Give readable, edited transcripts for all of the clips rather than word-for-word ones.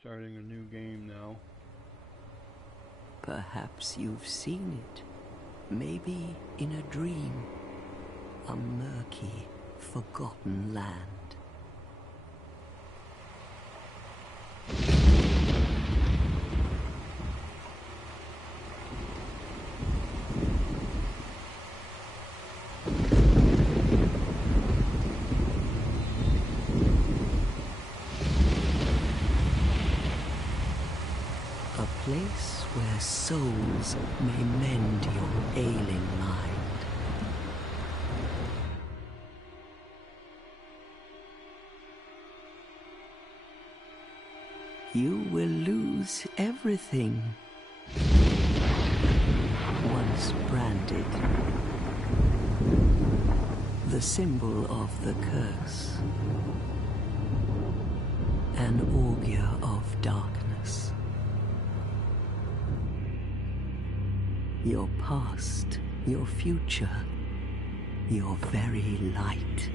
starting a new game now. Perhaps you've seen it. Maybe in a dream. A murky, forgotten land. A place where souls may mend your ailing mind. You will lose everything. Once branded. The symbol of the curse. An augur of darkness. Your past, your future, your very light.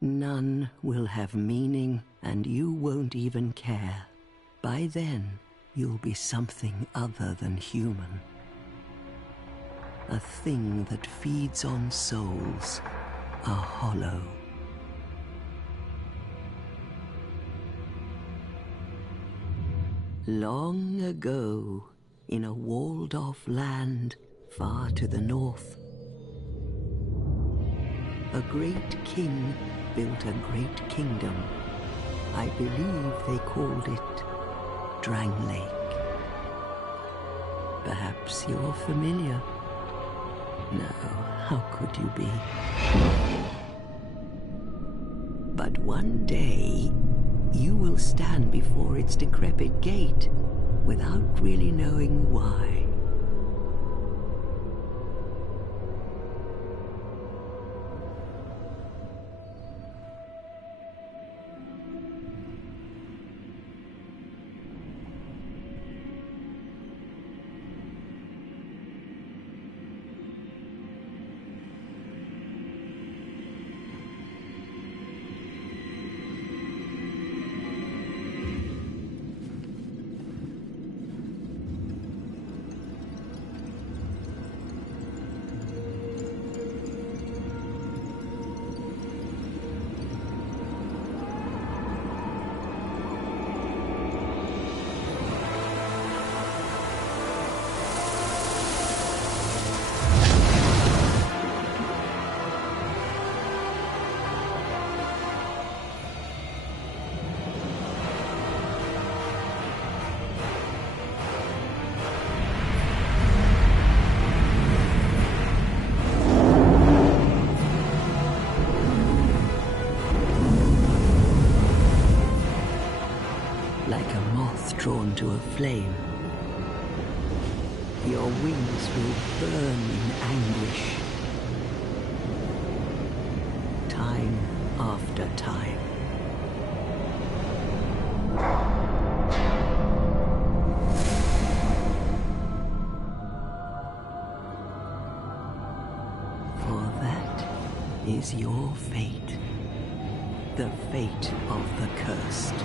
None will have meaning, and you won't even care. By then, you'll be something other than human. A thing that feeds on souls, a hollow. Long ago, in a walled-off land far to the north, a great king built a great kingdom. I believe they called it Drang Lake. Perhaps you're familiar. No, how could you be? But one day, you will stand before its decrepit gate without really knowing why. Like a moth drawn to a flame, your wings will burn in anguish. Time after time. For that is your fate. The fate of the cursed.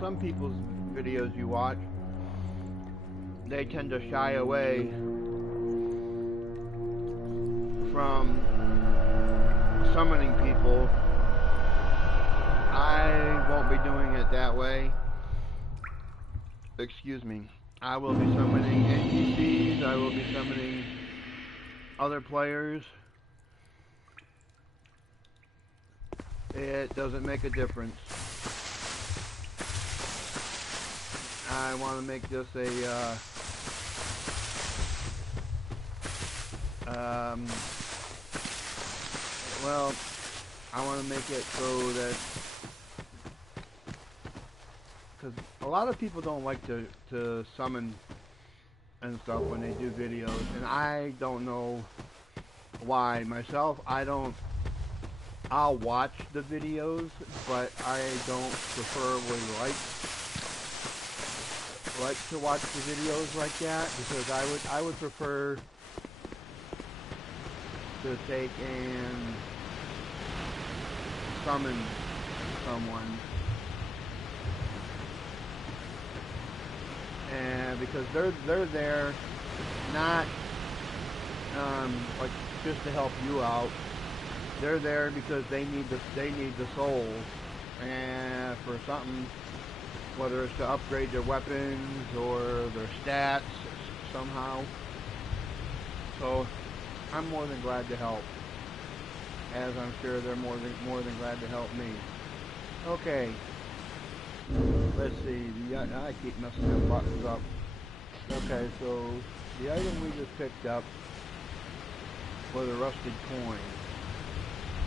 Some people's videos you watch, they tend to shy away from summoning people. I won't be doing it that way. Excuse me. I will be summoning NPCs, I will be summoning other players. It doesn't make a difference. I want to make this a well, I want to make it so that, because a lot of people don't like to summon and stuff when they do videos, and I don't know why. Myself, I'll watch the videos, but I don't preferably like to watch the videos like that, because I would prefer to take and summon someone, and because they're there not like just to help you out. They're there because they need the souls, and for something, whether it's to upgrade their weapons or their stats somehow. So I'm more than glad to help, as I'm sure they're more than glad to help me. Okay, let's see. I keep messing them buttons up. Okay, so the item we just picked up was a rusted coin.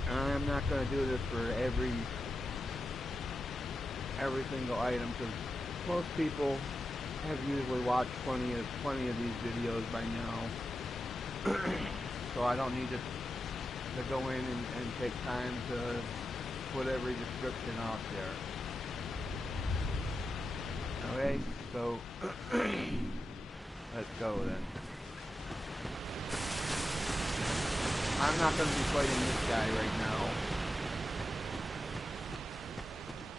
I'm not going to do this for every single item, because most people have usually watched plenty of these videos by now. So I don't need to go in and take time to put every description out there. Okay, so let's go then. I'm not going to be fighting this guy right now,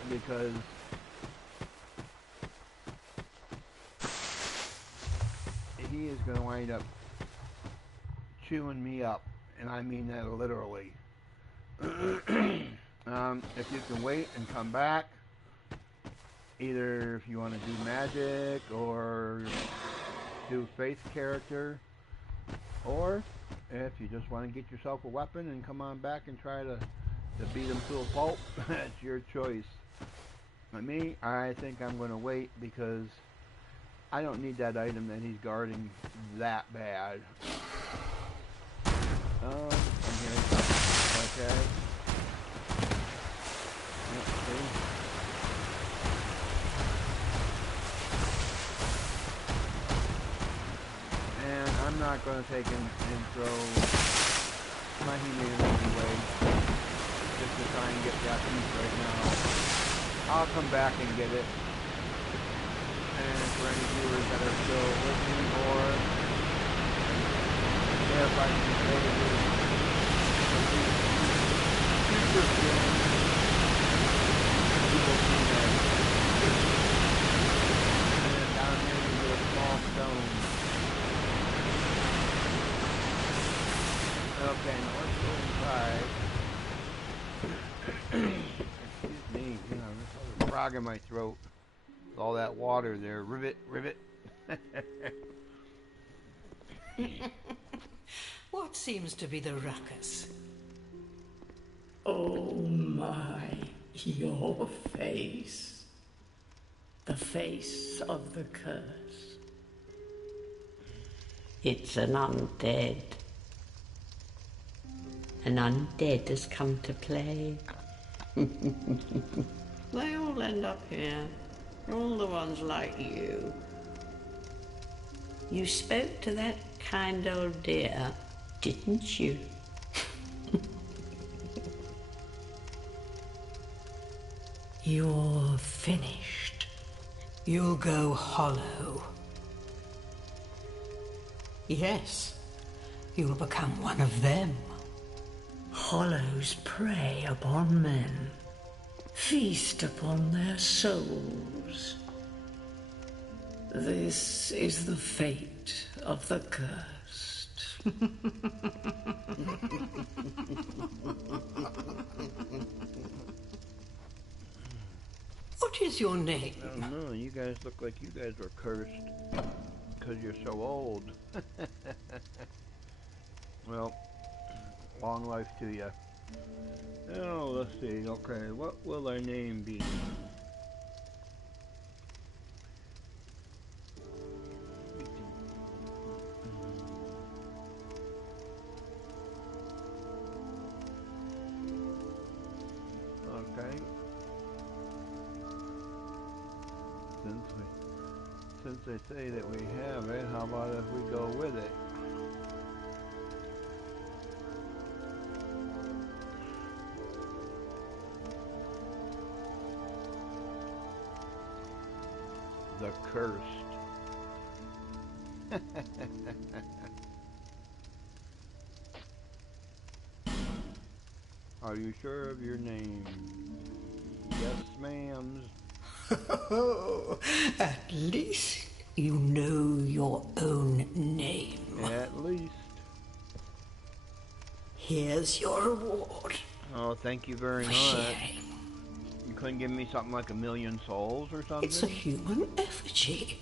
because he is going to wind up chewing me up, and I mean that literally. If you can wait and come back, either if you want to do magic or do faith character, or if you just want to get yourself a weapon and come on back and try to beat him to a pulp, that's your choice. For me, I think I'm going to wait, because I don't need that item that he's guarding that bad. And here he comes. Okay. Let's see. And I'm not going to take and throw my humanity away just to try and get that piece right now. I'll come back and get it. And for any viewers that are still with me, or if I can say it is future films, you will see that. And down here you get a small stone. Okay, now let's go inside. Excuse me, you know, this other frog in my throat. With all that water there. Rivet, rivet. What seems to be the ruckus? Oh my, your face. The face of the curse. It's an undead. An undead has come to play. They all end up here. All the ones like you. You spoke to that kind old dear, didn't you? You're finished. You'll go hollow. Yes, you'll become one of them. Hollows prey upon men, feast upon their souls. This is the fate of the cursed. What is your name? I don't know, you guys look like you guys were cursed because you're so old. Well, long life to you. Oh, let's see. Okay, what will our name be? since they say that we have it, how about if we go with it? The Cursed. Are you sure of your name? Yes, ma'am. At least you know your own name. At least. Here's your reward. Oh, thank you very for much. sharing. You couldn't give me something like 1,000,000 souls or something? It's a human effigy.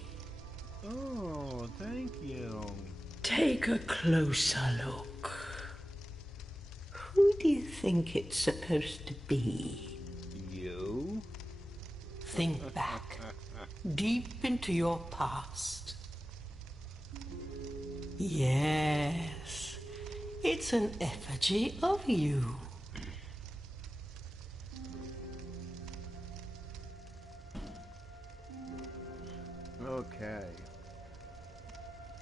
Oh, thank you. Take a closer look. Who do you think it's supposed to be? You? Think back, deep into your past. Yes, it's an effigy of you. Okay.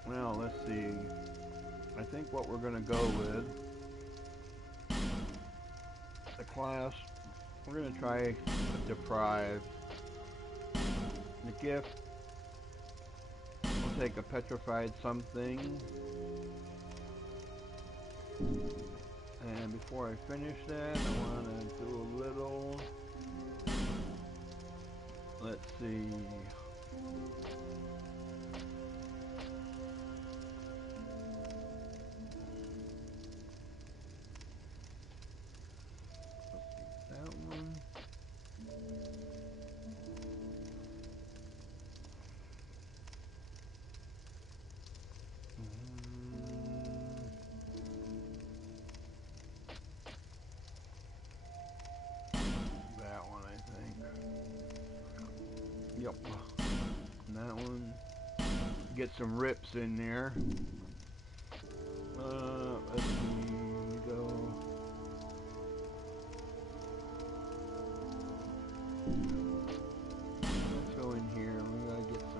Well, let's see. I think what we're going to go with, the class, we're going to try Deprive. The gift, we'll take a petrified something. And before I finish that, I want to do a little, let's see. That one. That one, I think. Yep. And that one. Get some rips in there. Let's see. Go. Let's go in here. We gotta get some.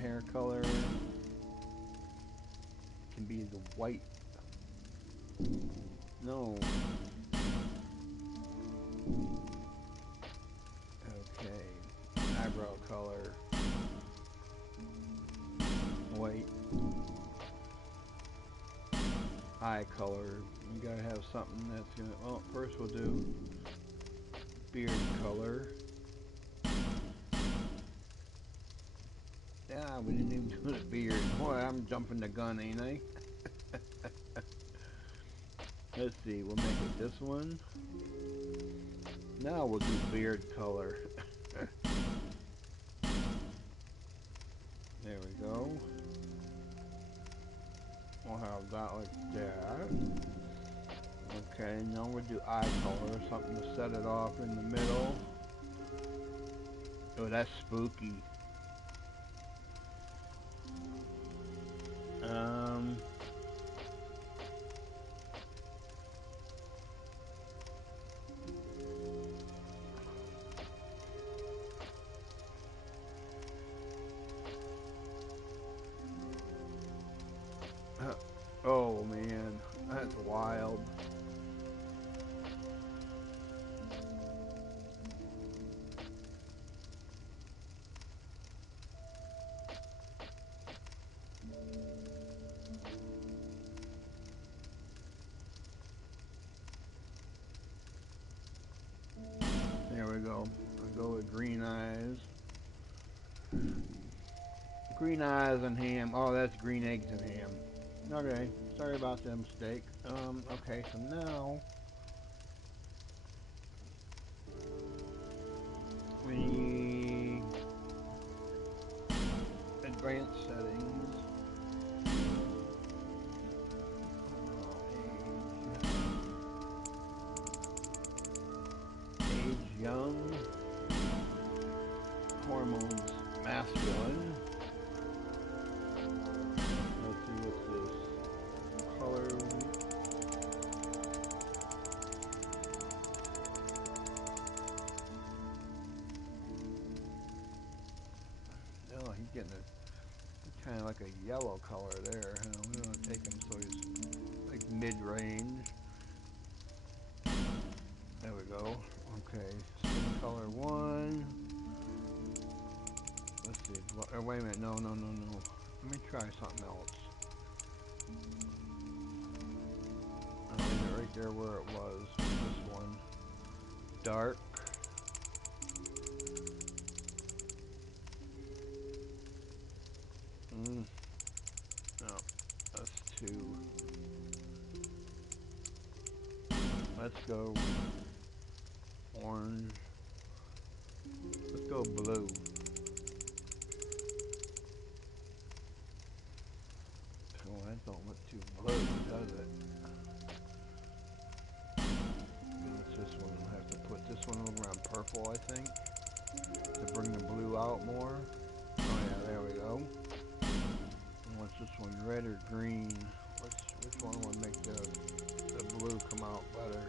Hair color can be the white. No. Okay. Eyebrow color. White. Eye color. You gotta have something that's gonna. Well, first we'll do beard color. Yeah, we didn't even do the beard. Boy, I'm jumping the gun, ain't I? Let's see, we'll make it this one. Now we'll do beard color. There we go. We'll have that like that. Okay, now we'll do eye color, something to set it off in the middle. Oh, that's spooky. Oh man, that's wild. There we go. I'll go with green eyes. Green eyes and ham. Oh, that's green eggs and ham. Okay, sorry about that mistake. Okay, so now we need advanced settings. kind of like a yellow color there. Huh? We're gonna take him so he's like mid-range. There we go. Okay, skin color 1. Let's see. Wait a minute. No. Let me try something else. I'll leave it right there where it was. This one. Dark. No, that's 2. Let's go orange. Let's go blue. Oh, that don't look too blue, does it? What's this one? We'll have to put this one over on purple, I think, to bring the blue out more. Oh yeah, there we go. And what's this one? Red or green? Which one would make the blue come out better?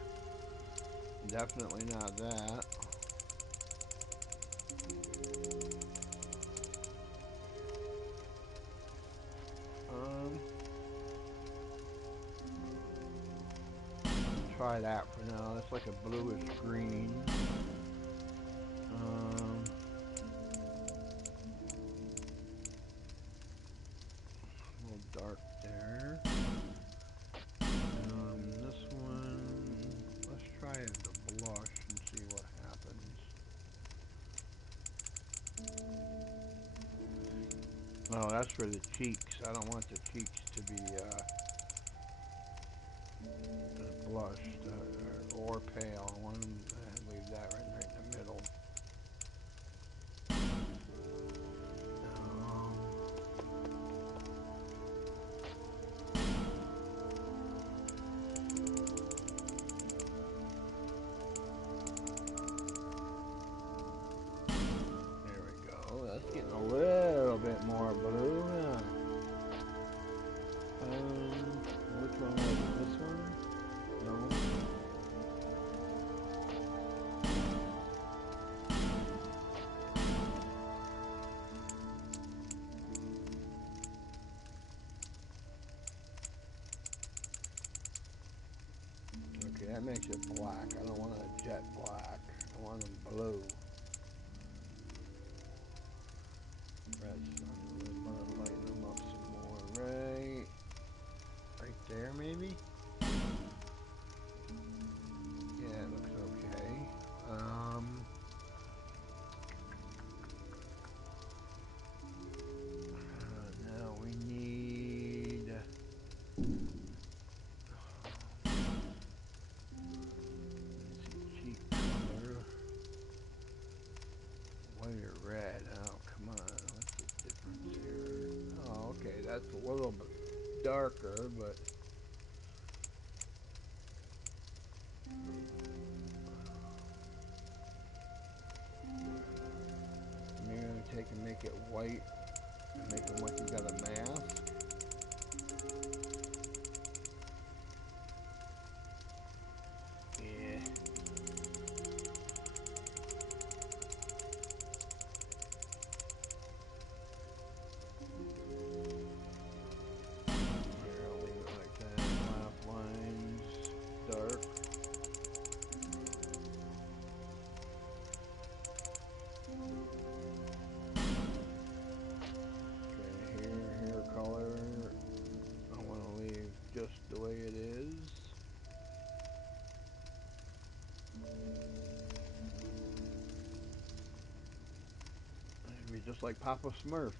Definitely not that. Try that for now. That's like a bluish green. A little dark there. This one, let's try the blush and see what happens. Oh, that's for the cheeks. I don't want the cheeks to be blushed or pale. I want them to leave that right in the middle. There we go. That's getting a little bit more blue. Which one was it? This one? No. Okay, that makes it black. I don't want a jet black. I want them blue. Red's I'm gonna lighten them up some more. Right there, maybe? Yeah, it looks okay. Now we need cheek color. White or red? Oh, come on. What's the difference here? Oh, okay. That's a little bit darker, but you're going to take and make it white and make it like you got a mask. Yeah. Here, I'll leave it like that. Laugh lines, dark. Hair color, I want to leave just the way it is. It'd be just like Papa Smurf.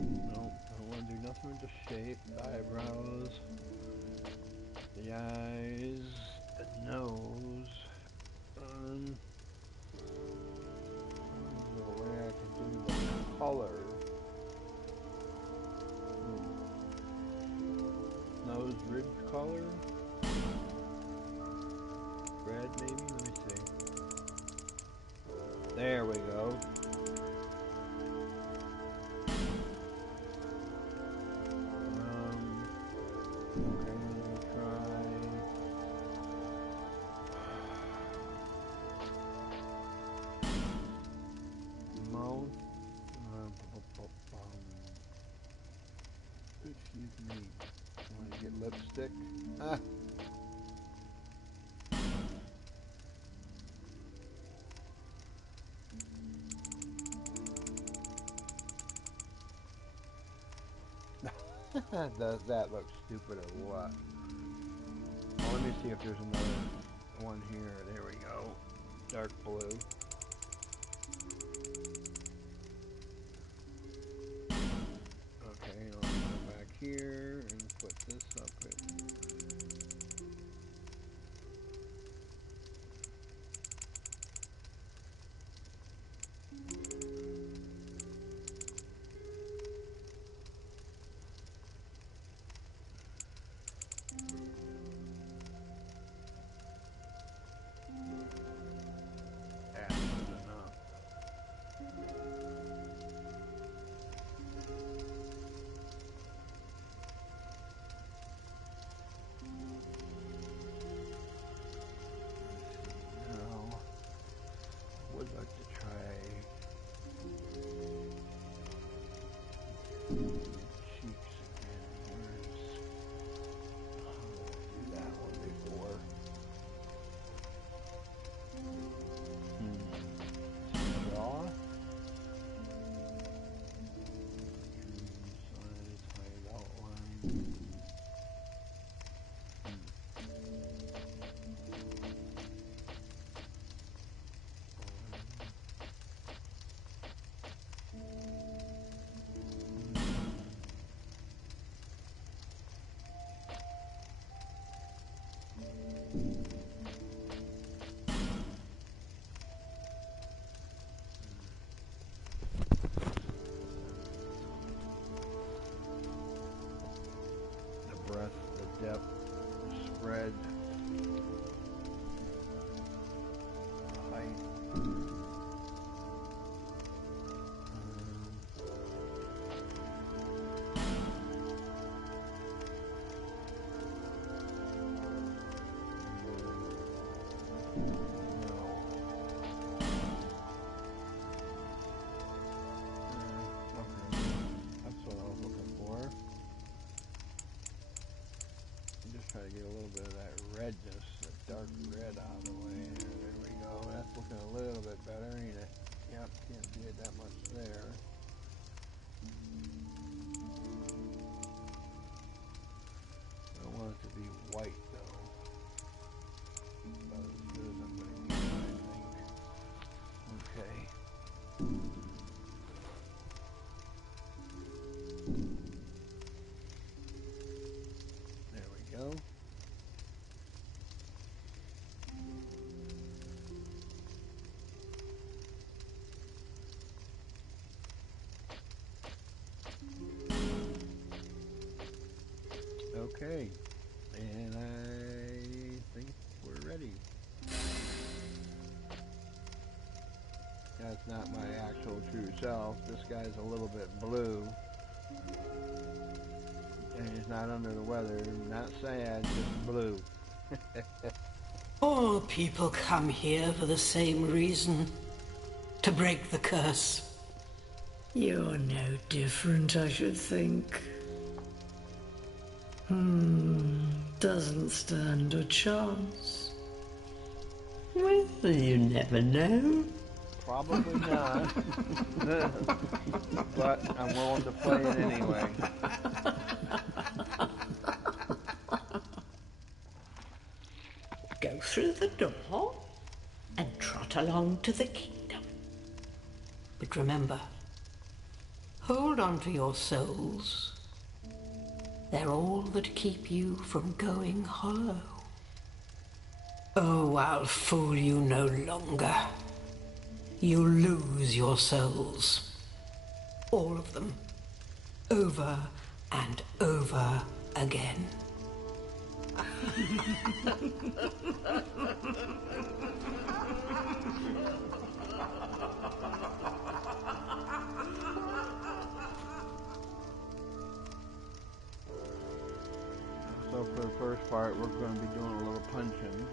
No, I don't want to do nothing with the shape, the eyebrows, the eyes, the nose. The way I can do the color. Nose ridge color. Red maybe? Let me see. There we go. Okay, let me try. Excuse me. Want to get lipstick? Ah. Does that look stupid or what? Well, let me see if there's another one here. There we go. Dark blue. Okay, I'll go back here and put this up here. That's good enough. Now, I would like to try cheeks again. Where's that one before? Jaw. Size, height, outline. The breadth, the depth, the spread, the height. That's what I was looking for. Just try to get a little bit of that redness, that dark red out of the way. There we go. That's looking a little bit better, ain't it? Yep, can't see it that much there. I don't want it to be white though. About as good as I'm gonna get, I think. Okay. There we go. Okay, and I think we're ready. That's not my actual true self. This guy's a little bit blue. And he's not under the weather, not sad, just blue. All people come here for the same reason. To break the curse. You're no different, I should think. Doesn't stand a chance. Well, you never know. Probably not. But I'm willing to play it anyway. Go through the door and trot along to the kingdom. But remember, hold on to your souls. They're all that keep you from going hollow. Oh, I'll fool you no longer. You'll lose your souls. All of them. Over and over again. So for the first part, we're going to be doing a little punching.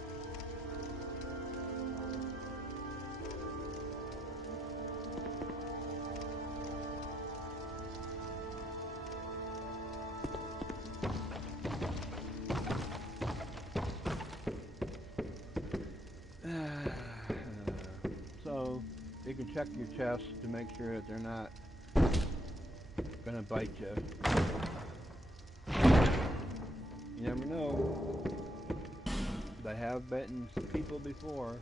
so you can check your chest to make sure that they're not gonna bite you. You never know. They have bitten people before.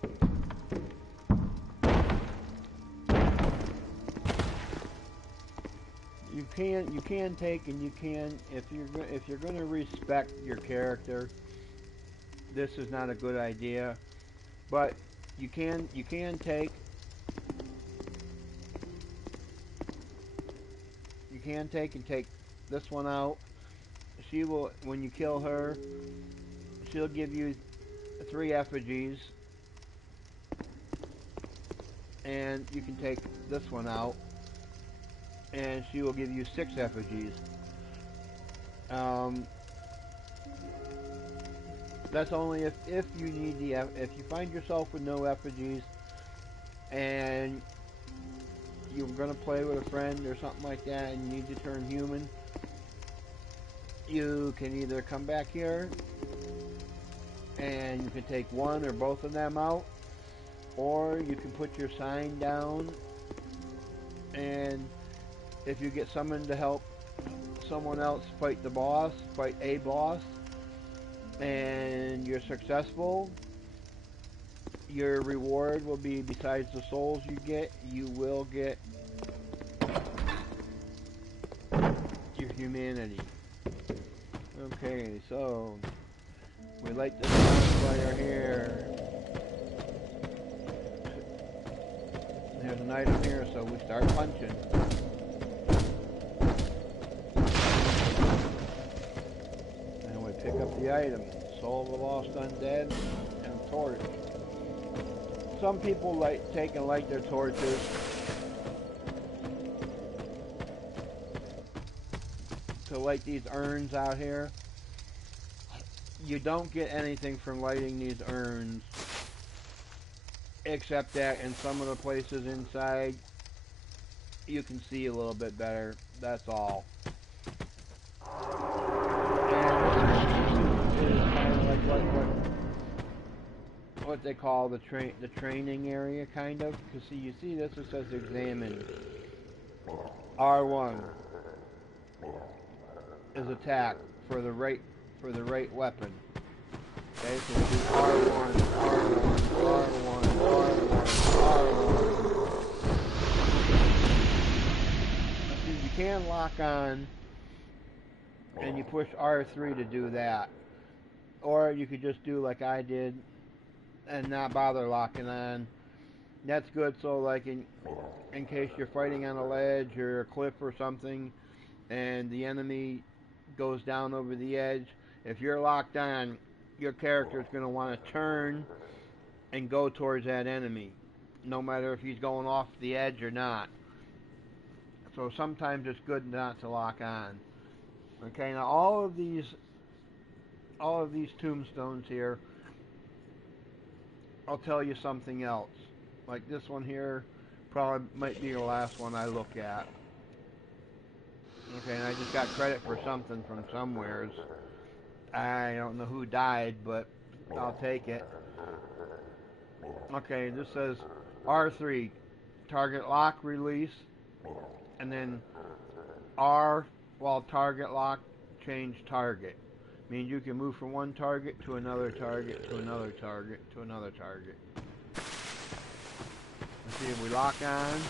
You can take, and you can, if you're going to respect your character, this is not a good idea. But you can take, and take this one out. She will, when you kill her, she'll give you 3 effigies, and you can take this one out, and she will give you 6 effigies. That's only if you need if you find yourself with no effigies, and you're gonna play with a friend or something like that, and you need to turn human. You can either come back here and you can take one or both of them out, or you can put your sign down, and if you get summoned to help someone else fight a boss, and you're successful, your reward will be, besides the souls you will get your humanity. Okay, so we light this bonfire here. There's an item here, so we start punching. And we pick up the item. Soul of the Lost Undead and torch. Some people take and light their torches to light these urns out here. You don't get anything from lighting these urns, except that in some of the places inside you can see a little bit better. That's all. And this is kind of like what they call the training area, kind of. Because see, you see this, it says examine. R1 is attack for the right weapon. Okay, so we do R1, R1, R1, R1, R1. See, you can lock on, and you push R3 to do that. Or you could just do like I did, and not bother locking on. That's good, so like in case you're fighting on a ledge or a cliff or something, and the enemy goes down over the edge, if you're locked on, your character is going to want to turn and go towards that enemy, no matter if he's going off the edge or not. So sometimes it's good not to lock on. Okay, now all of these tombstones here, I'll tell you something else. Like this one here, probably might be the last one I look at. Okay, and I just got credit for something from somewheres. I don't know who died, but I'll take it. Okay, this says R3, target lock release, and then R, while target lock, change target. Means you can move from one target to another target to another target to another target. Let's see if we lock on.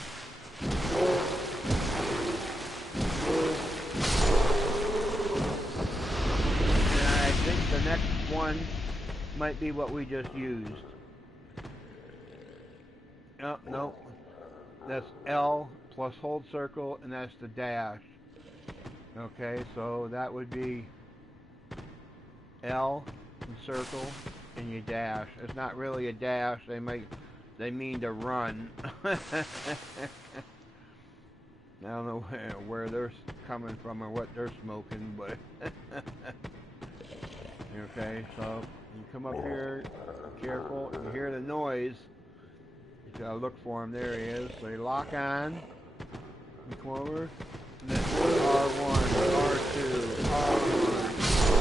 I think the next one might be what we just used. Oh, no. That's L plus hold circle, and that's the dash. Okay, so that would be L and circle, and you dash. It's not really a dash. They mean to run. I don't know where they're coming from or what they're smoking, but okay, so you come up here, careful, you hear the noise, you gotta look for him. There he is. So you lock on, you come over, and then R1, R2, R1,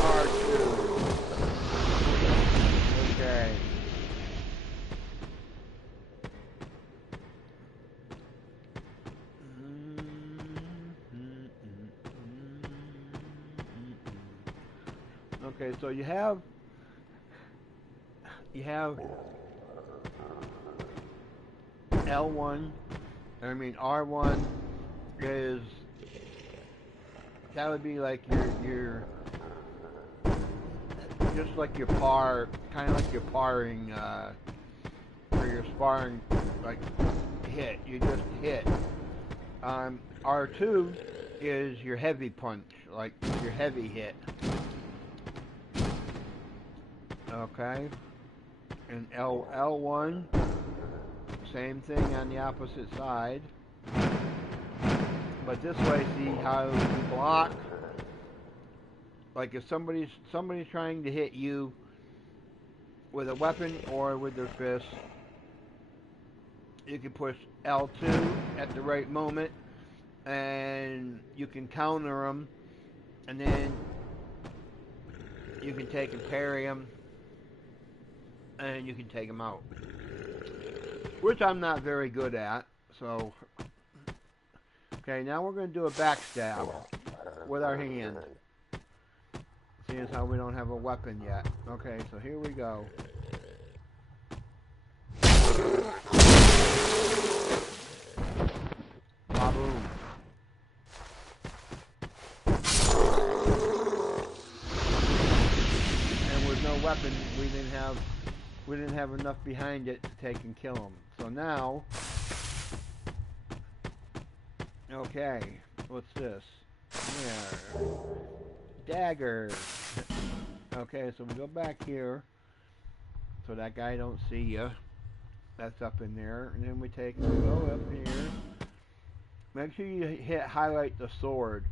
R2. Okay. Okay, so you have L1. I mean R1 is that would be like your just like your par, kind of like your parring or your sparring, like hit. You just hit. R2 is your heavy punch, like your heavy hit. Okay. And L1, same thing on the opposite side. But this way, see how you block. Like if somebody's trying to hit you with a weapon or with their fist, you can push L2 at the right moment, and you can counter them, and then you can take and parry them, and you can take them out. Which I'm not very good at, so... Okay, now we're going to do a backstab with our hand. Seeing as how we don't have a weapon yet. Okay, so here we go. Ba-boom. And with no weapon, we didn't have enough behind it to take and kill him. So now, okay, what's this? There. Dagger. Okay, so we go back here so that guy don't see you. That's up in there, and then we go up here. Make sure you highlight the sword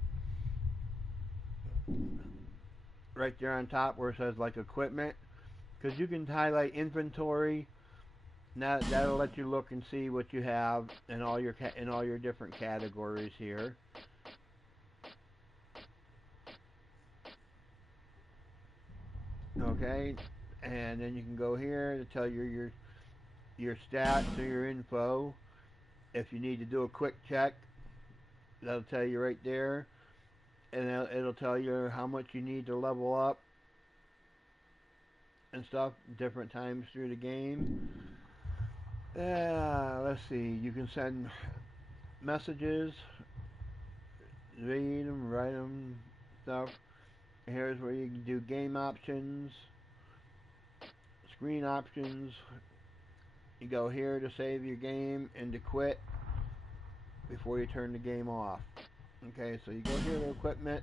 right there on top where it says like equipment, because you can highlight inventory. Now that'll let you look and see what you have in all your different categories here. Okay, and then you can go here to tell you your stats or your info. If you need to do a quick check, that'll tell you right there, and it'll tell you how much you need to level up and stuff different times through the game. Let's see, you can send messages, read them, write them, stuff. Here's where you can do game options, screen options. You go here to save your game and to quit before you turn the game off. Okay, so you go here to equipment,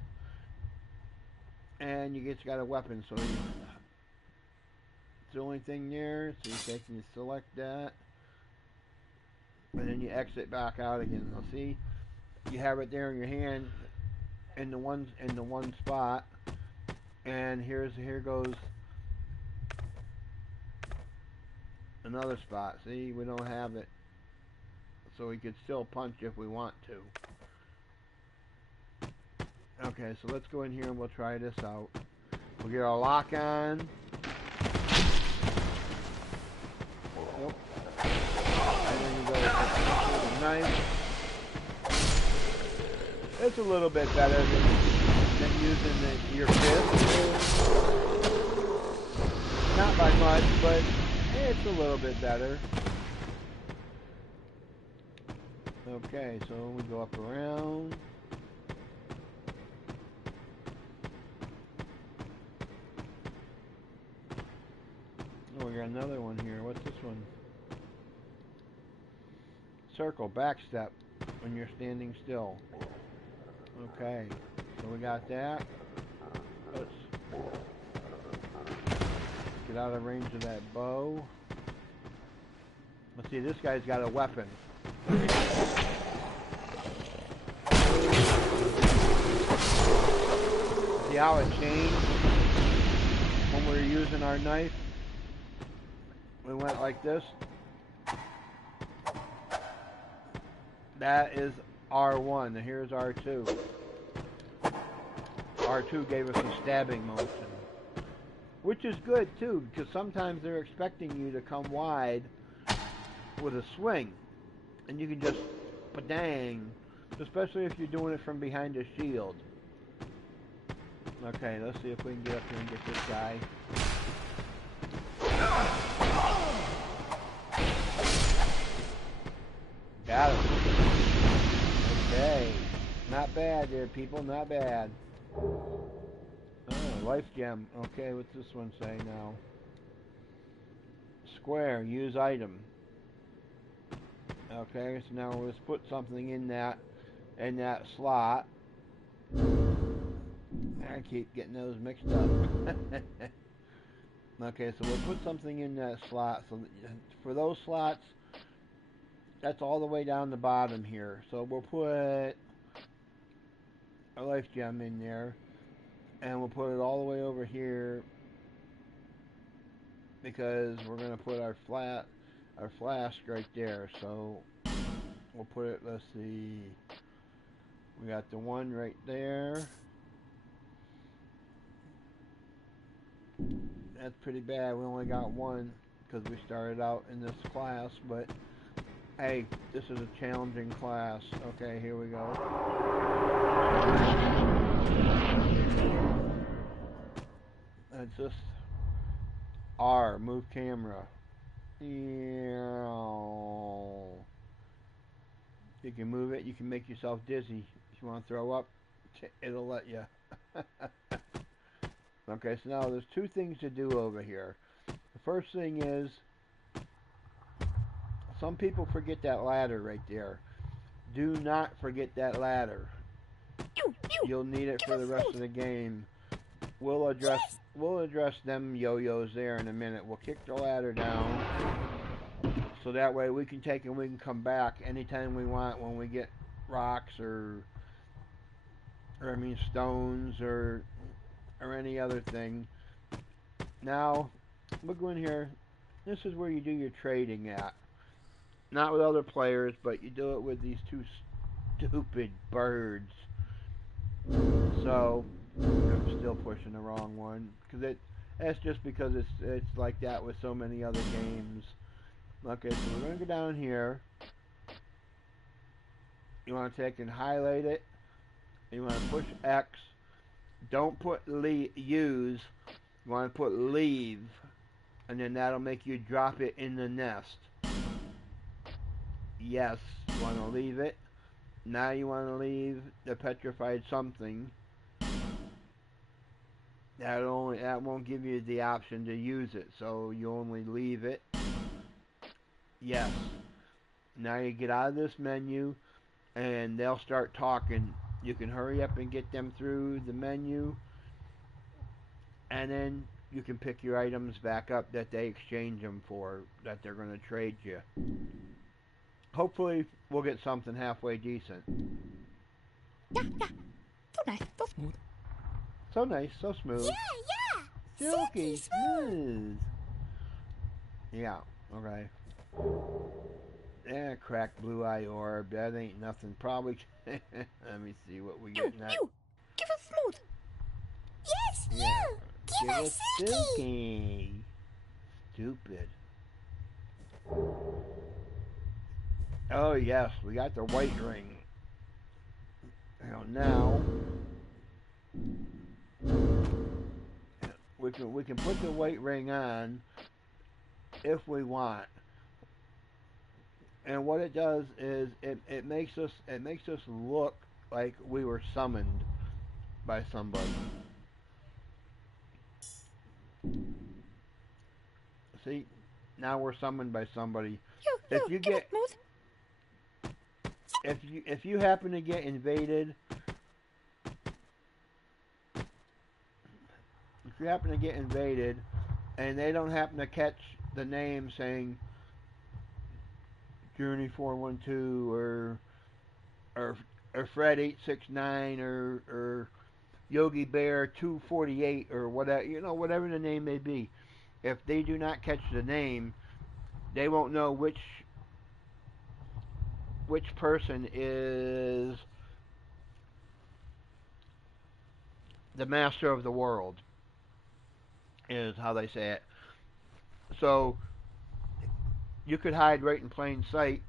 and you got a weapon. So it's the only thing there. So you can select that, and then you exit back out again. So see, you have it there in your hand, in the one spot, and here goes another spot. See, we don't have it, so we could still punch if we want to. Okay, so let's go in here and we'll try this out. We'll get our lock on. Oh. And then you go with the knife. It's a little bit better than using your fist. Not by much, but it's a little bit better. Okay, so we go up around. Oh, we got another one here. What's this one? Circle, back step when you're standing still. Okay, so we got that. Let's get out of range of that bow. Let's see, this guy's got a weapon. See how it changed when we were using our knife? We went like this. That is R1, and here's R2. R2 gave us a stabbing motion. Which is good too, because sometimes they're expecting you to come wide with a swing. And you can just, ba-dang, especially if you're doing it from behind a shield. Okay, let's see if we can get up here and get this guy. Got him. Okay. Not bad there, people. Not bad. Oh, life gem. Okay, what's this one say now? Square. Use item. Okay, so now let's put something in that slot. I keep getting those mixed up. Okay, so we'll put something in that slot. So for those slots, that's all the way down the bottom here. So we'll put a life gem in there, and we'll put it all the way over here because we're gonna put our flask right there. So we'll put it. Let's see. We got the one right there. That's pretty bad. We only got one because we started out in this class, but hey, this is a challenging class. Okay, here we go. It's just R, move camera. You can move it, you can make yourself dizzy. If you want to throw up, it'll let you. Okay, so now there's two things to do over here. The first thing is, some people forget that ladder right there. Do not forget that ladder. You'll need it for the rest of the game. We'll address them yo-yos there in a minute. We'll kick the ladder down, so that way we can take and we can come back anytime we want when we get rocks or I mean stones or any other thing. Now, we'll go in here. This is where you do your trading at. Not with other players, but you do it with these two stupid birds. So, I'm still pushing the wrong one. That's just because it's like that with so many other games. Okay, so we're going to go down here. You want to take and highlight it. You want to push X. Don't put use. You want to put leave, and then that'll make you drop it in the nest. Yes, you want to leave it. Now you want to leave the petrified something. That won't give you the option to use it, so you only leave it. Yes. Now you get out of this menu, and they'll start talking. You can hurry up and get them through the menu, and then you can pick your items back up that they exchange them for, that they're going to trade you. Hopefully, we'll get something halfway decent. Yeah. So nice, so smooth. So nice, so smooth. Yeah. Silky smooth. Yeah, okay. Cracked blue eye orb. That ain't nothing. Probably. Let me see what we get next. You. Give us smooth. Yes, Yeah. Give us silky. Stupid. Oh yes, we got the white ring. Now we can put the white ring on if we want. And what it does is it makes us look like we were summoned by somebody. See, now we're summoned by somebody. If you happen to get invaded, and they don't happen to catch the name saying Journey412 or Fred 869 or Yogi Bear 248 or whatever, whatever the name may be. If they do not catch the name, they won't know which person is the master of the world, is how they say it. So you could hide right in plain sight,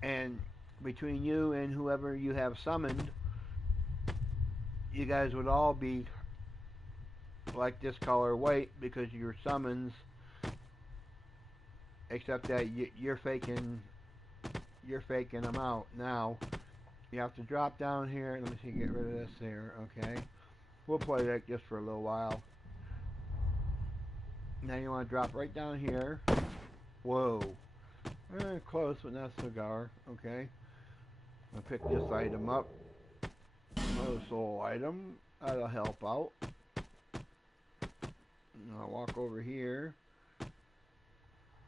and between you and whoever you have summoned, you guys would all be like this color white because you're summons, except that you're faking them out. Now you have to drop down here. Let me see, get rid of this here. Okay, we'll play that just for a little while. Now you want to drop right down here. Whoa, close but not cigar. Okay, I'll pick this item up. Another soul item. That'll help out. And I'll walk over here.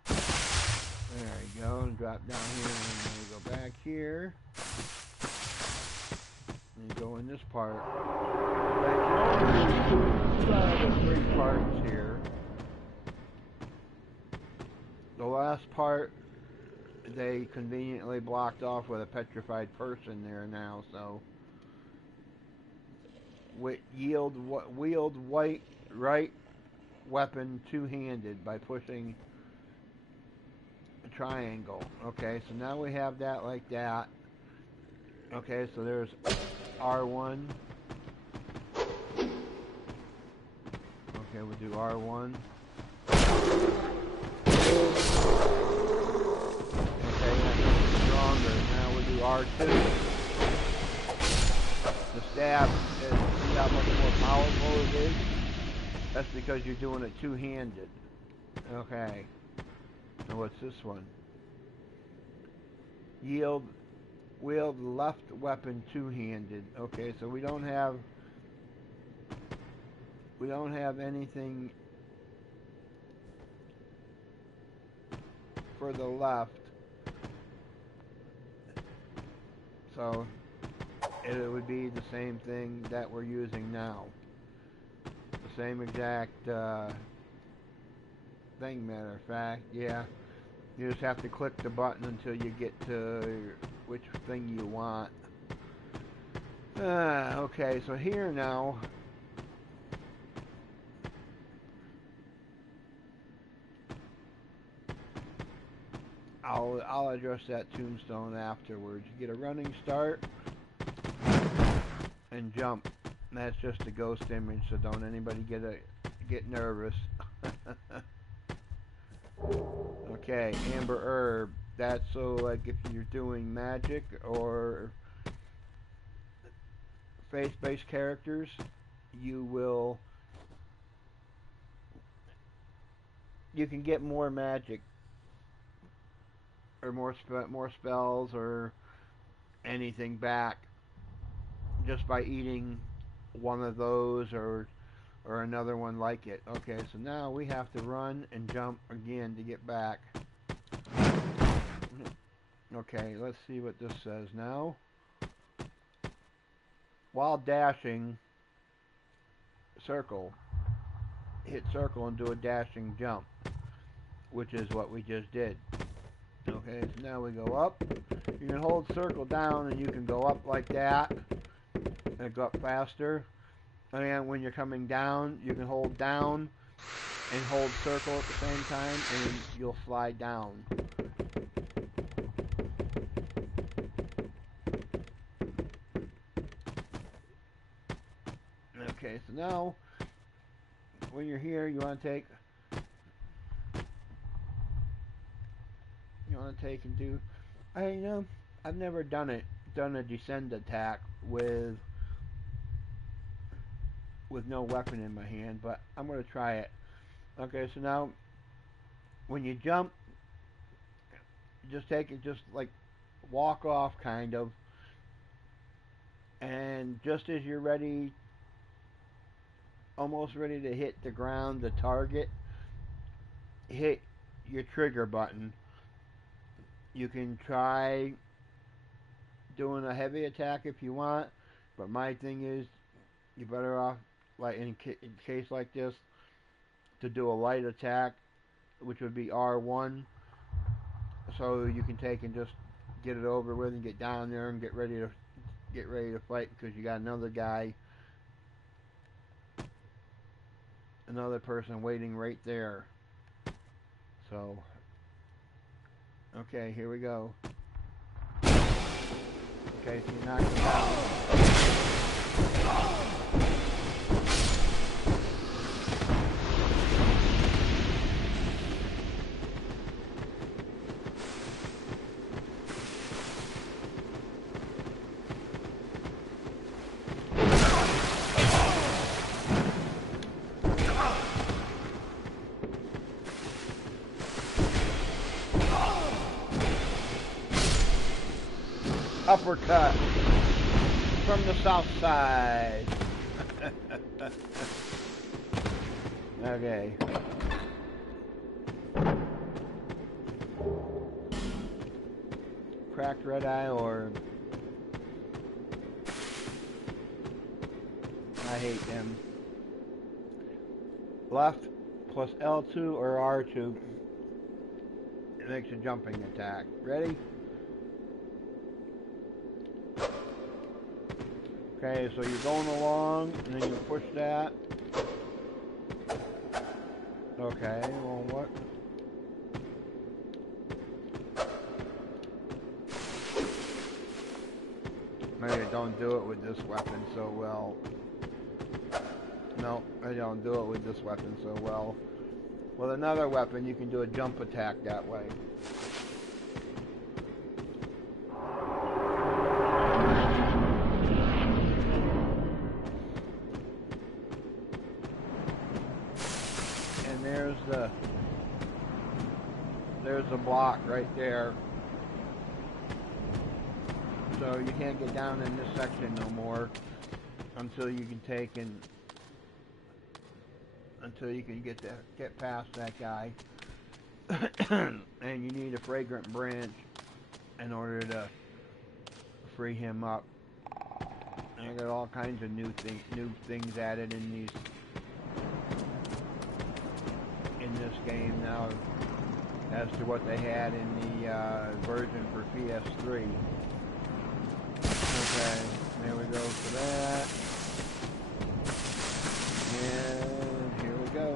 There you go. And drop down here. And then we go back here. And you go in this part. There's 3 parts here. The last part they conveniently blocked off with a petrified person there now, so wield right weapon two-handed by pushing a triangle. Okay, so now we have that like that. Okay, so there's R1. Okay, we'll do R1. Okay, that's stronger. Now we'll do R2. The stab, see how much more powerful it is? That's because you're doing it two-handed. Okay. Now what's this one? Wield left weapon two-handed. Okay, so we don't have anything for the left. So it would be the same thing that we're using now. The same exact thing, matter of fact. Yeah. You just have to click the button until you get to which thing you want. Okay, so here now, I'll address that tombstone afterwards. You get a running start and jump. That's just a ghost image, so don't anybody get nervous. Okay, amber herb. That's so like if you're doing magic or face-based characters, you can get more magic or more spells or anything back just by eating one of those or another one like it. Okay, so now we have to run and jump again to get back. Okay, let's see what this says now. While dashing, circle. Hit circle and do a dashing jump, which is what we just did. Okay, so now we go up. You can hold circle down and you can go up like that and go up faster. And when you're coming down, you can hold down and hold circle at the same time and you'll slide down. Okay, so now when you're here, you want to take and do. I've never done a descend attack with no weapon in my hand, but I'm going to try it. Okay, so now when you jump, just take it, just like walk off kind of, and just as you're ready, almost ready to hit the ground, the target, hit your trigger button. You can try doing a heavy attack if you want, but my thing is you're better off, like in case like this, to do a light attack, which would be R1, so you can take and just get it over with and get down there and get ready to fight, because you got another person waiting right there. So okay, here we go. Okay, so you knock him down. Uppercut from the south side. Okay. Cracked red eye orb. I hate them. Left plus L2 or R2. It makes a jumping attack. Ready? Okay, so you're going along, and then you push that. Okay, well, what? Maybe I don't do it with this weapon so well. No, I don't do it with this weapon so well. With another weapon, you can do a jump attack that way. And there's the block right there. So you can't get down in this section no more until you can take and until you can get past that guy. And you need a fragrant branch in order to free him up. And I got all kinds of new things added in this game now as to what they had in the version for PS3. Okay, there we go for that. And here we go.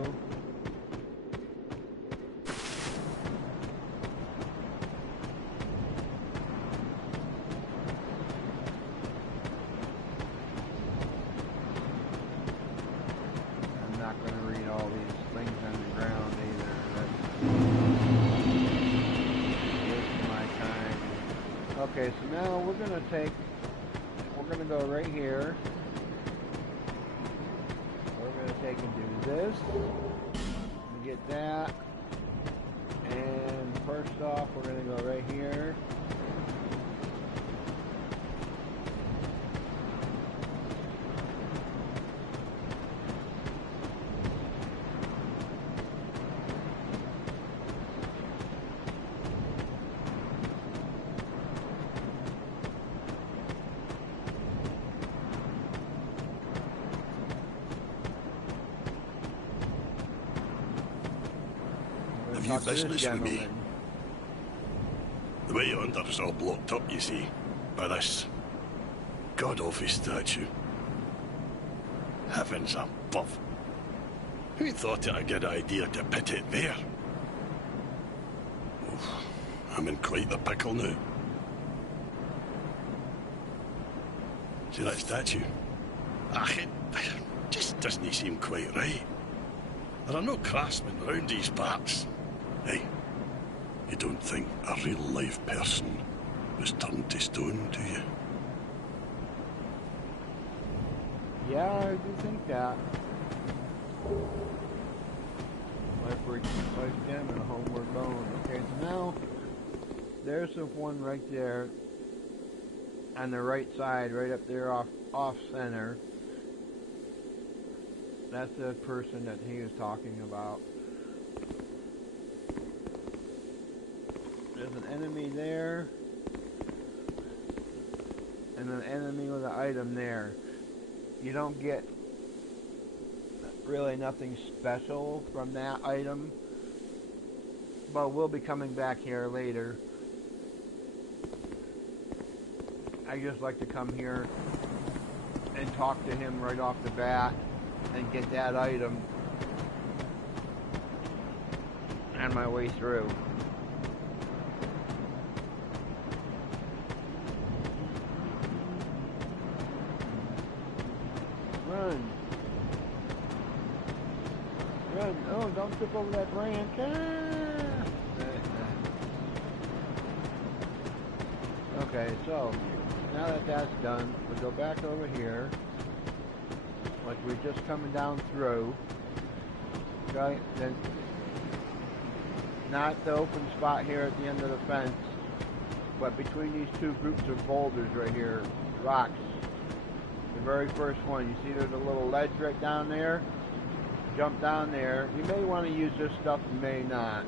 I'm not going to read all these things on the ground either. That's wasting my time. Okay, so now we're going to go right here. We're going to take and do this. And get that. And first off, we're going to go right here. Have you business with me? The way yonder is all blocked up, you see, by this god-awful statue. Heavens above. Who thought it a good idea to put it there? Oof, I'm in quite the pickle now. See that statue? It just doesn't seem quite right. There are no craftsmen round these parts. Hey, you don't think a real-life person was turned to stone, do you? Yeah, I do think that. Life gem and a homeward bone. Okay, so now there's the one right there on the right side, right up there off center. That's the person that he was talking about. There's an enemy there, and an enemy with an item there. You don't get really nothing special from that item, but we'll be coming back here later. I just like to come here and talk to him right off the bat and get that item on my way through. Run. Run. Oh, don't trip over that branch. Ah. Okay, so now that that's done, we go back over here, like we're just coming down through. Okay, then not the open spot here at the end of the fence. but between these two groups of boulders right here, rocks, the very first one, you see there's a little ledge right down there? Jump down there. You may want to use this stuff, you may not,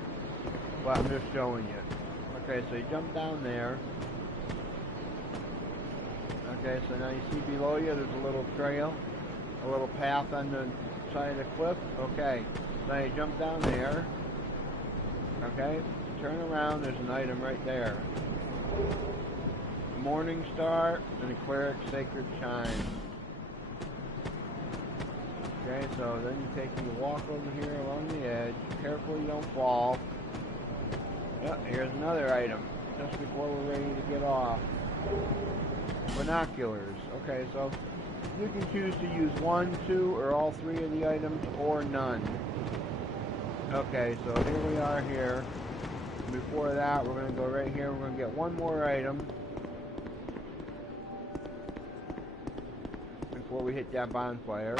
but I'm just showing you. Okay, so you jump down there. Okay, so now you see below you there's a little trail, a little path on the side of the cliff. Okay, now you jump down there. Okay, turn around, there's an item right there. Morning Star and a Cleric's Sacred Chime. Okay, so then you take and you walk over here along the edge. Careful you don't fall. Yep, here's another item, just before we're ready to get off. Binoculars. Okay, so you can choose to use 1, 2, or all 3 of the items, or none. Okay, so here we are here. Before that, we're going to go right here. We're going to get one more item before we hit that bonfire.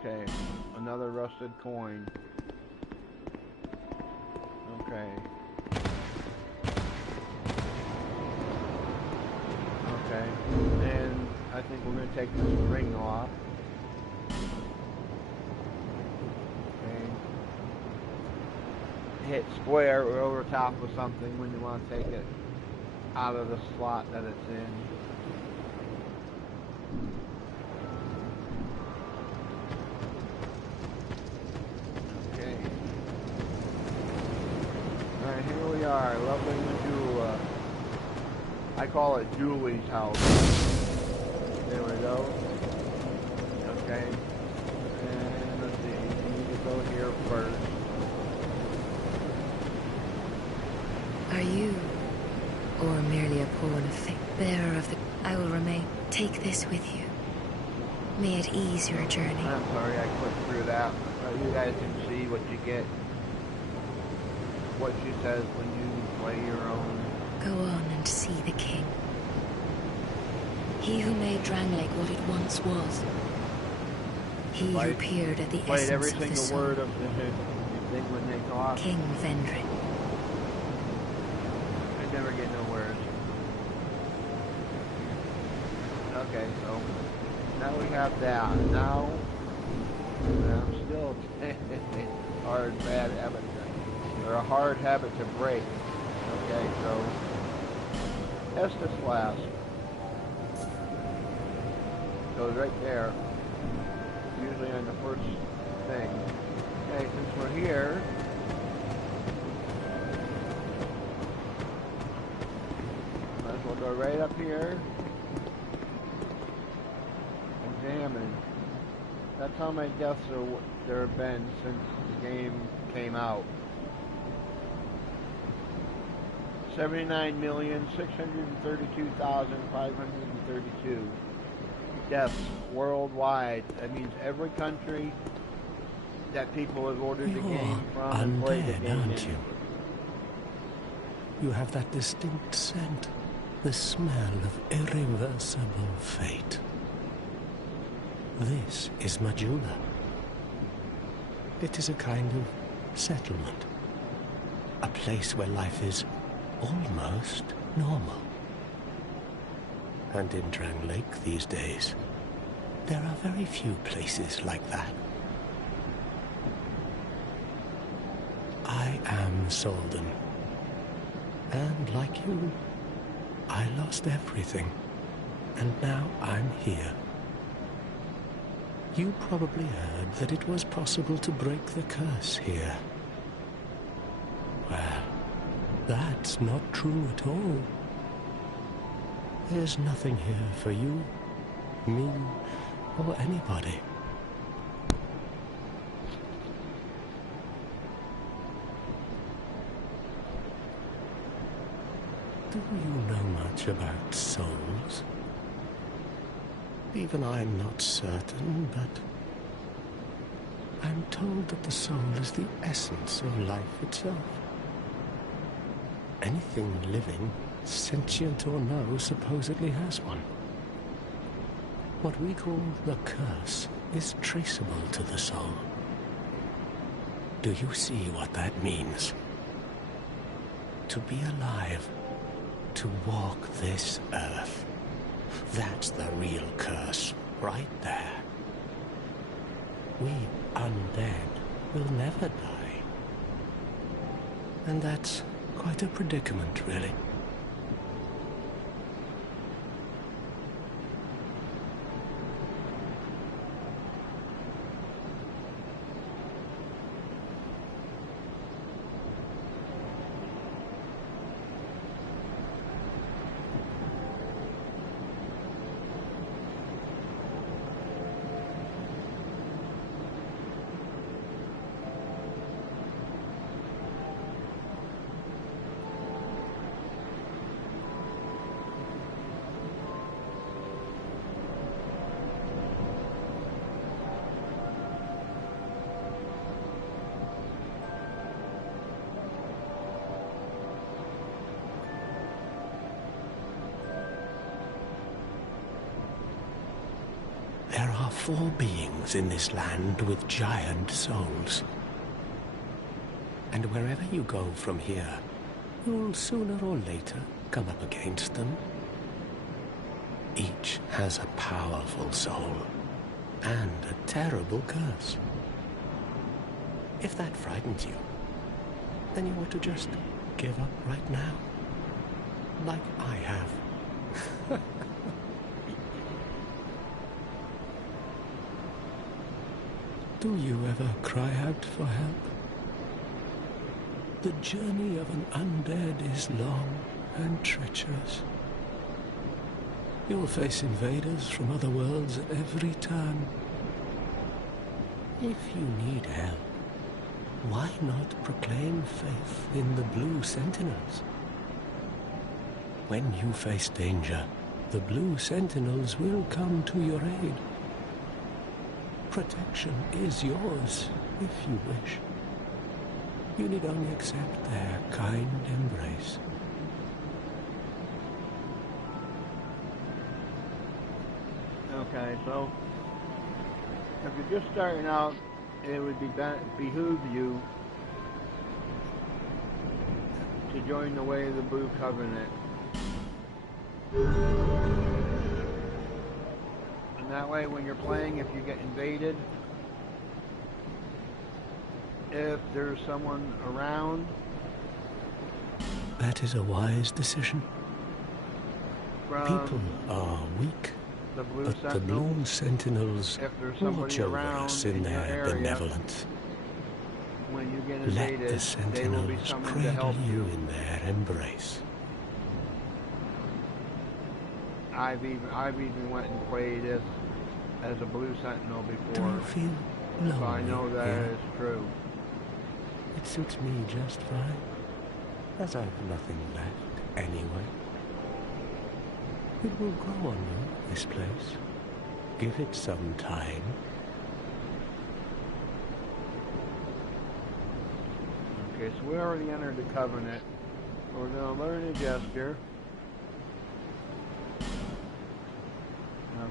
Okay, another rusted coin. Okay. Okay, and I think we're going to take this ring off. Okay. Hit square or over top of something when you want to take it out of the slot that it's in. Okay. Alright, here we are, lovely Majula. I call it Julie's house. There we go. Okay. And let's see, we need to go here first. Are you, or merely a pawn of fate, bearer of the... I will remain. Take this with you. May it ease your journey. I'm sorry I clicked through that. You guys can see what you get. What she says when you play your own. Go on and see the king. He who made Drangleic what it once was. He who peered at the played every essence of the single soul. word of the thing when they talk. King Vendrin. I never get no words. Okay, so now we have that. Now I'm still hard bad habit or a hard habit to break. Okay, so Estus Flask goes right there, usually on the first thing. Okay, since we're here, might as well go right up here. Examine. That's how many deaths there have been since the game came out. 79,632,532 deaths worldwide. That means every country that people have ordered the game from and played the game aren't you? You have that distinct scent, the smell of irreversible fate. This is Majula. It is a kind of settlement, a place where life is almost normal. And in Drangleic these days, there are very few places like that. I am Solden, and like you, I lost everything, and now I'm here. You probably heard that it was possible to break the curse here. Well, that's not true at all. There's nothing here for you, me, or anybody. Do you know much about souls? Even I'm not certain, but I'm told that the soul is the essence of life itself. Anything living, sentient or no, supposedly has one. What we call the curse is traceable to the soul. Do you see what that means? To be alive, to walk this earth, that's the real curse, right there. We undead will never die. And that's quite a predicament, really. There are 4 beings in this land with giant souls. And wherever you go from here, you'll sooner or later come up against them. Each has a powerful soul and a terrible curse. If that frightens you, then you ought to just give up right now, like I have. Do you ever cry out for help? The journey of an undead is long and treacherous. You'll face invaders from other worlds at every turn. If you need help, why not proclaim faith in the Blue Sentinels? When you face danger, the Blue Sentinels will come to your aid. Protection is yours, if you wish. You need only accept their kind embrace. Okay, so if you're just starting out, it would behoove you to join the way of the Blue Covenant. And that way, when you're playing, if you get invaded, if there's someone around, that is a wise decision. From people are weak, the Blue but Sentinels, the Blue Sentinels if there's somebody watch over around us in your their area, benevolence. when you get Let invaded, the they will be Sentinels summoned to cradle help you you. in their embrace. I've even went and played as a Blue Sentinel Do before, you feel lonely? so I know that here? is true. It suits me just fine, as I've nothing left anyway. It will grow on you, this place. Give it some time. Okay, so we already entered the Covenant. We're going to learn a gesture.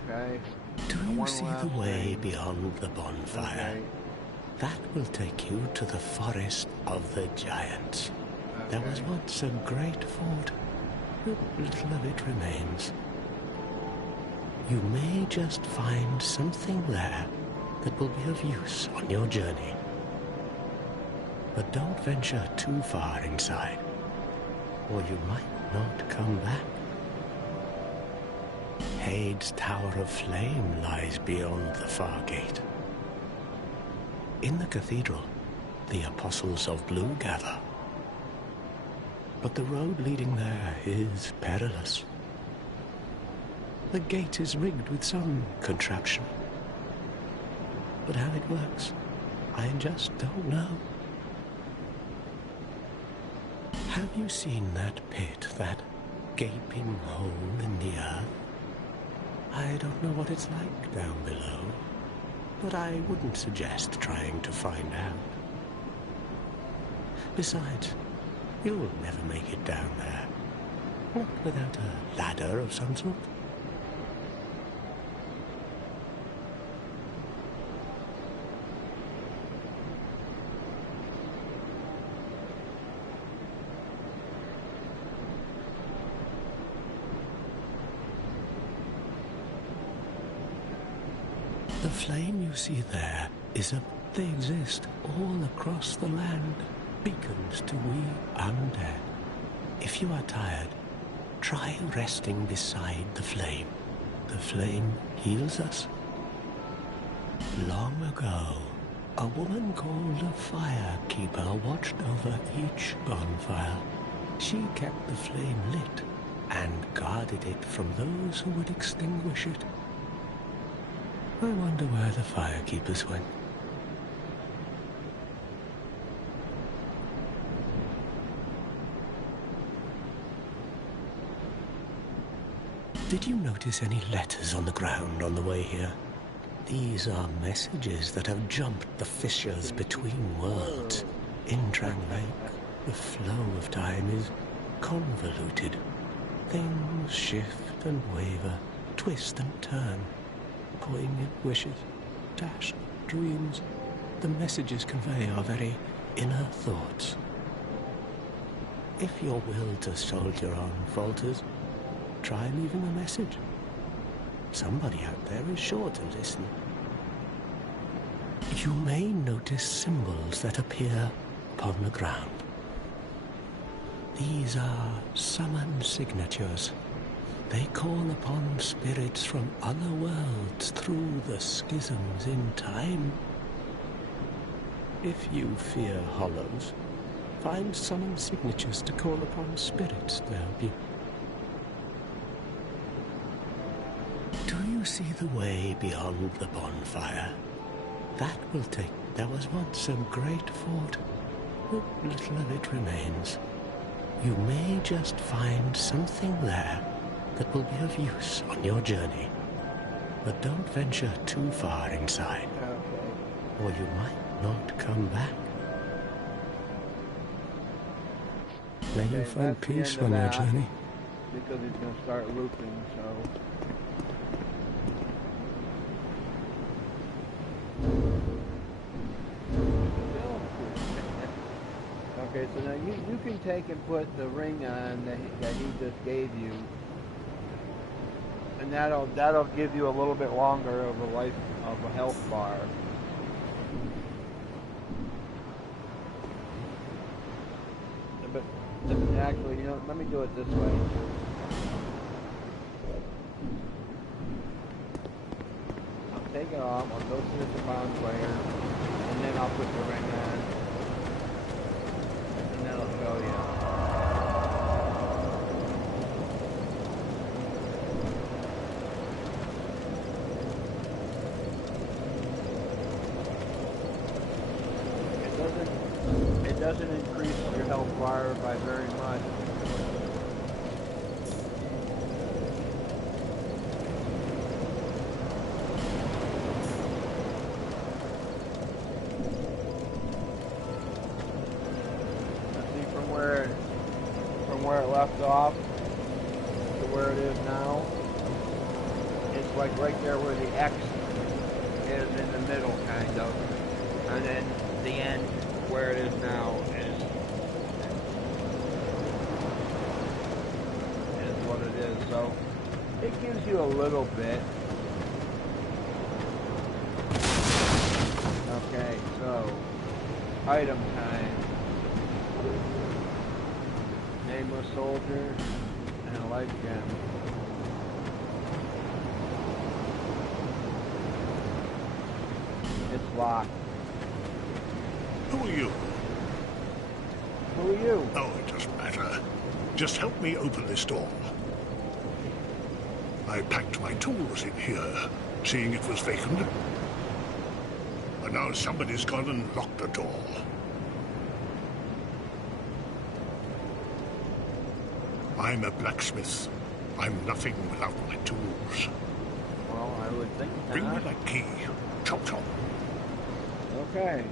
Okay. Do And you one see last the way thing. beyond the bonfire? Okay. That will take you to the forest of the giants. There was Okay. once a great fort, but little of it remains. You may just find something there that will be of use on your journey. But don't venture too far inside, or you might not come back. Hade's Tower of Flame lies beyond the far gate. In the cathedral, the Apostles of Blue gather. But the road leading there is perilous. The gate is rigged with some contraption. But how it works, I just don't know. Have you seen that pit, that gaping hole in the earth? I don't know what it's like down below, but I wouldn't suggest trying to find out. Besides, you'll never make it down there, not without a ladder of some sort. flame you see there is a... They exist all across the land, beacons to we undead. If you are tired, try resting beside the flame. The flame heals us. Long ago, a woman called a firekeeper watched over each bonfire. She kept the flame lit and guarded it from those who would extinguish it. I wonder where the firekeepers went. Did you notice any letters on the ground on the way here? These are messages that have jumped the fissures between worlds. In Drang Lake, the flow of time is convoluted. Things shift and waver, twist and turn. Poignant wishes, dashed dreams. The messages convey our very inner thoughts. If your will to soldier on falters, try leaving a message. Somebody out there is sure to listen. You may notice symbols that appear upon the ground. These are summon signatures. They call upon spirits from other worlds through the schisms in time. If you fear hollows, find summon signatures to call upon spirits to help you. Do you see the way beyond the bonfire? That will take... There was once a great fort, but little of it remains. You may just find something there that will be of use on your journey. But don't venture too far inside, or you might not come back. May you find peace on your journey. Because it's going to start looping, so... Okay, so now you can take and put the ring on that he just gave you, and that'll give you a little bit longer of a health bar. But actually, let me do it this way. I'll take it off. I'll go through the bonfire, and then I'll put the ring on. And that'll show you. It doesn't increase your health bar by very much. From where it left off to where it is now, it's like right there where the X is in the middle, kind of, and then the end where it is now is what it is. So it gives you a little bit. Okay, so item time. Nameless soldier and a life gem. It's locked. Who are you? Who are you? Oh, it doesn't matter. Just help me open this door. I packed my tools in here, seeing it was vacant. But now somebody's gone and locked the door. I'm a blacksmith. I'm nothing without my tools. Well, I would think not. Bring me that key. Chop chop. Okay.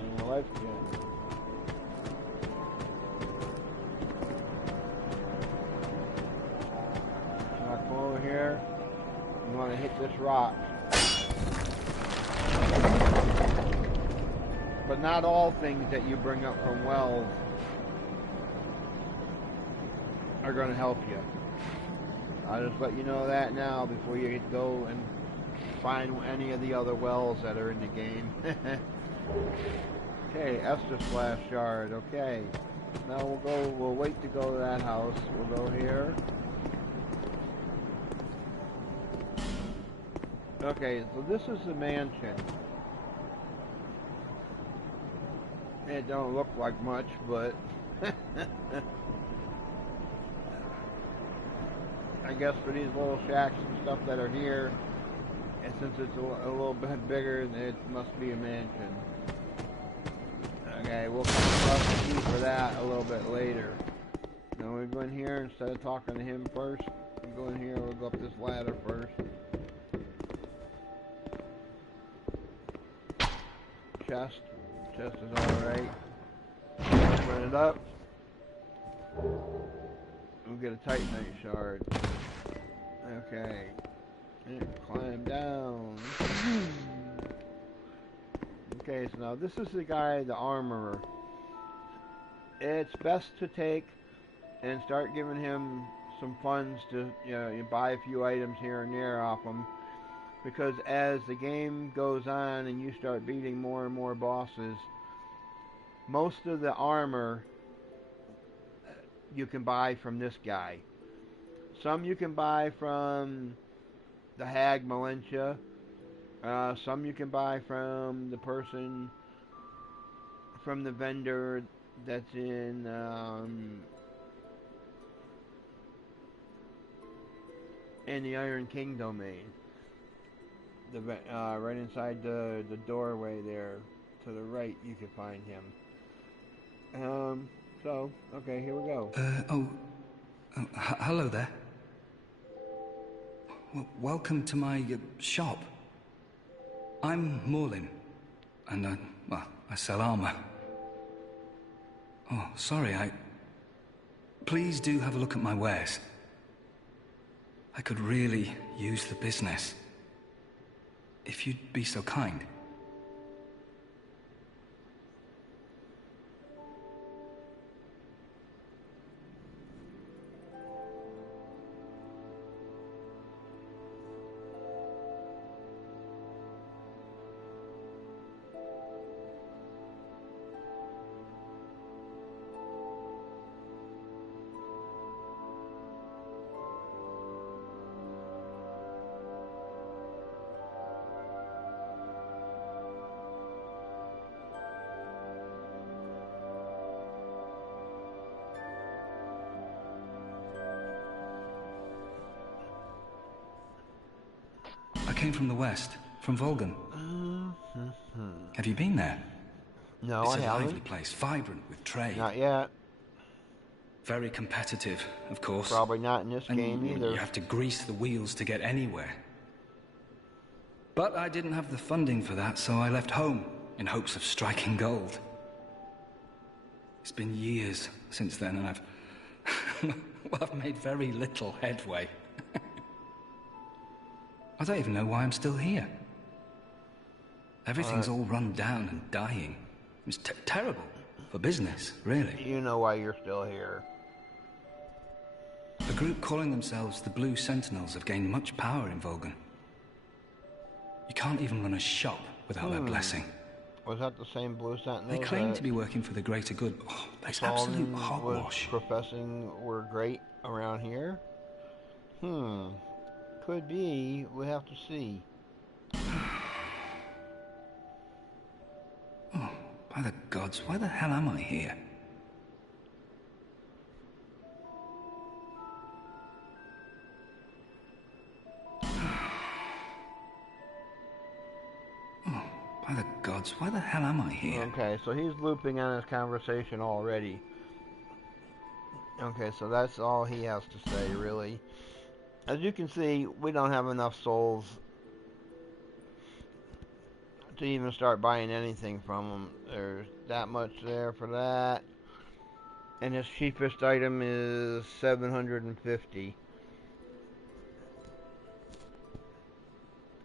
And a life gem. Come over here. But not all things that you bring up from wells are going to help you. I'll just let you know that now before you go and find any of the other wells that are in the game. Okay, Estus Flash Shard. Okay. Now we'll wait to go to that house. We'll go here. Okay, so this is the mansion. It don't look like much, but I guess for these little shacks and stuff that are here, and since it's a little bit bigger, it must be a mansion. Okay, we'll come across the key for that a little bit later. Now we go in here instead of talking to him first. We go in here. We'll go up this ladder first. Chest is alright. Open it up. We'll get a Titanite shard. Okay. And climb down. Okay, so now this is the guy, the armorer. It's best to take and start giving him some funds to, you buy a few items here and there off him. Because as the game goes on and you start beating more and more bosses, most of the armor you can buy from this guy. Some you can buy from the Hag Malentia. Some you can buy from the person, from the vendor that's in the Iron King domain. Right inside the doorway there, to the right, you can find him. So, okay, here we go. Hello there. Welcome to my shop. I'm Morlin, and I sell armor. Oh, sorry, Please do have a look at my wares. I could really use the business. If you'd be so kind. I came from the west, from Volgan. Have you been there? No, it's I haven't. It's a lively place, vibrant with trade. Not yet. Very competitive, of course. Probably not in this game either. You have to grease the wheels to get anywhere. But I didn't have the funding for that, so I left home in hopes of striking gold. It's been years since then, and I've made very little headway. I don't even know why I'm still here. Everything's all run down and dying. It's terrible for business, really. You know why you're still here. A group calling themselves the Blue Sentinels have gained much power in Volgan. You can't even run a shop without their blessing. Was that the same Blue Sentinels? They claim to be working for the greater good, but it's absolute hogwash. Professing we're great around here? Could be. We'll have to see. Oh, by the gods, why the hell am I here? Oh, by the gods, why the hell am I here? Okay, so he's looping on his conversation already. Okay, so that's all he has to say, really. As you can see, we don't have enough souls to even start buying anything from him. There's that much there for that. And his cheapest item is 750.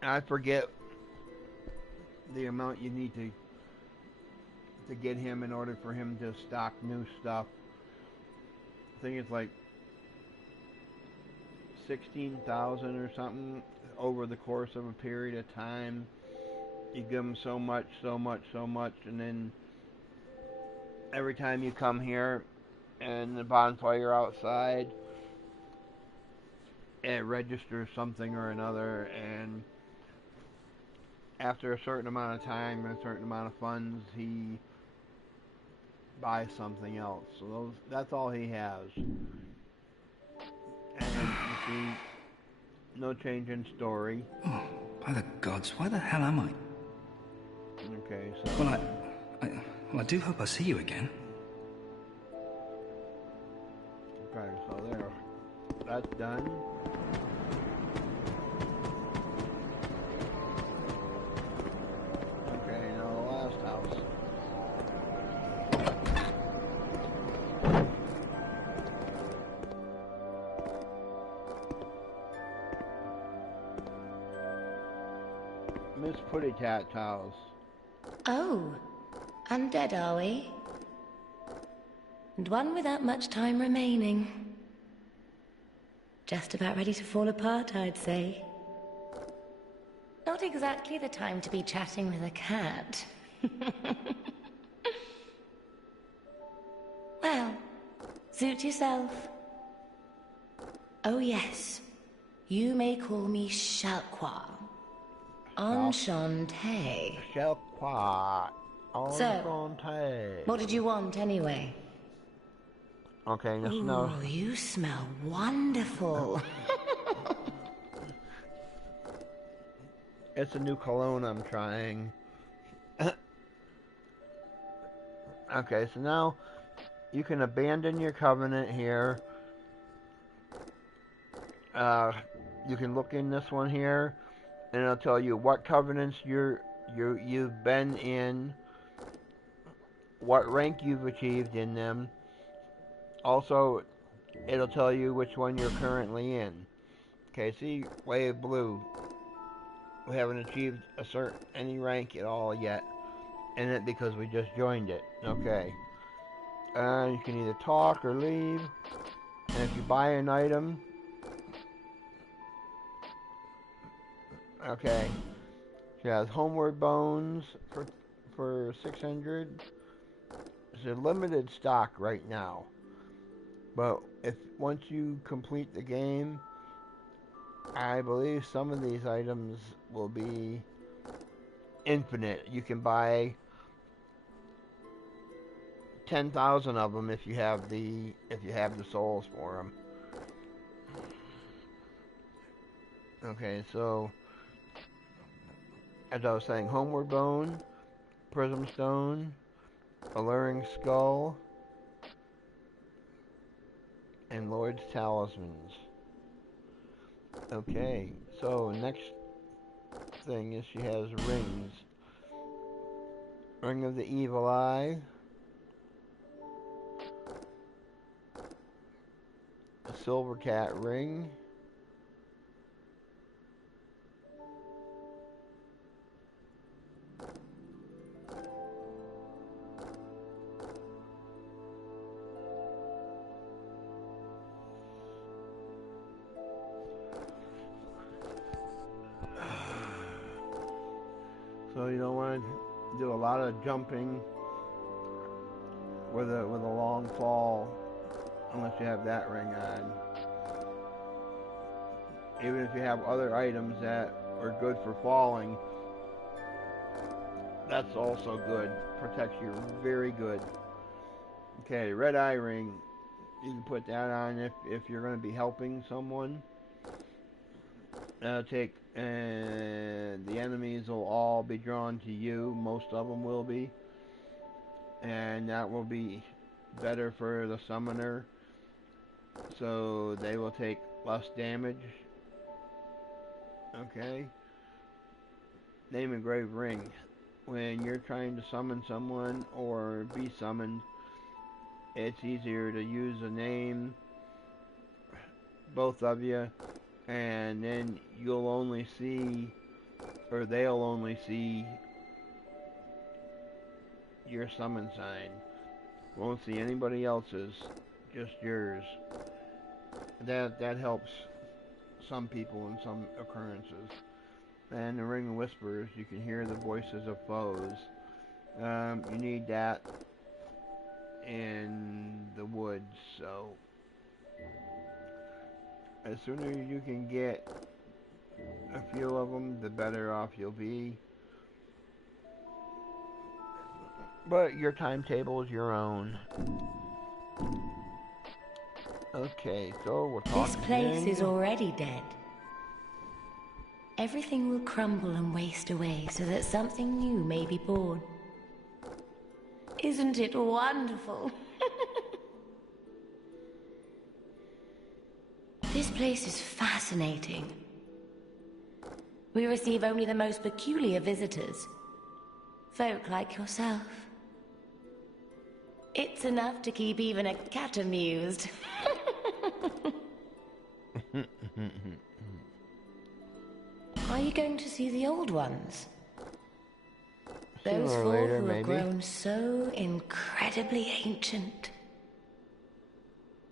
I forget the amount you need to get him in order for him to stock new stuff. I think it's like 16,000 or something over the course of a period of time. You give him so much, and then every time you come here and the bonfire outside, it registers something or another, and after a certain amount of time and a certain amount of funds, he buys something else. So that's all he has. And you see, no change in story. Oh, by the gods, why the hell am I? Okay, so... Well, I do hope I see you again. Okay, so there. That's done. Okay, now the last house. Miss Putty Tat's house. Oh, undead are we? And one without much time remaining. Just about ready to fall apart, I'd say. Not exactly the time to be chatting with a cat. Well, suit yourself. Oh yes, you may call me Shalqua. Enchanté. Shalqua. So, what did you want anyway? Okay, just Ooh, know. you smell wonderful. It's a new cologne I'm trying. Okay, so now you can abandon your covenant here. You can look in this one here, and it'll tell you what covenants you've been in, what rank you've achieved in them. Also, it'll tell you which one you're currently in. Okay, see, wave blue. We haven't achieved any rank at all yet in it because we just joined it. Okay. You can either talk or leave. And if you buy an item, okay. She has Homeward Bones for 600. It's a limited stock right now. But once you complete the game, I believe some of these items will be infinite. You can buy 10,000 of them if you have the souls for them. Okay, so as I was saying, Homeward Bone, Prism Stone, Alluring Skull, and Lord's Talismans. Okay, so next thing is she has rings. Ring of the Evil Eye, a Silver Cat ring, so you don't want to do a lot of jumping with a long fall unless you have that ring on. Even if you have other items that are good for falling, that's also good. Protects you very good. Okay, red eye ring. You can put that on if you're going to be helping someone. And the enemies will all be drawn to you. Most of them will be. And that will be better for the summoner. So they will take less damage. Okay. Name engraved ring. When you're trying to summon someone or be summoned, it's easier to use a name, both of you, and then you'll only see, or they'll only see your summon sign. Won't see anybody else's, just yours. That helps some people in some occurrences. And the Ring of Whispers, you can hear the voices of foes. You need that in the woods, so as sooner you can get a few of them, the better off you'll be. But your timetable is your own. Okay, so we'll talk This place again. is already dead. Everything will crumble and waste away so that something new may be born. Isn't it wonderful? This place is fascinating. We receive only the most peculiar visitors. Folk like yourself. It's enough to keep even a cat amused. Are you going to see the old ones? Those Sooner or four later, who have maybe. grown so incredibly ancient.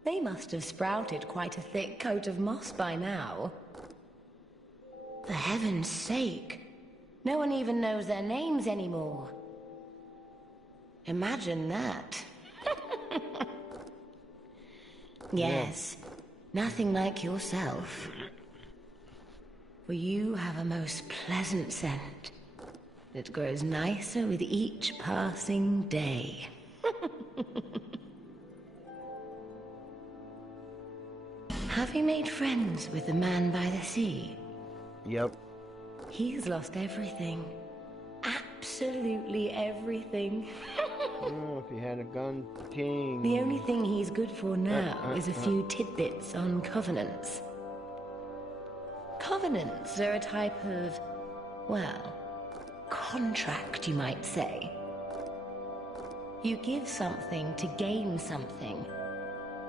They must have sprouted quite a thick coat of moss by now. For heaven's sake, no one even knows their names anymore. Imagine that. Yes, nothing like yourself. For you have a most pleasant scent. It grows nicer with each passing day. Have you made friends with the man by the sea? Yep. He's lost everything. Absolutely everything. Oh, if you had a gun, king. The only thing he's good for now is a few tidbits on covenants. Covenants are a type of, well, contract, you might say. You give something to gain something.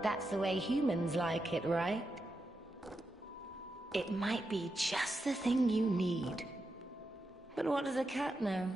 That's the way humans like it, right? It might be just the thing you need. But what does a cat know?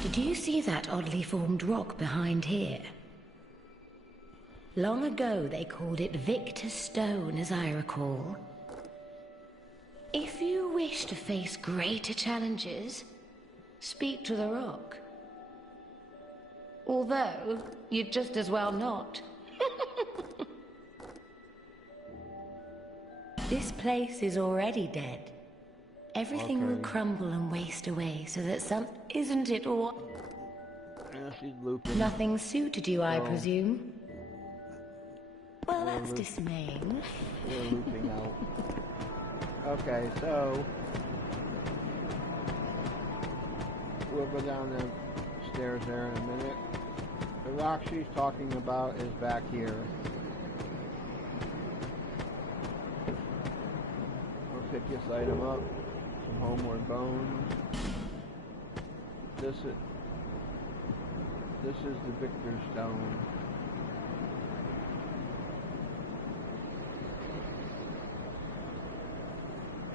Did you see that oddly formed rock behind here? Long ago they called it Victor's Stone, as I recall. If you wish to face greater challenges, speak to the rock. Although, you'd just as well not. This place is already dead. Everything will crumble and waste away so that Isn't it all? Yeah, she's looping. Nothing suited you, I No. presume? Well, that's dismaying. We're looping out. Okay, so we'll go down the stairs there in a minute. The rock she's talking about is back here. I'll pick this item up. Some homeward bones. This is the Victor's Stone.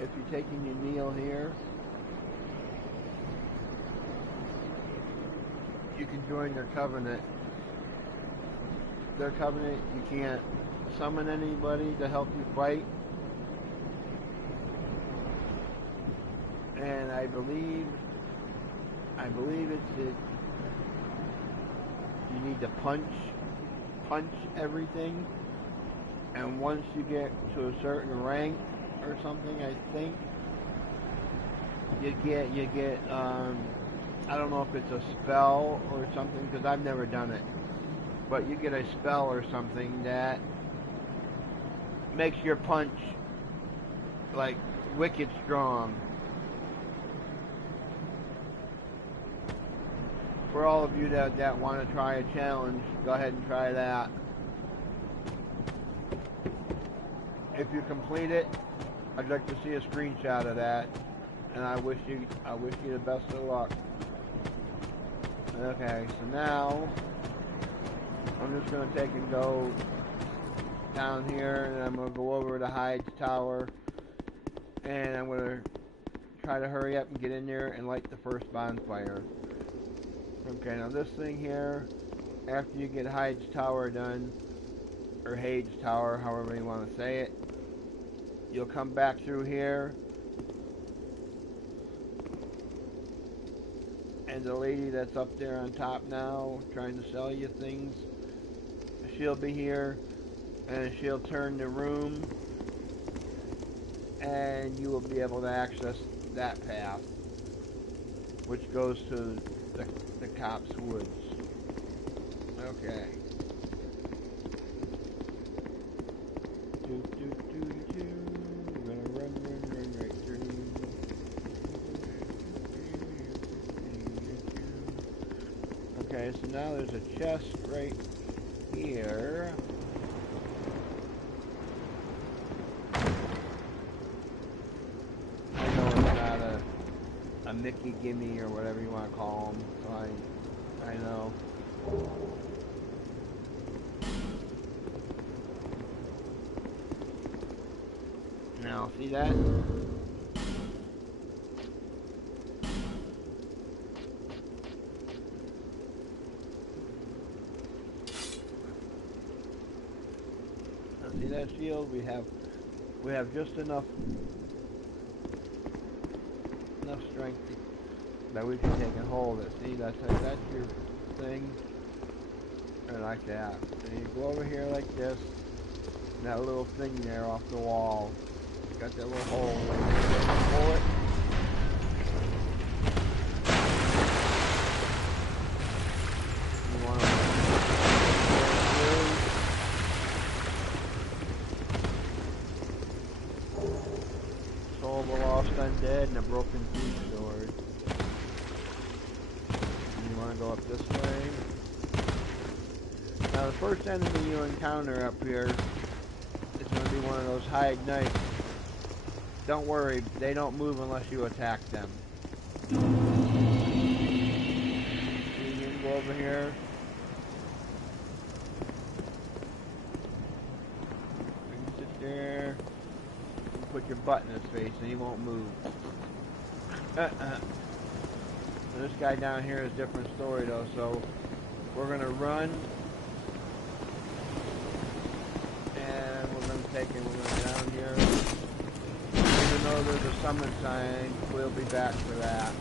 If you're taking your meal here, you can join their covenant. Their covenant, you can't summon anybody to help you fight. And I believe it's that you need to punch everything, and once you get to a certain rank or something, I think you get I don't know if it's a spell or something, because I've never done it, but you get a spell or something that makes your punch like wicked strong. For all of you that want to try a challenge, go ahead and try that. if you complete it, I'd like to see a screenshot of that, and I wish you the best of luck. Okay, so now I'm just gonna take and go down here, and I'm gonna go over to Hyde's tower, and I'm gonna try to hurry up and get in there and light the first bonfire. Okay, now this thing here, after you get Hyde's tower done, or Hyde's tower, however you want to say it, you'll come back through here, and the lady that's up there on top now, trying to sell you things, she'll be here, and she'll turn the room, and you will be able to access that path, which goes to the Copse Woods. Okay. We're gonna run right through. Okay, so now there's a chest right here. I know it's not a Mickey Gimme or whatever you want to call them, so I know. Now, see that? Now, see that shield? We have just enough strength that we can take and hold it. See, that's your thing. And like that. And you go over here like this, and that little thing there off the wall. Got that little hole right there. Pull it. You want to Soul of the Lost Undead and a Broken Thief Sword. And you want to go up this way. Now the first enemy you encounter up here is going to be one of those Hyde Knights. Don't worry, they don't move unless you attack them. You can go over here. You can sit there and put your butt in his face and he won't move. This guy down here is a different story though, so we're going to run. And we're going to take him, we're going to down here. Even though there's a summon sign, we'll be back for that.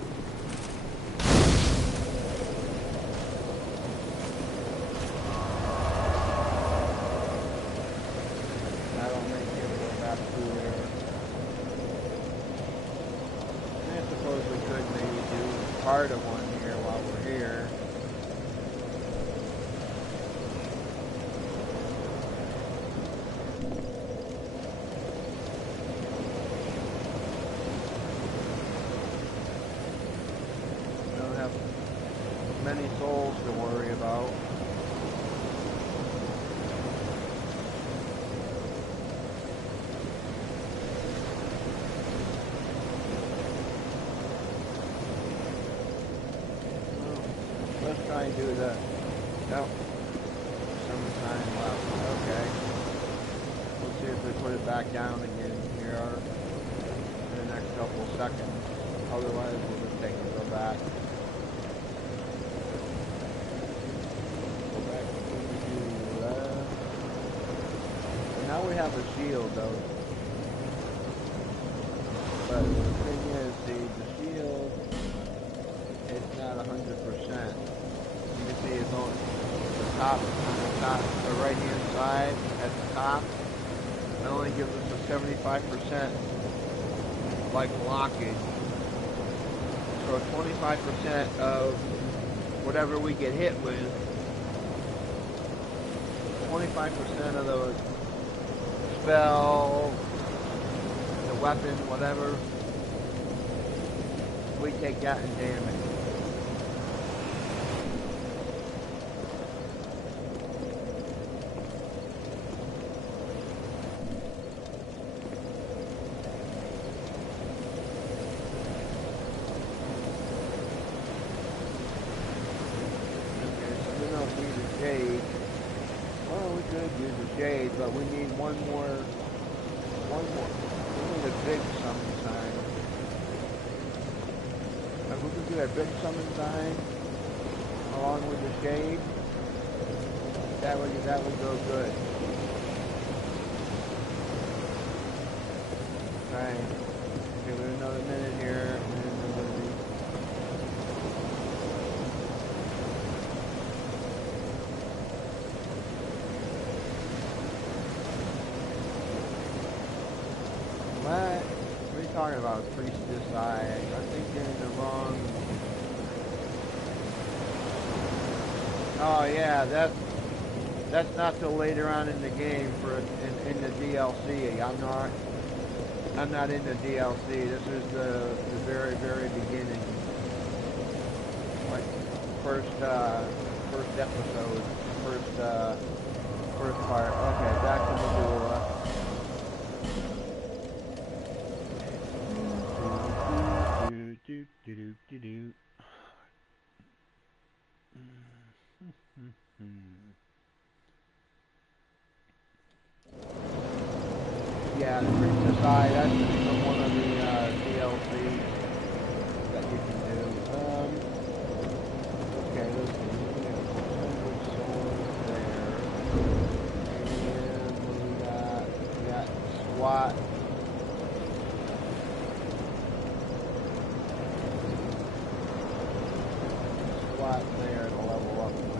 That'll make him go back through there. And I suppose we could maybe do part of one here while we're here. Many souls to worry about. Let's try and do the nope. Sometime left. Okay. We'll see if we put it back down again here in the next couple seconds. Otherwise we'll just take and go back. Now we have a shield though. But the thing is, the shield is not 100%. You can see it's on the top, the right hand side at the top. It only gives us a 75% like blockage. So 25% of whatever we get hit with, 25% of the spell, the weapon, whatever, we take that in damage. use the shade, but we need one more. We need a big summon sign. If we could do a big summon sign along with the shade, that would go good. Right. Give it another minute here, and then we're gonna be. What? What are you talking about, Priestess Eye? I think you're in the wrong. Oh yeah, that's not till later on in the game in the DLC. I'm not in the DLC. This is the very beginning, like first episode, first part. Okay, back to Medulla. Yeah, the Princess Eye, that's from one of the DLC that you can do. Okay, let's see. We have 600 souls there. And we got SWAT. SWAT there to level up with.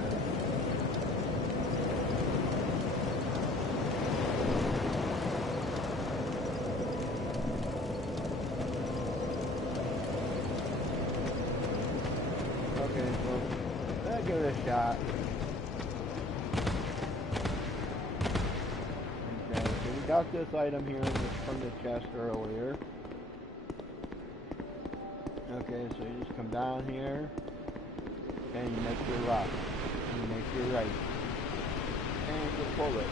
Okay, so let's give it a shot. Okay, so we got this item here from the chest earlier. Okay, so you just come down here and you make your left. And you make your right. And you pull it.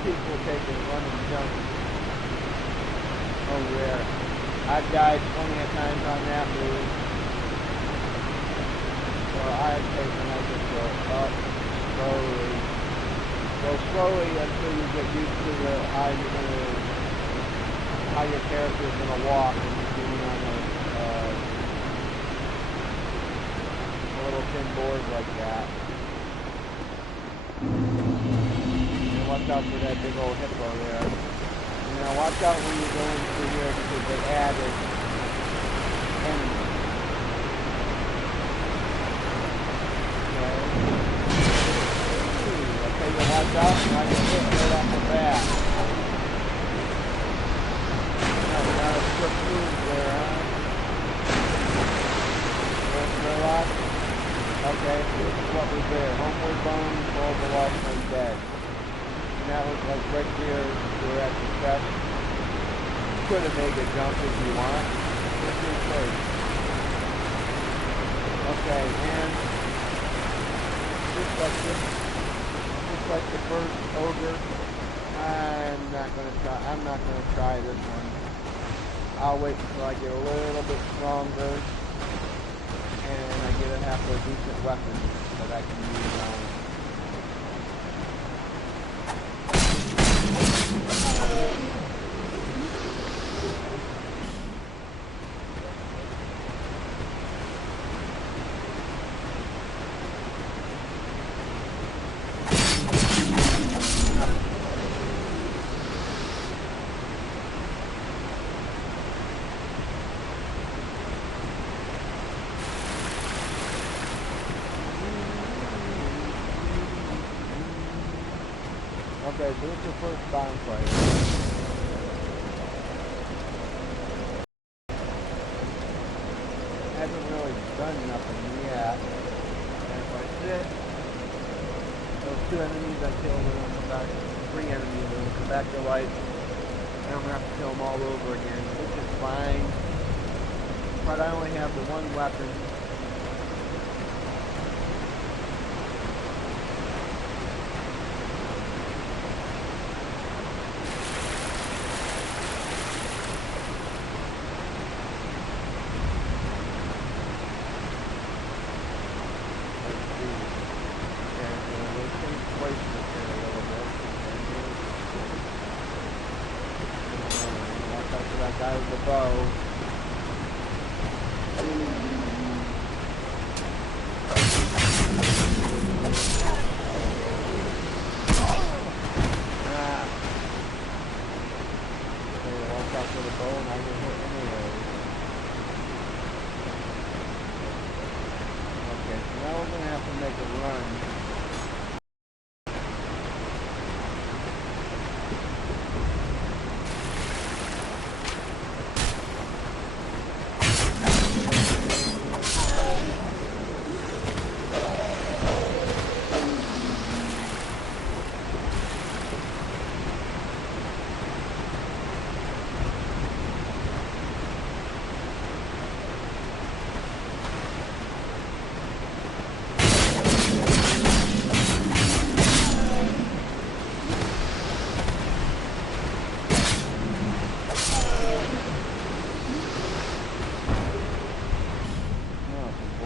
People taking run and jump over there. I've died plenty of times on that move. So I just go up slowly. Go slowly until you get used to how your character's gonna walk when you're doing on a little thin board like that. Watch out for that big old hippo there. And now watch out when you're going through here because they added enemies. Okay, you watch out and I can hit right off the bat. Now we got a quick move there, huh? Sherlock? Okay, so this is what was there. Homeward bones, all the lost and dead. That was like right here, we're at the chest. You could have made a jump if you want. What's your choice? Okay, and just like the first ogre, I'm not gonna try this one. I'll wait until I get a little bit stronger and I get a decent weapon that I can use on. Okay, so this is the first bonfire. Haven't really done nothing yet. And if I sit, those 2 enemies I killed are gonna come back. 3 enemies are gonna come back to life. And I'm gonna have to kill them all over again, which is fine. But I only have the one weapon. Guy with the bow. Walk up with a bow and I can hit anyway. Okay, so now we're gonna have to make a run.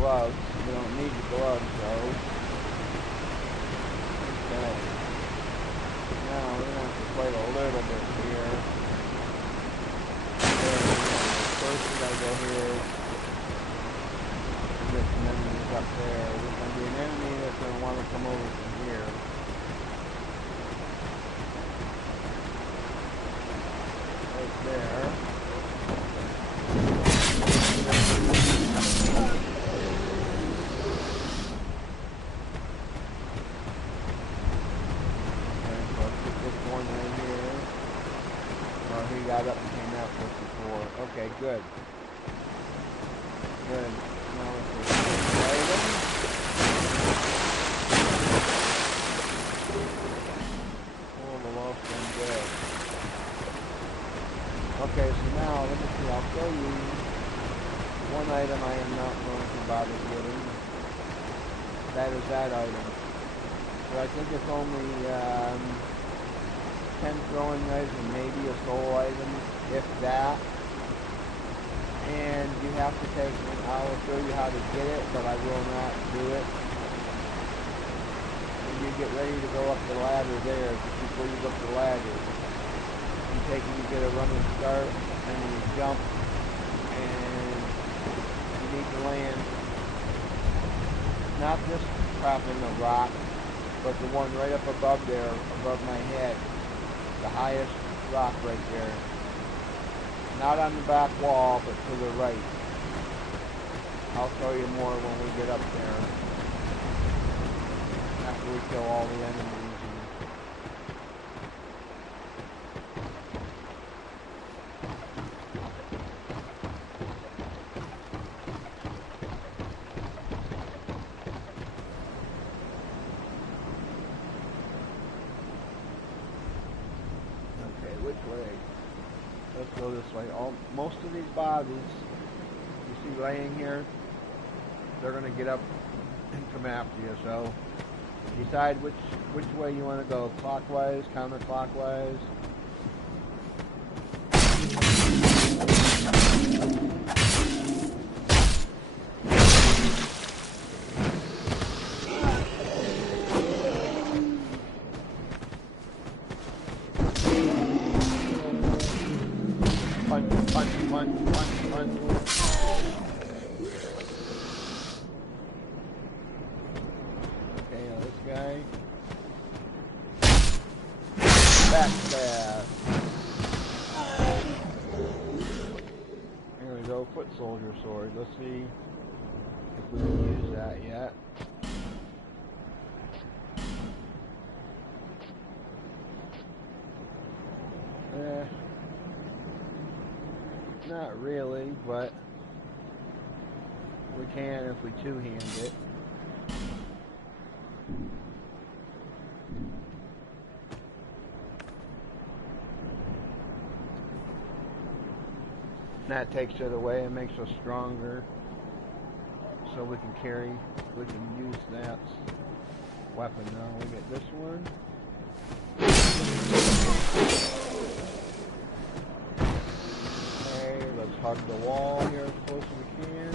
Gloves. We don't need the gloves though. Okay. Now we're gonna have to fight a little bit here. Okay. First we gotta go here. Get some enemies up there. There's gonna be an enemy that's gonna want to come over from here. Right there. He got up and came out with before. Okay, good. Good. Now let's see. Item. Oh, the lost one dead. Okay, so now let me see. I'll show you one item I am not going to bother getting. That is that item. So I think it's only 10 throwing knives and maybe a soul item, if that. And you have to take it. I'll show you how to get it, but I will not do it. When you get ready to go up the ladder there, just before you go up the ladder, you get a running start, and then you jump, and you need to land, not this crap in the rock, but the one right up above there, above my head. The highest rock right there. Not on the back wall, but to the right. I'll show you more when we get up there. After we kill all the enemies. Which way? Let's go this way. Most of these bodies you see laying here, they're going to get up and come after you. So decide which way you want to go. Clockwise, counterclockwise. Backstab. Here we go, foot soldier sword. Let's see if we can use that yet. Not really, but We can if we two-hand it. That takes it away and makes us stronger. So we can use that weapon now. We get this one. Okay, let's hug the wall here as close as we can.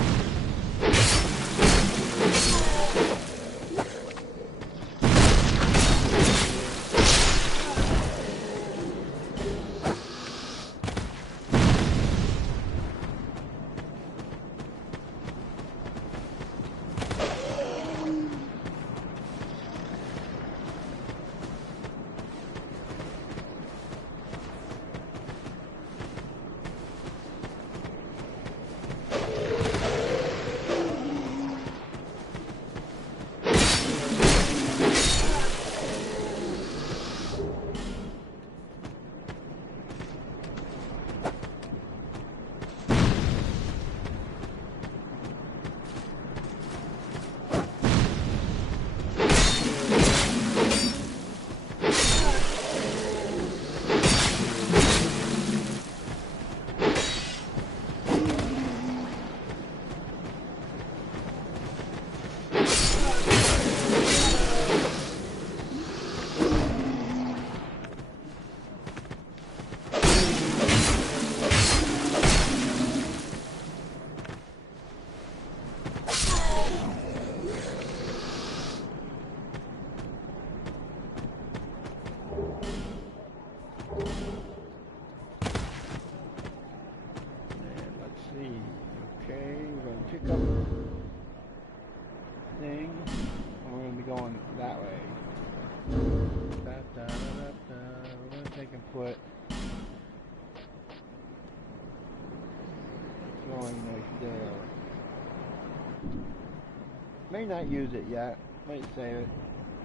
May not use it yet. Might save it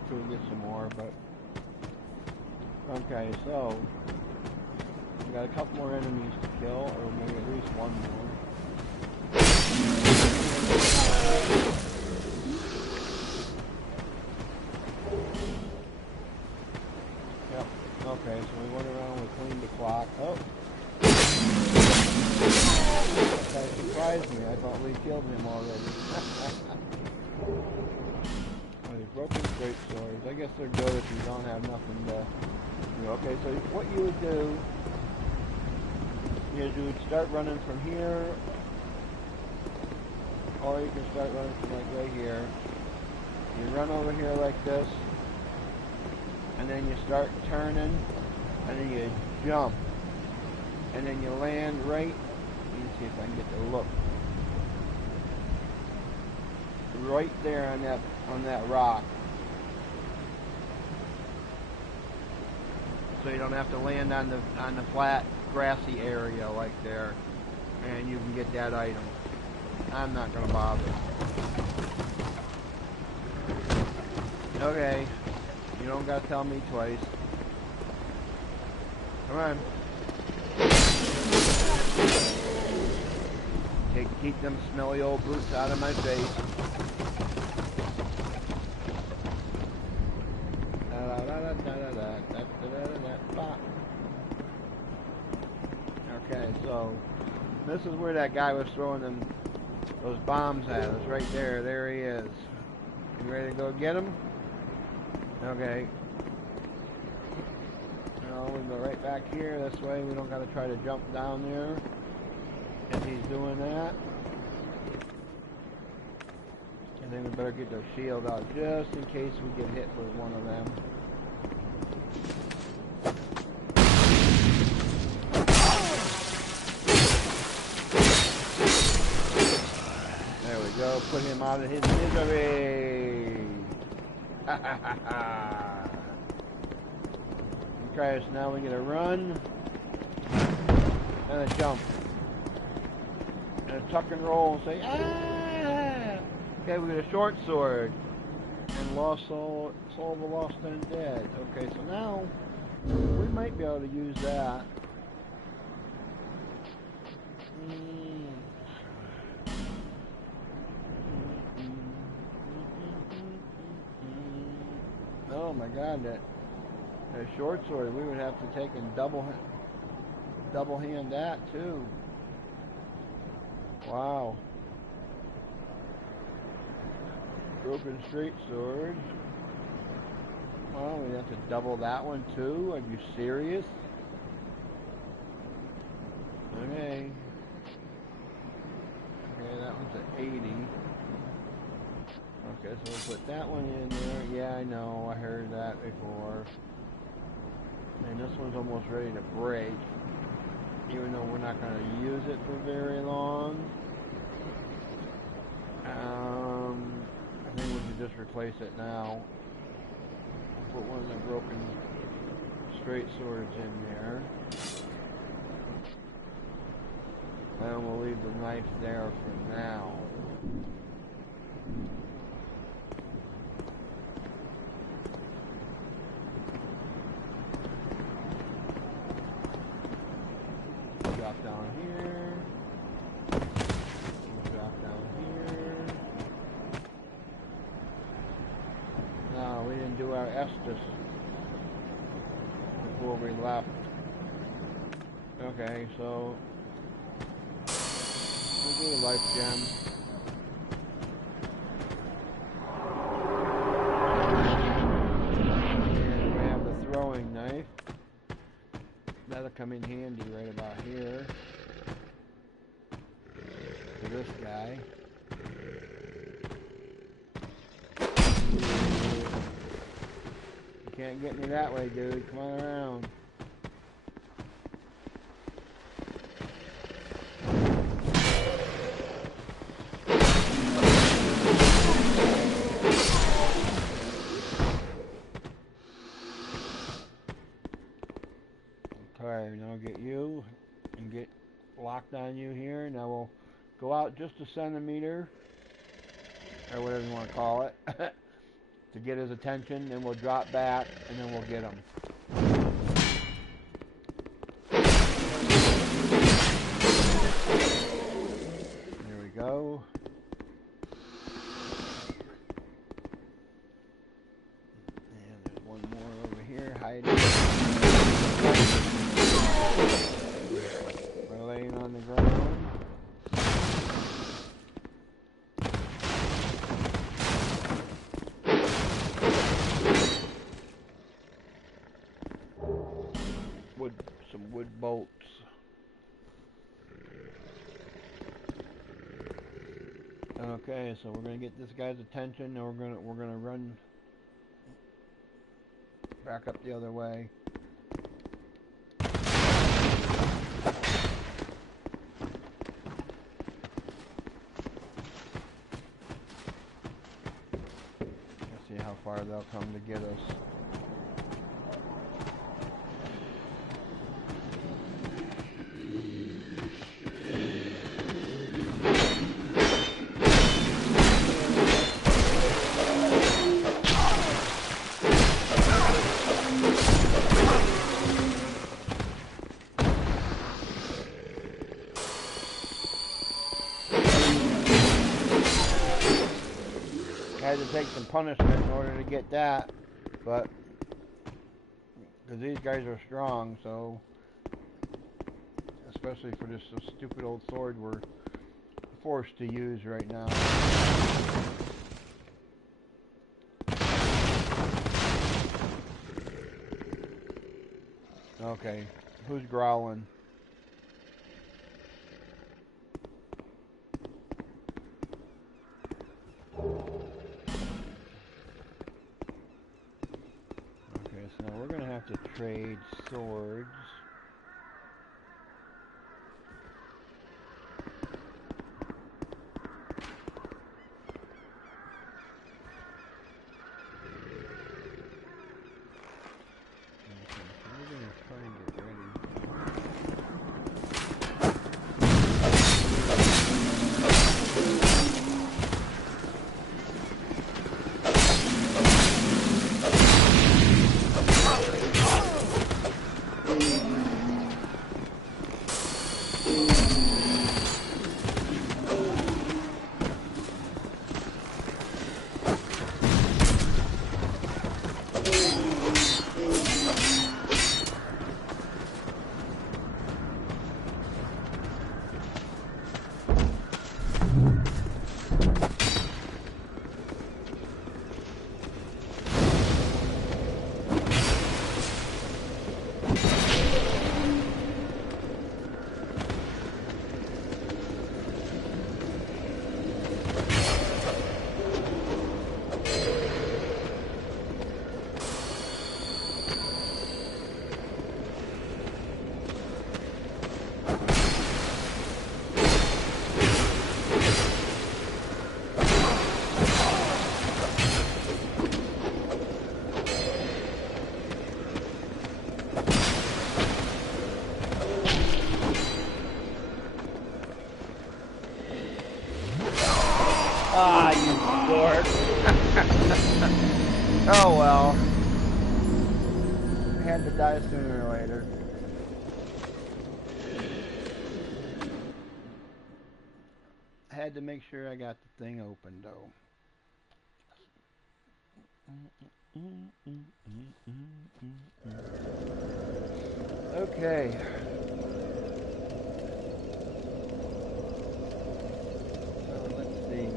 till we get some more, but okay, so we got a couple more enemies to kill, or maybe at least one more. Yep. Okay, so we went around, we cleaned the clock. Oh. That surprised me. I thought we killed him already. Oh, these broken straight swords. I guess they're good if you don't have nothing to do. Okay, so what you would do is you would start running from here, or you can start running from like right here. You run over here like this, and then you start turning, and then you jump, and then you land right. Let me see if I can get the look. Right there on that rock. So you don't have to land on the flat grassy area like there, and you can get that item. I'm not gonna bother. Okay, you don't gotta tell me twice. Come on. Keep them smelly old boots out of my face. Okay, so this is where that guy was throwing those bombs at us. Right there. There he is. You ready to go get him? Okay. Now we go right back here. This way we don't got to try to jump down there. If he's doing that. And then we better get their shield out just in case we get hit with one of them. There we go. Put him out of his misery. Okay, so now we get a run and a jump. And a tuck and roll and say, ah! Okay, we get a short sword. And lost soul of the lost and dead. Okay, so now we might be able to use that. my god, that short sword, we would have to take and double hand that too. Wow. Broken straight sword. Well, we have to double that one too? Are you serious? Okay. Okay, that one's at 80. Okay, so we'll put that one in there. Yeah, I know, I heard that before. And this one's almost ready to break. Even though we're not going to use it for very long. I think we should just replace it now. I'll put one of the broken straight swords in there. And we'll leave the knife there for now. Drop down here. Drop down here. No, we didn't do our Estus before we left. Okay, so we'll do a life gem. And we have the throwing knife. That'll come in handy right about here. For this guy. You can't get me that way, dude. Come on around. Okay, now get you and get locked on you here. Now we'll go out just a centimeter, or whatever you want to call it, to get his attention. Then we'll drop back, and then we'll get him. There we go. And there's one more over here hiding. We're laying on the ground. Some wood bolts. Okay, so we're gonna get this guy's attention, and we're gonna run back up the other way. Let's see how far they'll come to get us. Had to take some punishment in order to get that, but because these guys are strong, so especially for this stupid old sword we're forced to use right now. Okay, who's growling? So now we're going to have to trade swords. Okay, so we're going to try and get ready. Ah, you dork. Oh well. I had to die sooner or later. I had to make sure I got the thing open though. Okay. So let's see.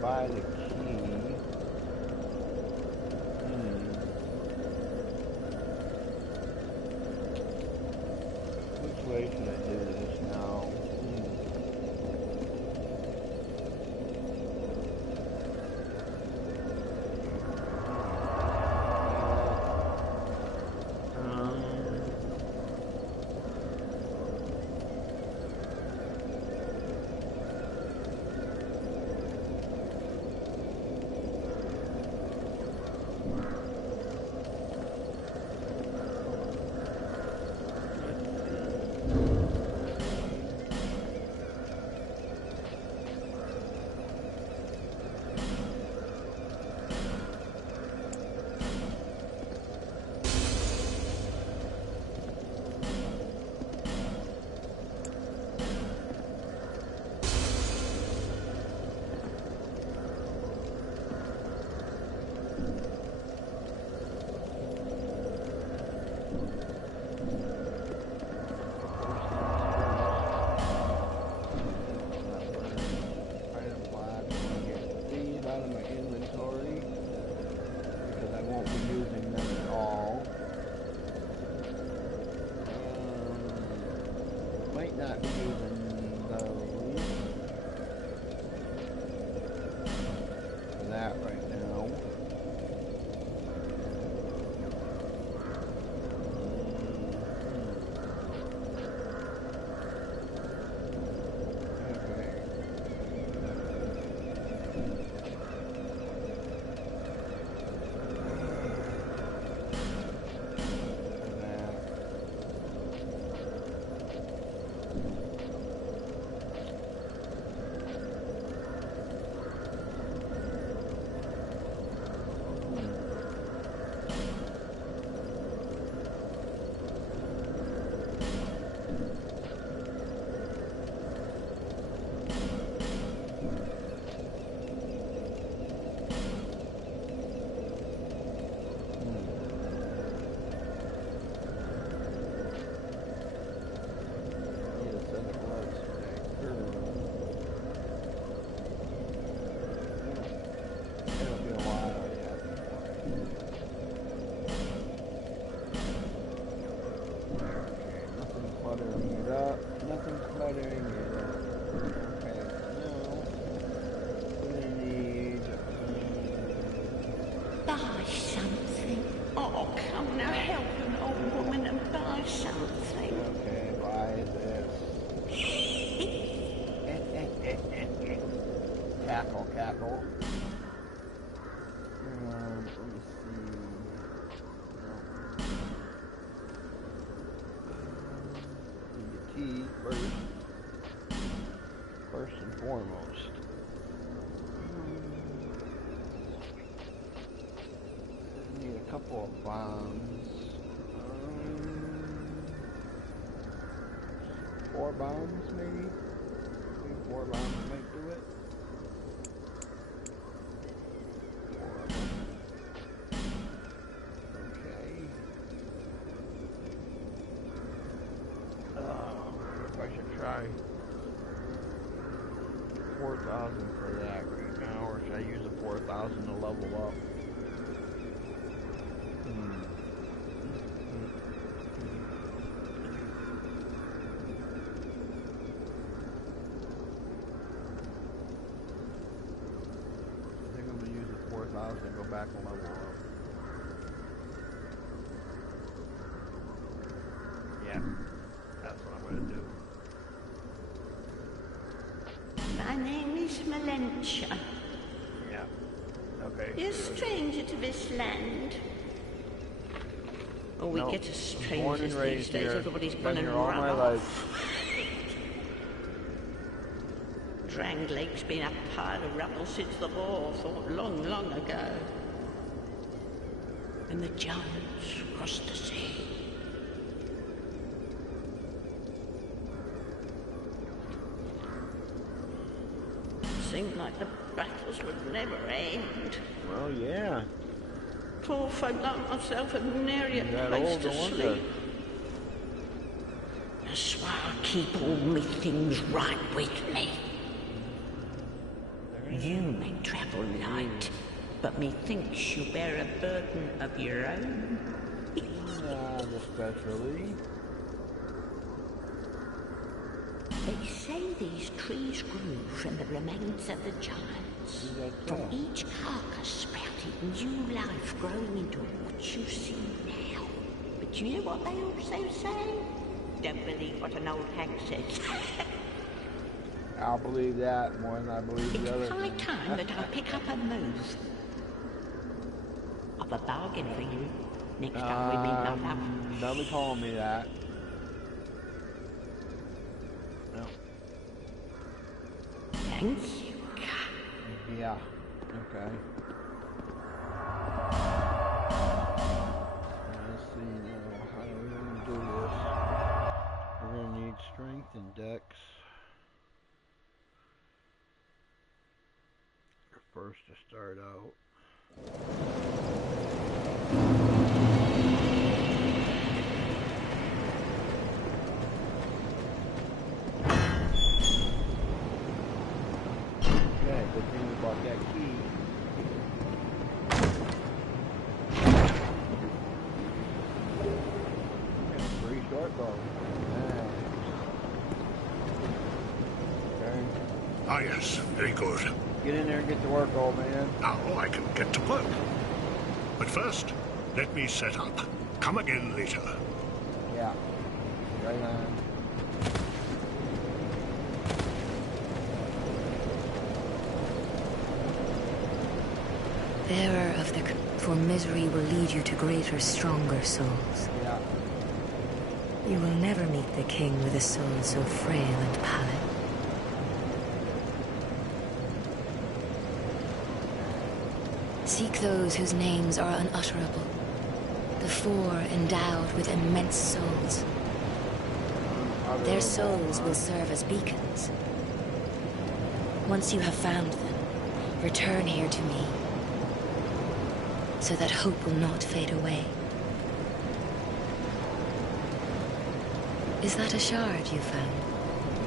Buy the key. Which way should I do this now? might not be using those. That right now. Buy something. Oh, come now, help an old woman and buy something. Okay, buy this. Cackle, cackle. Let me see. Need the key first and foremost. Need a couple of bombs. 4 bombs, maybe? Maybe 4 bombs might do it. 4 of them. Okay. If I should try 4,000 for that right now, or should I use the 4,000 to level up? And go back and level up. Yeah, that's what I'm going to do. My name is Melentia. Yeah, okay. You're a stranger to this land. Oh, we get a strangers these days. Everybody's gone and all my life. Drang Lake's been a pile of rubble since the war, thought long, long ago. And the giants crossed the sea. Seemed like the battles would never end. Well, yeah. Poor folk like myself have nary a place to sleep. That's why I keep all me things right with me. You may travel light, but methinks you bear a burden of your own. Not especially. They say these trees grew from the remains of the giants. From each carcass sprouted new life growing into what you see now. But you know what they also say? Don't believe what an old hag says. I'll believe that more than I believe the other. It's high time that I pick up a move. I've a bargain for you. Next time we meet not up. Don't be calling me that. No. Thank you. Yeah. Okay. Let's see now. How are we going to do this? We're going to need strength and dex. First to start out. Okay, good thing we bought that key. Free short bow. Nice. Ah, yes, very good. Get in there and get to work, old man. Now I can get to work. But first, let me set up. Come again later. Yeah. Right on. Bearer of the... For misery will lead you to greater, stronger souls. Yeah. You will never meet the king with a soul so frail and pallid. Seek those whose names are unutterable. The four endowed with immense souls. Their souls will serve as beacons. Once you have found them, return here to me, so that hope will not fade away. Is that a shard you found?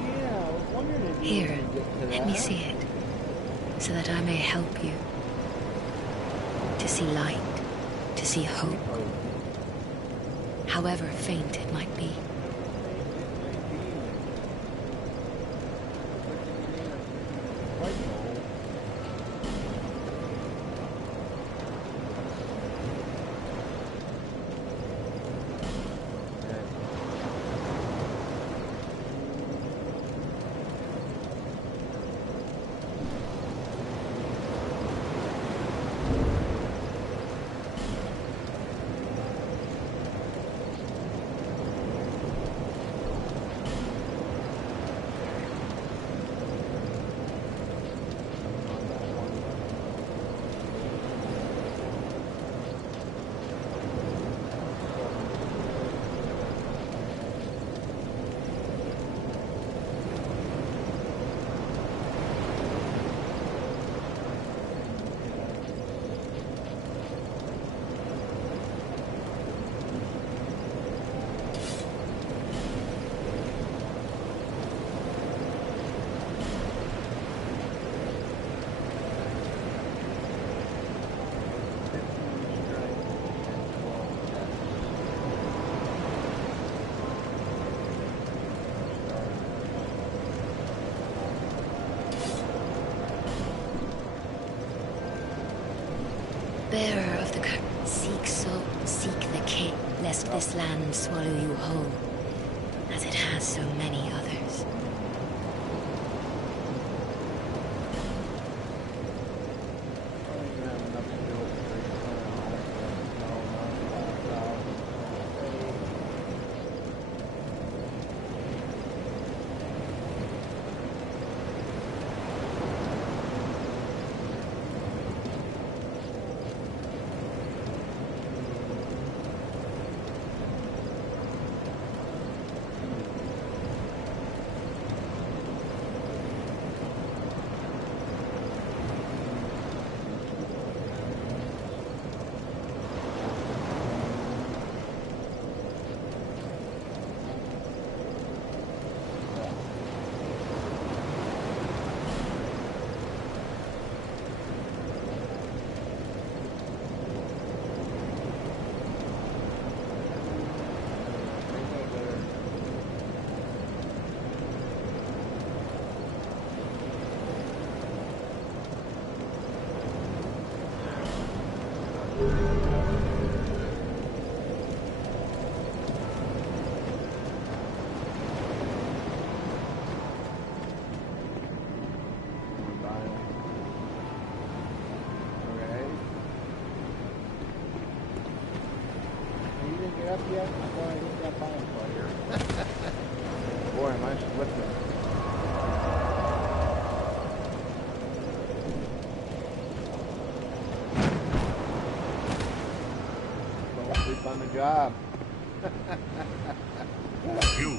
Yeah, I was wondering if you Here, were gonna get to let me that. see it, so that I may help you. To see light, to see hope, however faint it might be. Bearer of the curtain, seek soul, seek the king, lest this land swallow you whole, as it has so many others. Up yet? I'm going to hit that bonfire. Boy, am I slipping. Don't sleep on the job. You,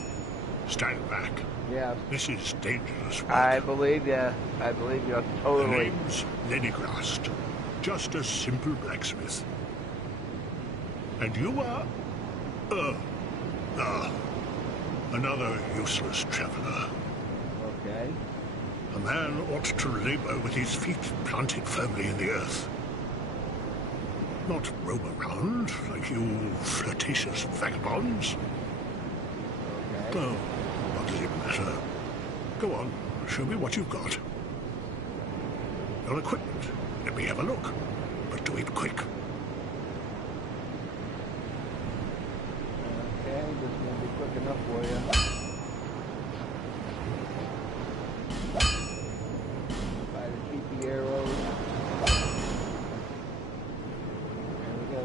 stand back. Yes. This is dangerous work. I believe you. I believe you The totally. name's Lenigrast. Just a simple blacksmith. And you are... another useless traveler. Okay. A man ought to labor with his feet planted firmly in the earth. Not roam around like you flirtatious vagabonds. Okay. Oh, what does it matter? Go on, show me what you've got. your equipment. Let me have a look, but do it quick. Okay, this is gonna be quick enough for you. Buy the cheapy arrows. There we go.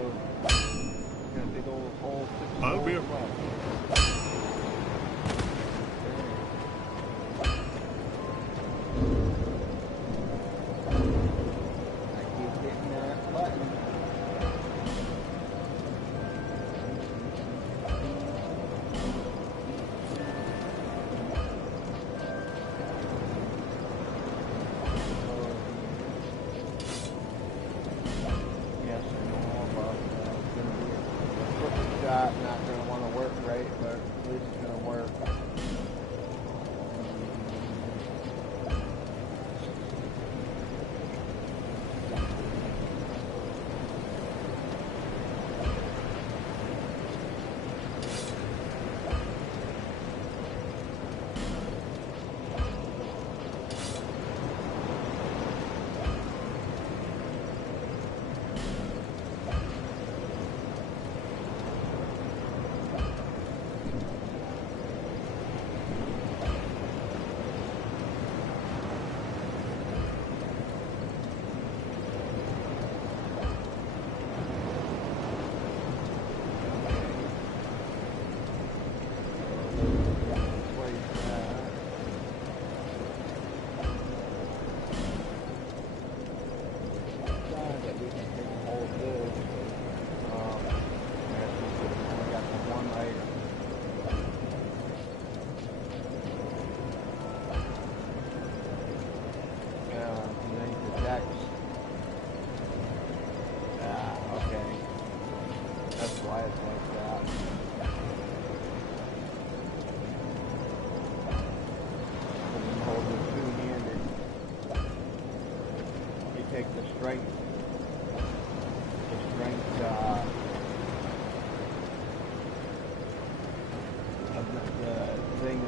Got a big old hole. I'll be a... Not going to want to work right, but at least it's going to work.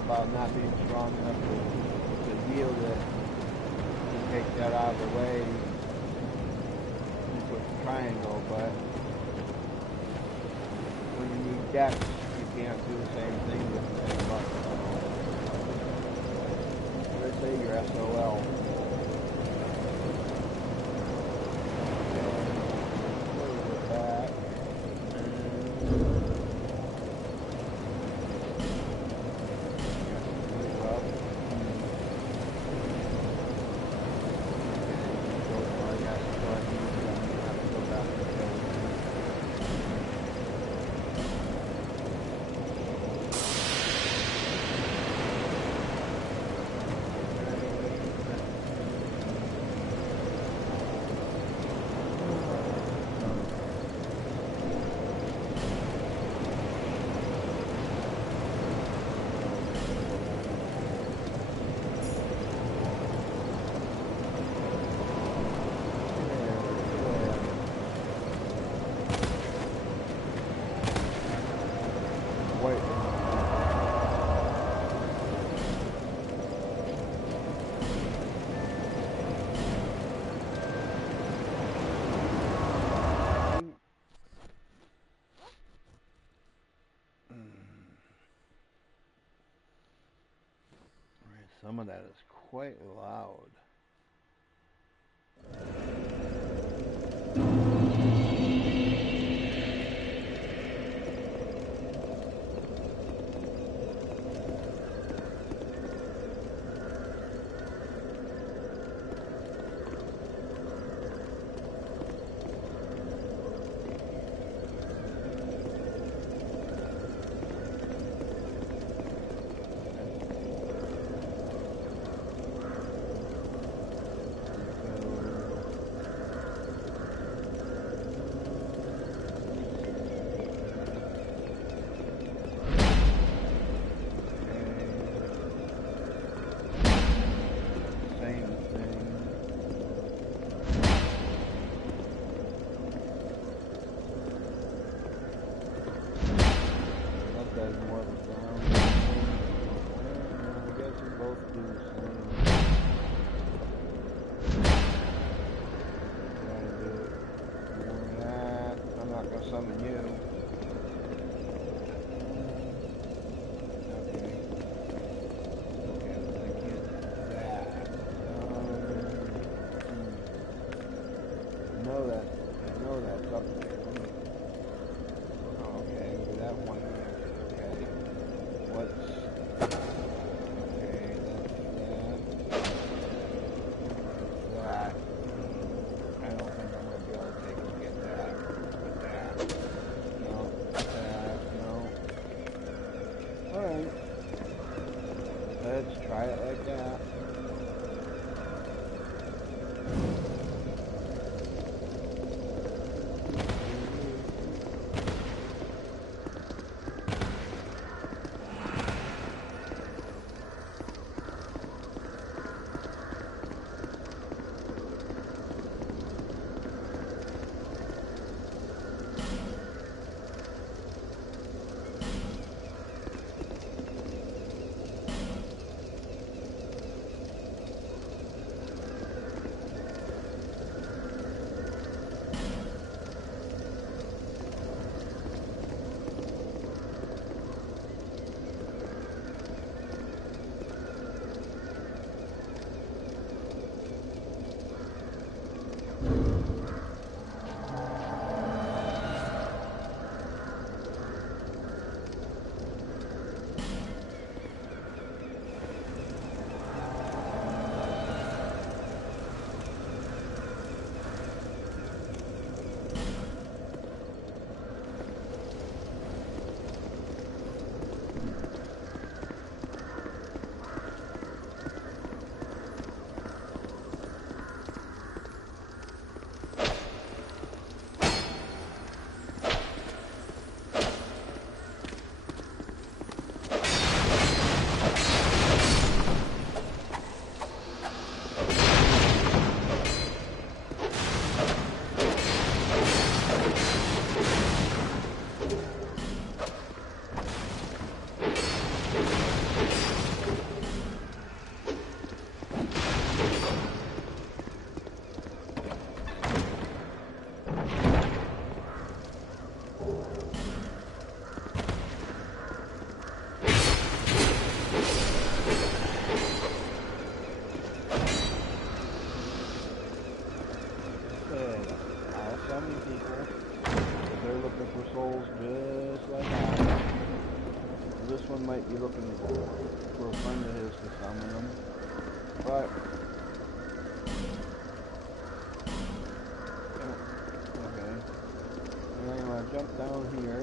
About not being strong enough to yield it, you take that out of the way, you put the triangle, but when you need depth, you can't do the same thing with the same button. What did I say? Your SOL. Some of that is quite loud. summon you. Okay. Okay, I get that. I know that's up there. Okay, that one there. Okay. What's... Okay, that's that. I don't think I'm going to be able to take and get that. With that. No. That. No. Alright. Let's try it like that. Might be looking for a friend of his to summon him, but okay. And then I'm gonna jump down here.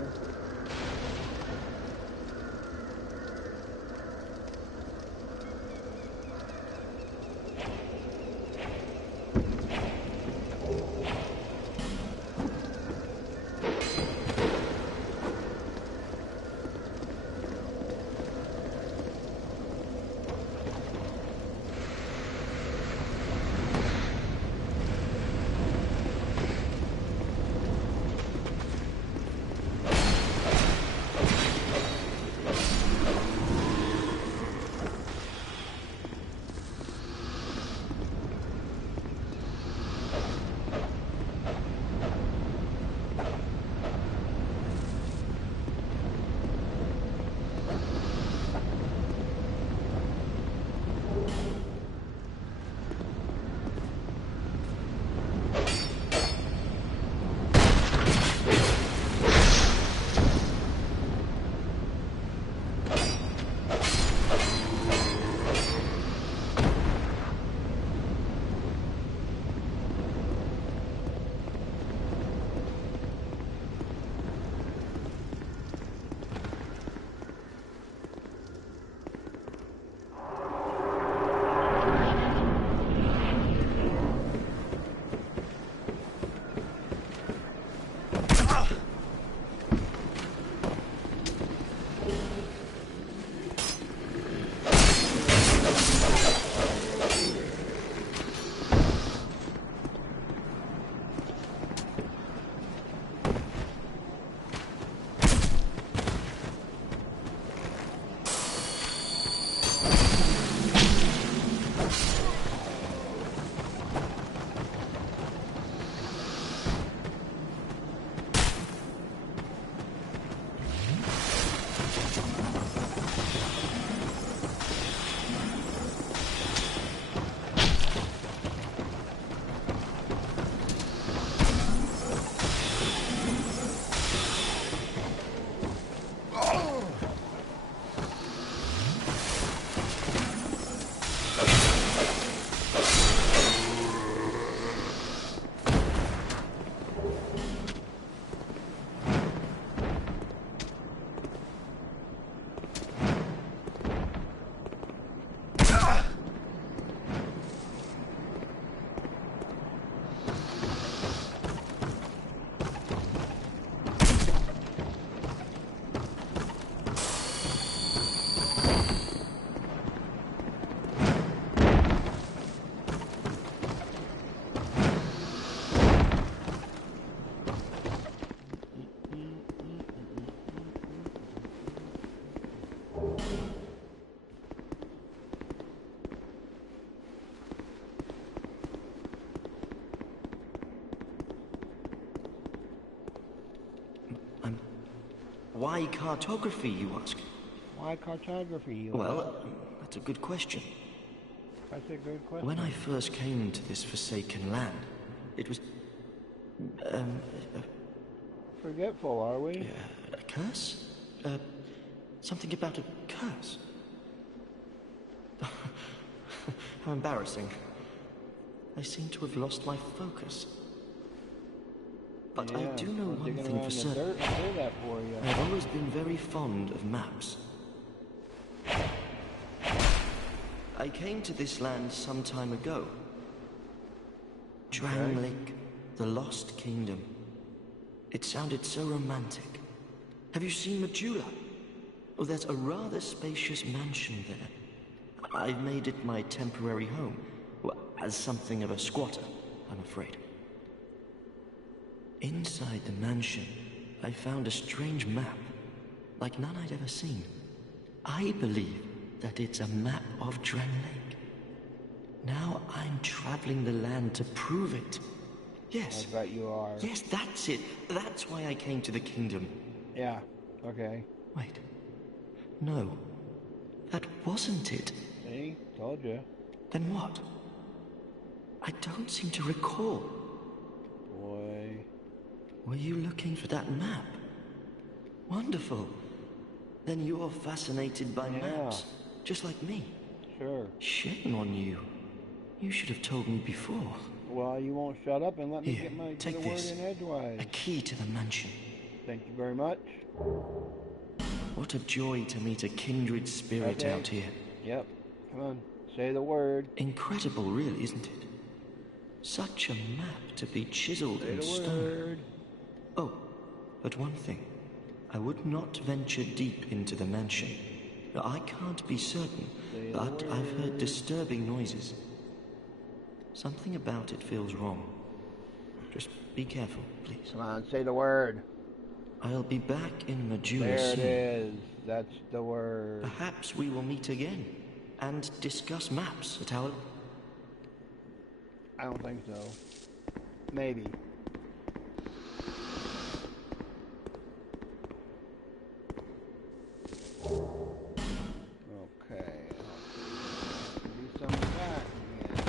Why cartography, you ask? Why cartography, you Well, that's a good question. That's a good question. When I first came to this forsaken land, it was... Forgetful, are we? a curse? Something about a curse? How embarrassing. I seem to have lost my focus. But I do know one thing for certain. I've always been very fond of maps. I came to this land some time ago. Drangleic, the Lost Kingdom. It sounded so romantic. Have you seen Majula? Oh, there's a rather spacious mansion there. I've made it my temporary home. Well, as something of a squatter, I'm afraid. Inside the mansion, I found a strange map, like none I'd ever seen. I believe that it's a map of Drangleic. Now I'm traveling the land to prove it. Yes. I bet you are. Yes, that's it. That's why I came to the kingdom. Yeah, okay. Wait. No. That wasn't it. See? Told you. Then what? I don't seem to recall. Boy. Were you looking for that map? Wonderful. Then you're fascinated by maps, just like me. Sure. Shame on you. You should have told me before. Well, you won't shut up and let me Here, get my take word this. in edgewise. A key to the mansion. Thank you very much. What a joy to meet a kindred spirit out here. Yep. Come on. Say the word. Incredible, really, isn't it? Such a map to be chiseled in Say the stone. word. Oh, but one thing. I would not venture deep into the mansion. Now, I can't be certain, but I've heard disturbing noises. Something about it feels wrong. Just be careful, please. Come on, say the word. I'll be back in Majula There soon. it is. That's the word. Perhaps we will meet again and discuss maps at our... I don't think so. Maybe. Okay. Do some of that again.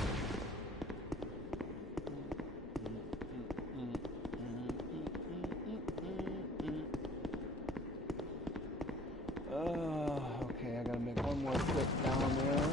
Okay, I gotta make one more trip down there.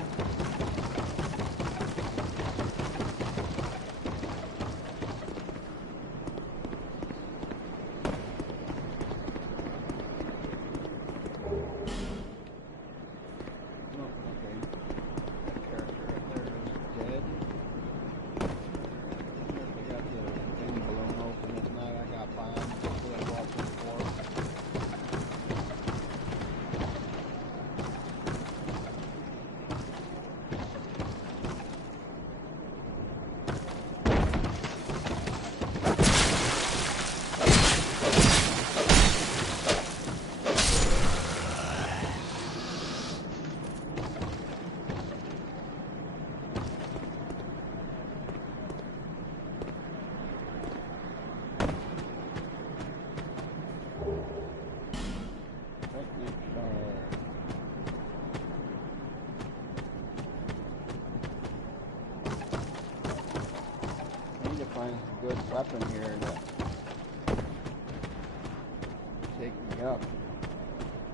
Good weapon here that take me up.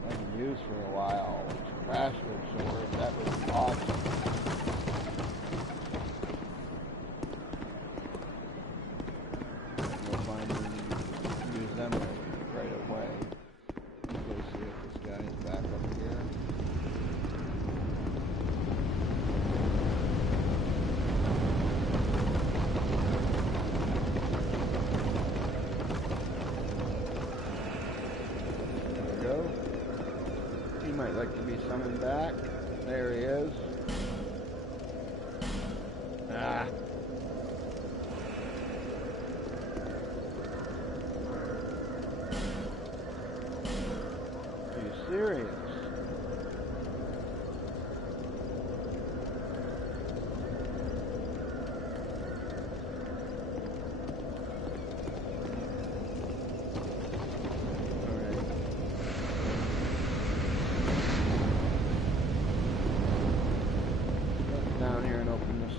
I can use for a while. Bastard sword, that would be awesome. We'll find and use them right away. Let's go see if this guy is back up here. Might like to be summoned back. There he is. Ah. Are you serious?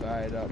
side up.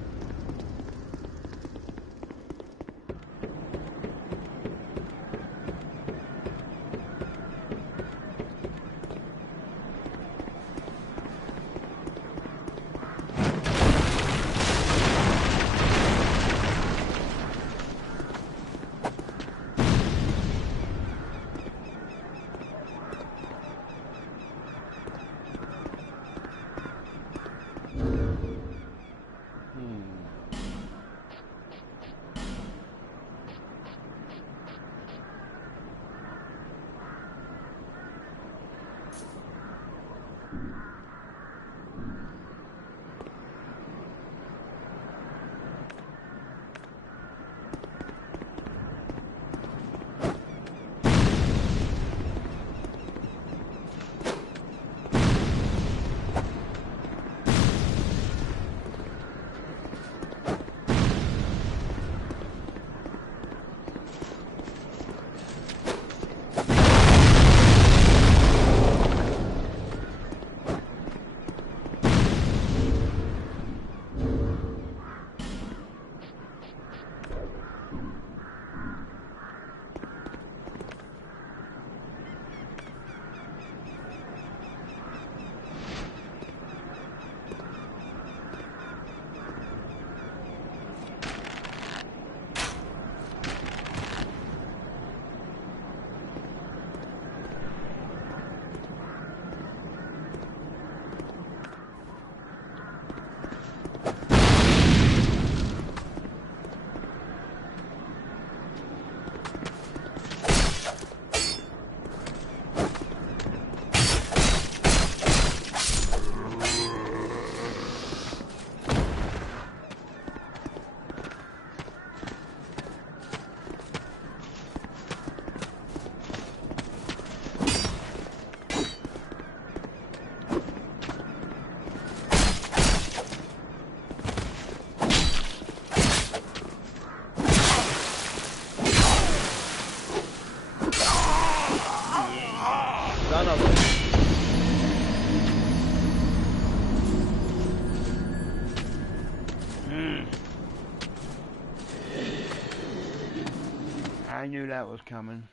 I knew that was coming.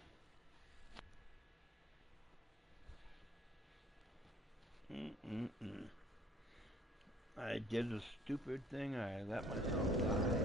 I did a stupid thing. I let myself die.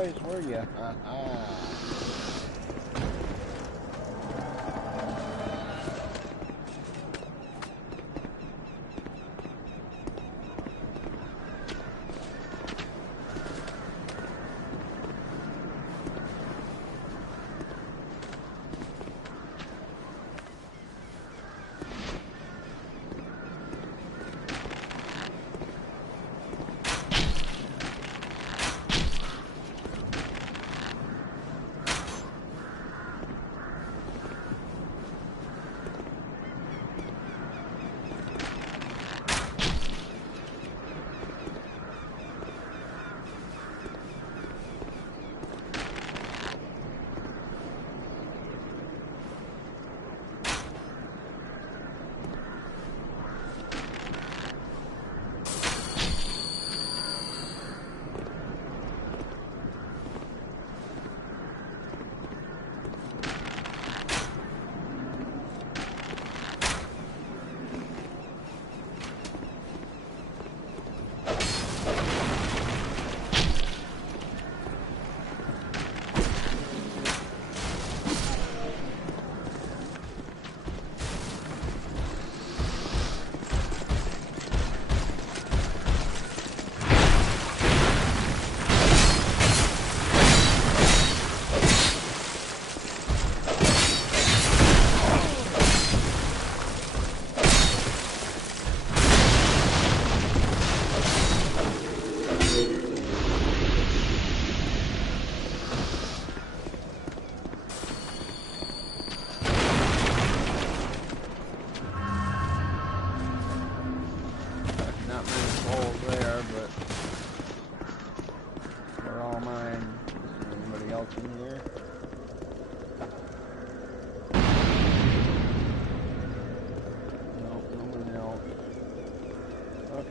choice, were you?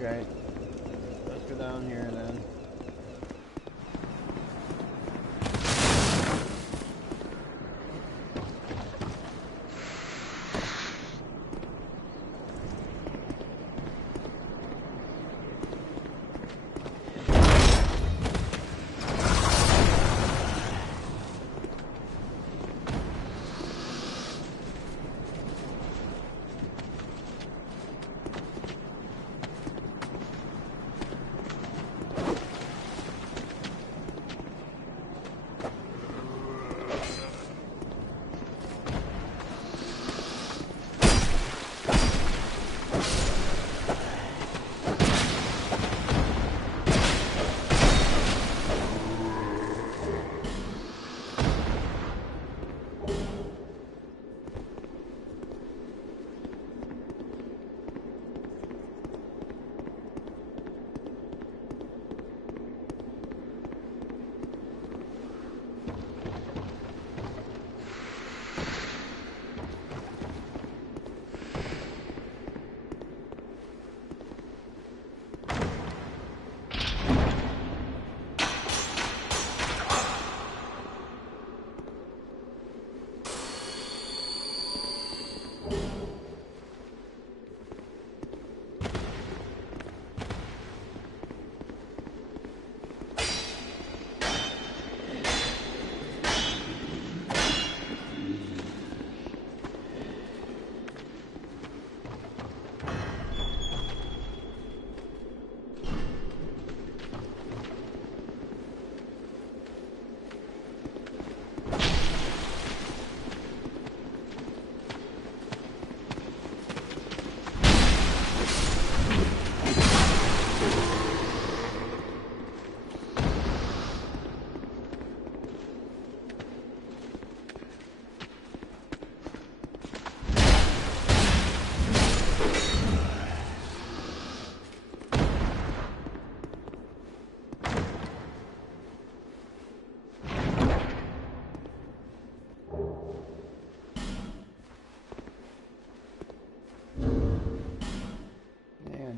Okay. Let's go down here then.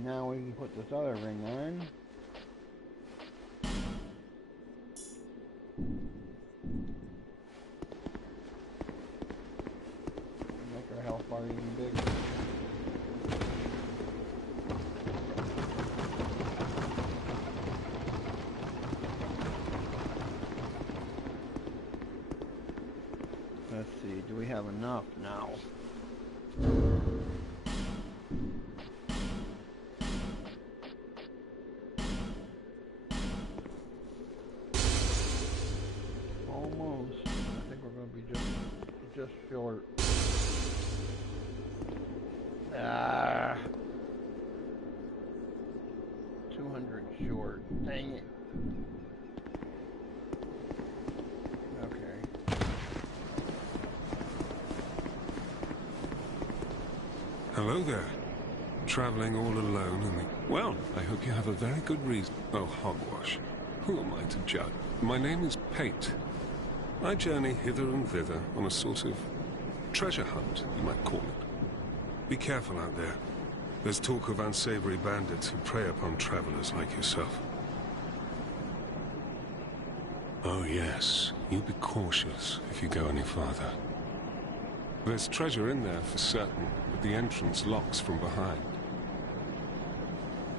Now we can put this other ring on. Make our health bar even bigger. enough now. Almost. I think we're going to be just short. 200 short. Dang it. Hello there. Traveling all alone in the... Well, I hope you have a very good reason. Oh, hogwash. Who am I to judge? My name is Pate. I journey hither and thither on a sort of treasure hunt, you might call it. Be careful out there. There's talk of unsavory bandits who prey upon travelers like yourself. Oh yes, you be cautious if you go any farther. There's treasure in there for certain, but the entrance locks from behind.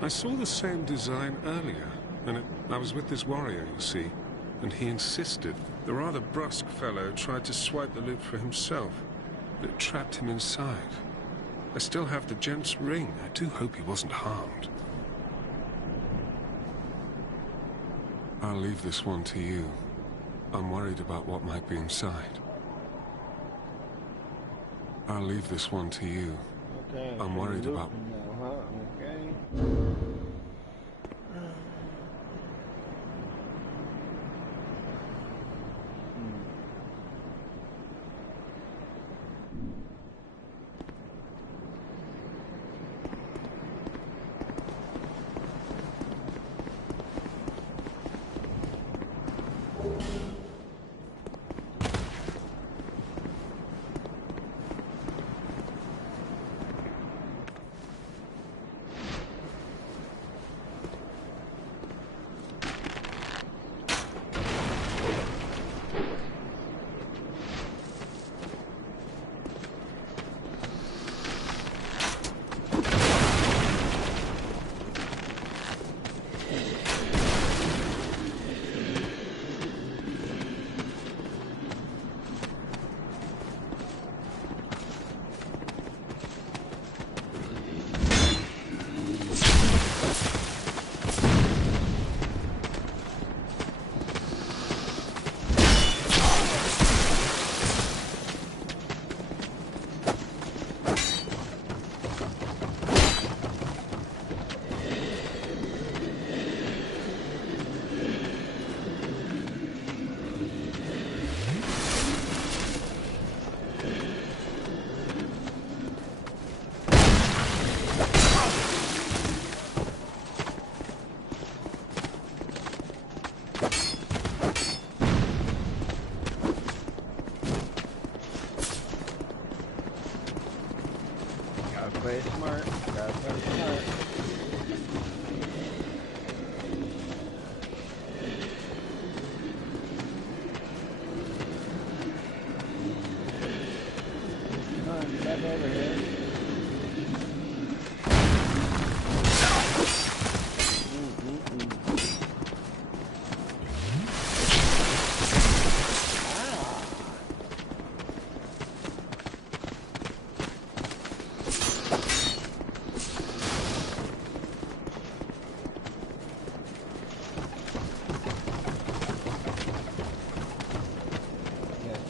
I saw the same design earlier, and I was with this warrior, you see, and he insisted. The rather brusque fellow tried to swipe the loot for himself, but it trapped him inside. I still have the gent's ring. I do hope he wasn't harmed. I'll leave this one to you. I'm worried about what might be inside. I'll leave this one to you. Okay. I'm worried about... Now, huh? Okay. Play smart. Gotta play smart. Come on, step over here.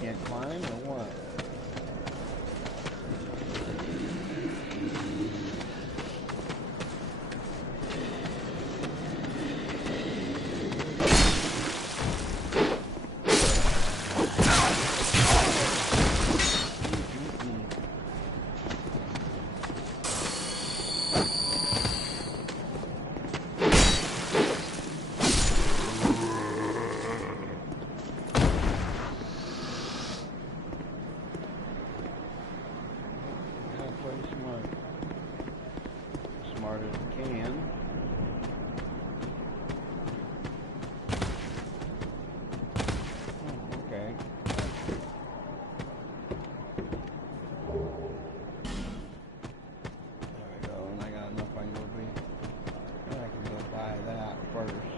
Can't climb or what? Smart as I can. Oh, okay. There we go, and I got enough on your beat. I can go buy that first.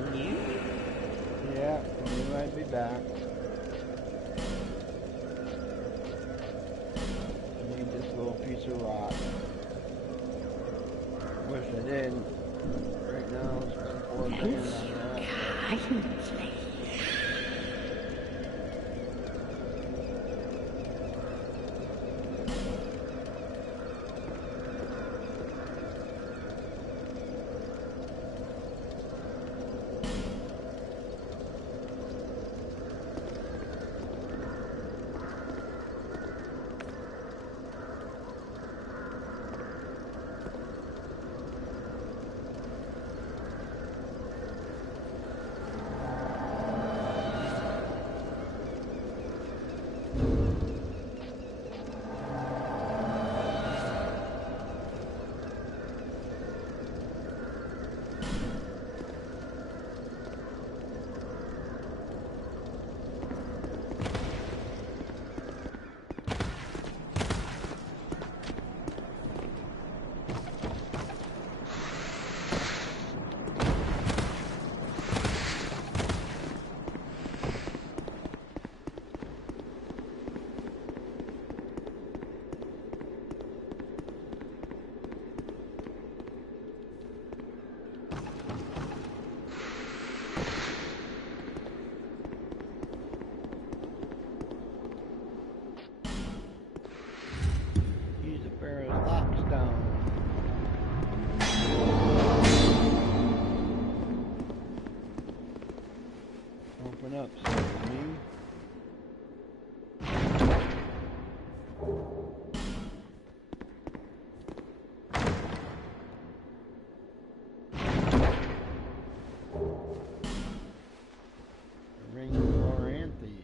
on you. Yeah, you might be back. I need this little piece of rock. Wish I didn't. Right now, spend 4 grand on that. Kindly. Open up, me. Ring for Anthony.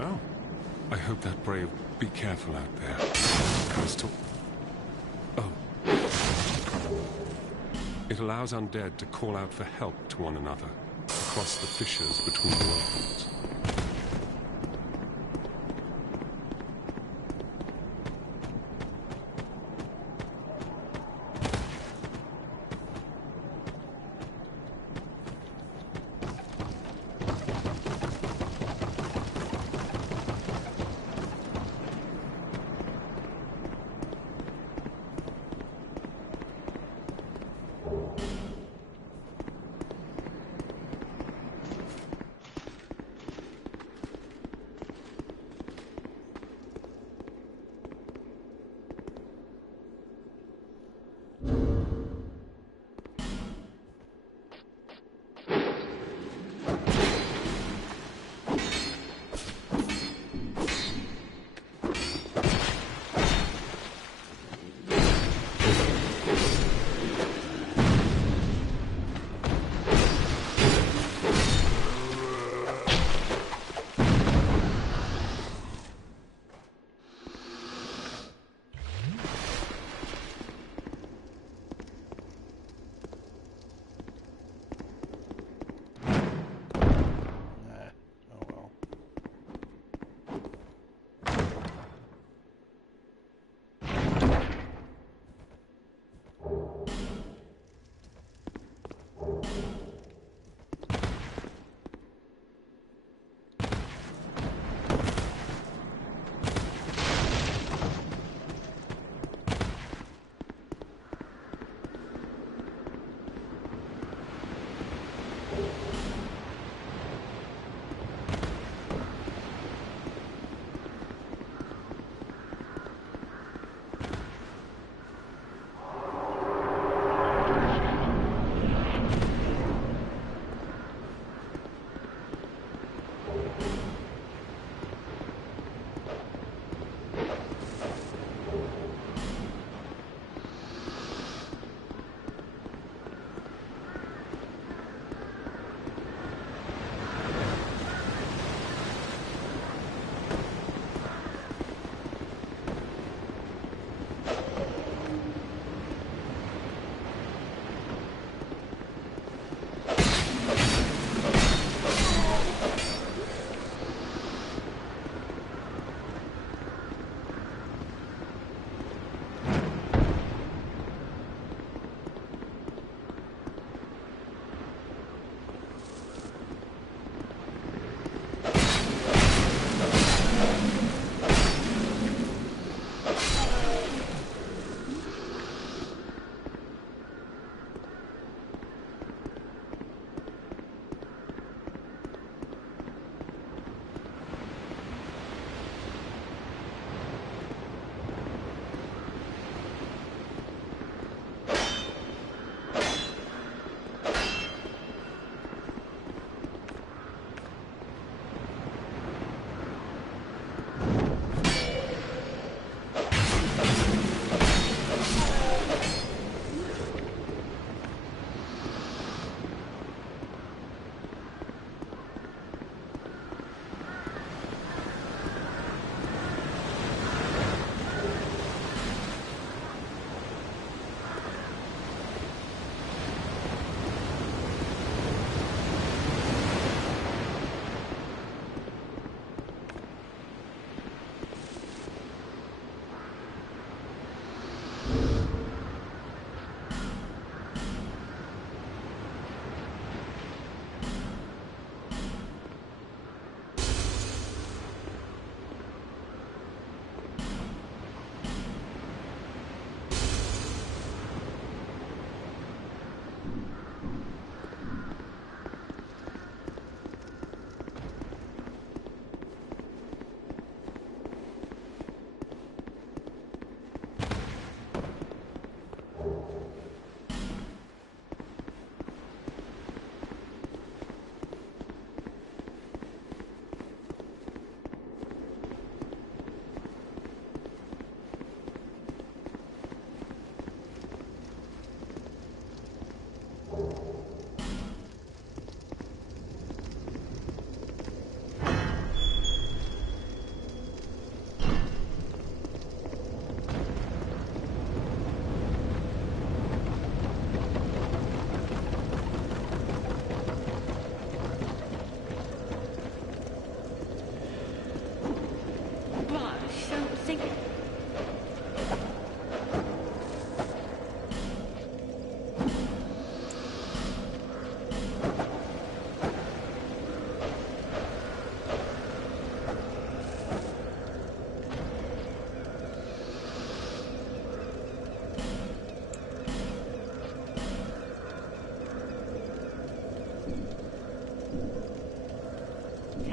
Well, I hope that brave... Be careful out there. Oh. It allows undead to call out for help to one another, across the fissures between the worlds.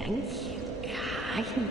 Thank you kindly.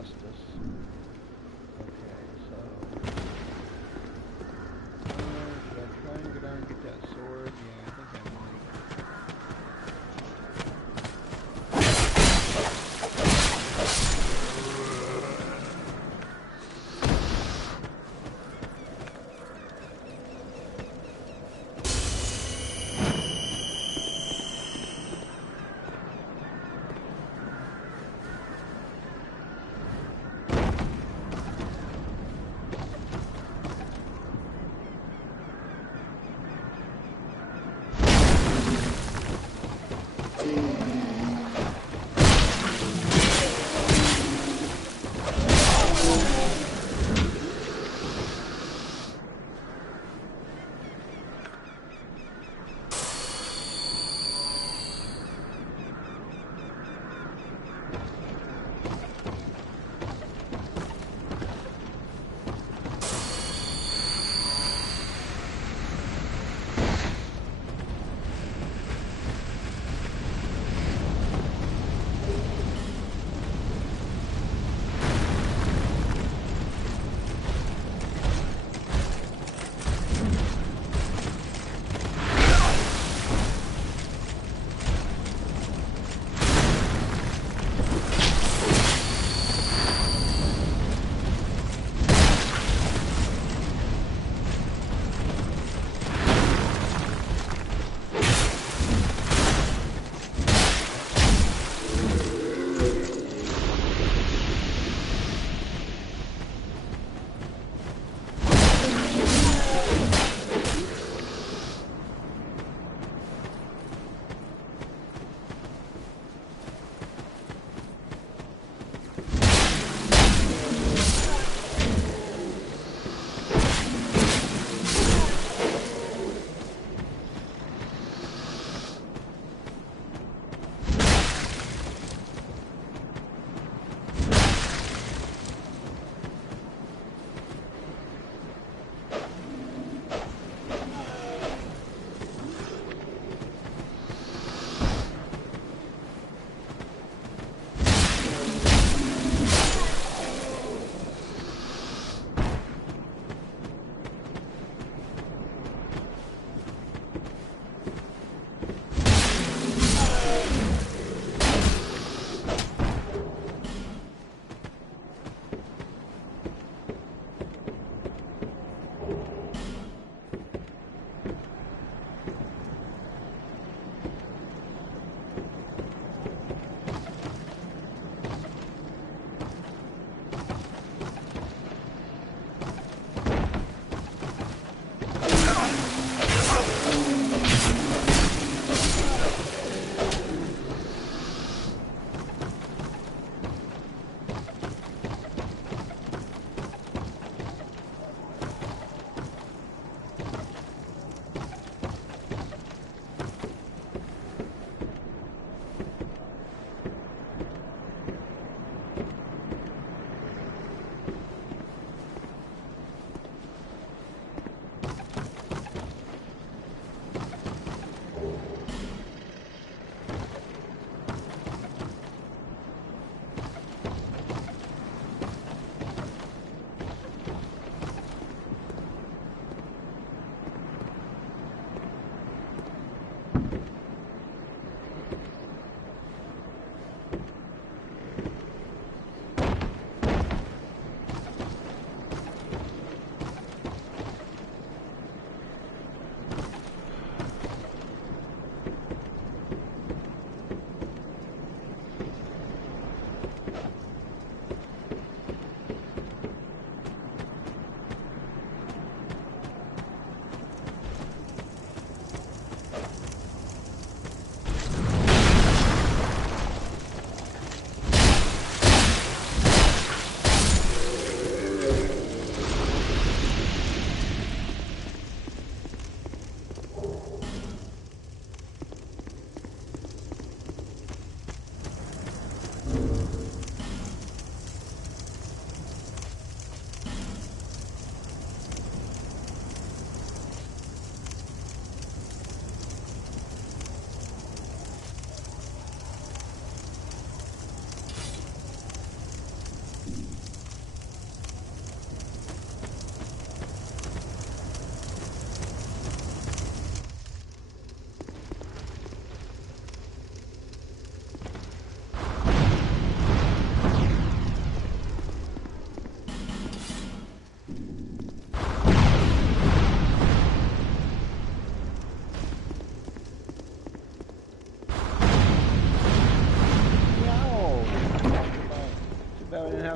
Estes. Okay, so should I try and get down and get that sword? Yeah, I think I might.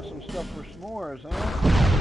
got some stuff for s'mores, huh?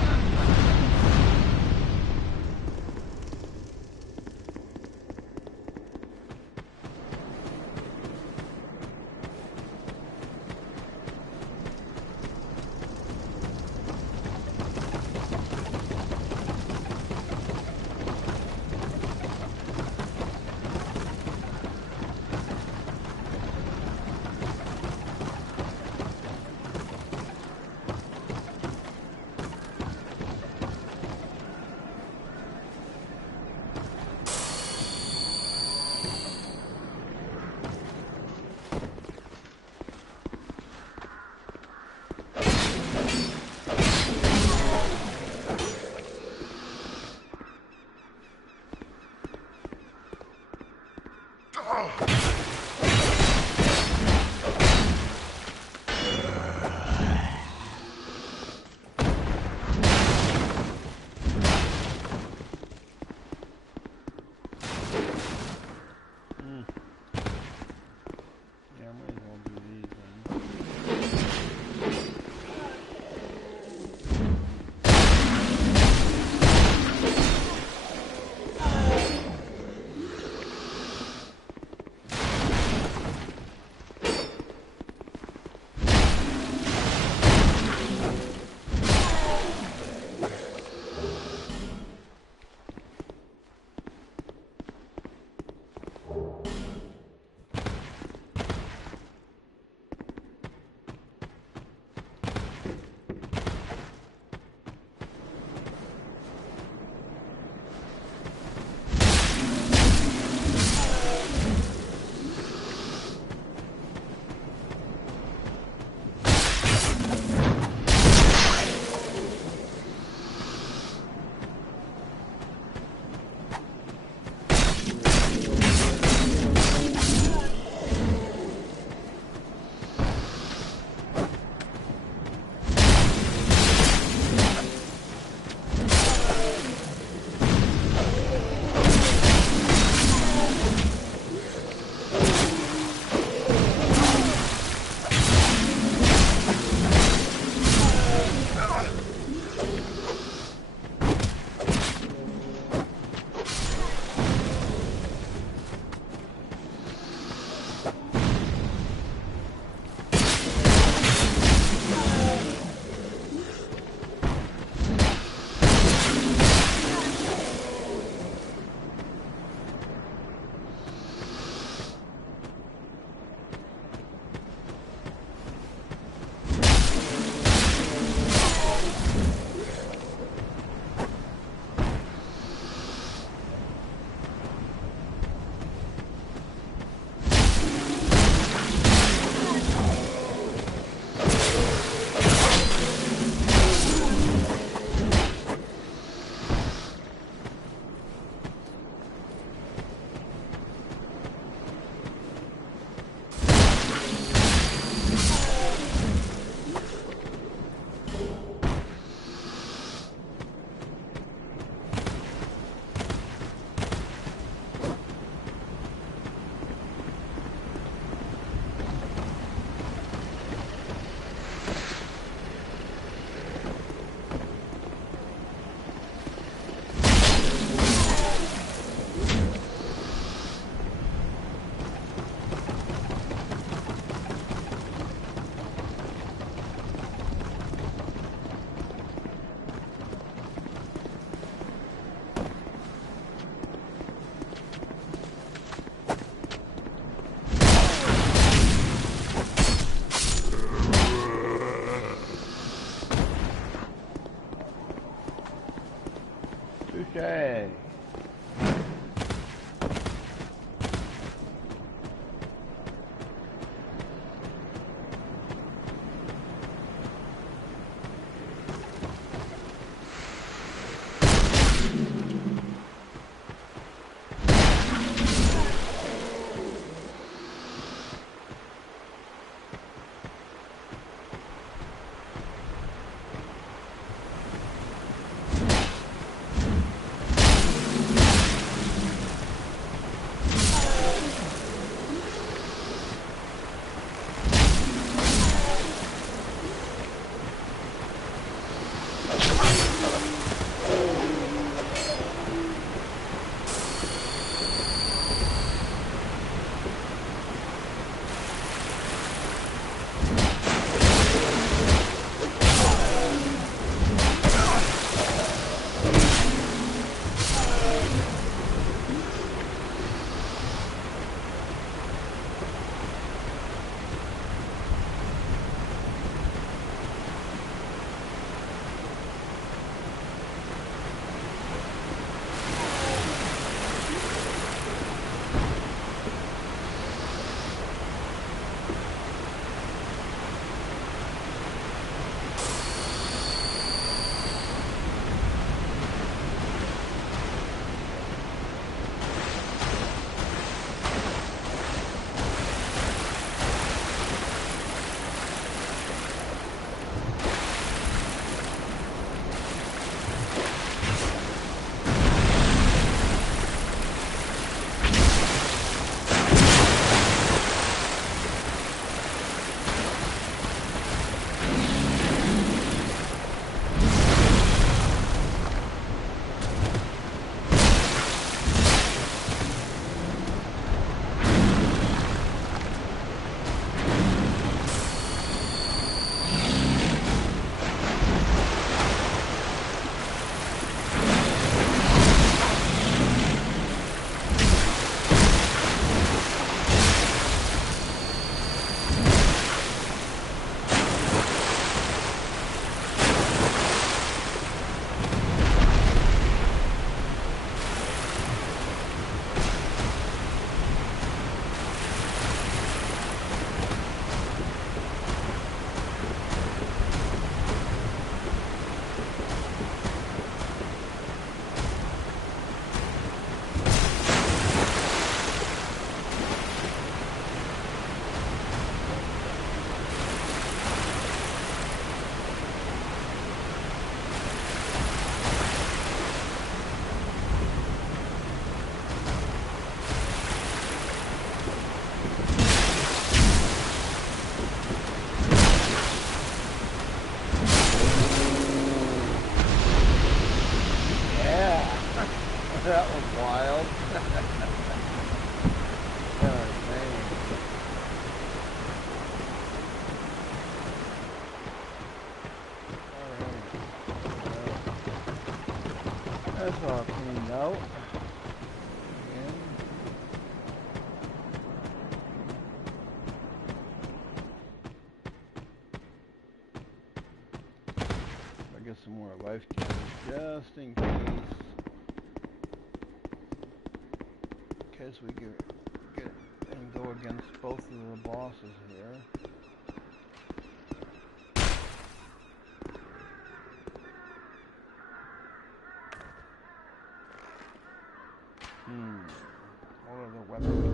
That's all cleaned out. Again. I get some more life gems just in case we get and go against both of the bosses here. What are the weapons?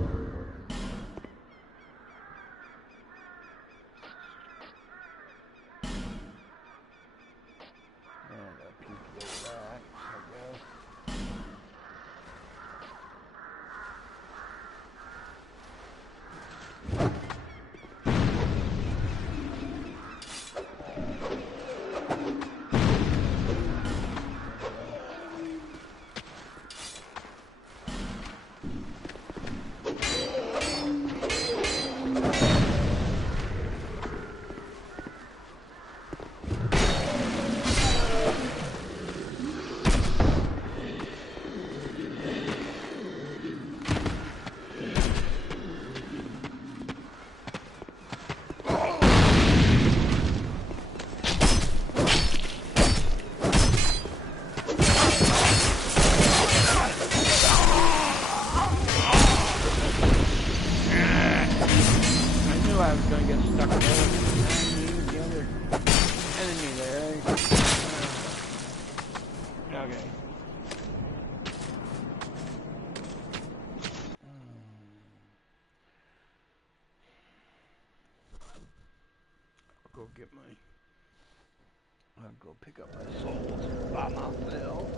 I'll go pick up my souls by myself.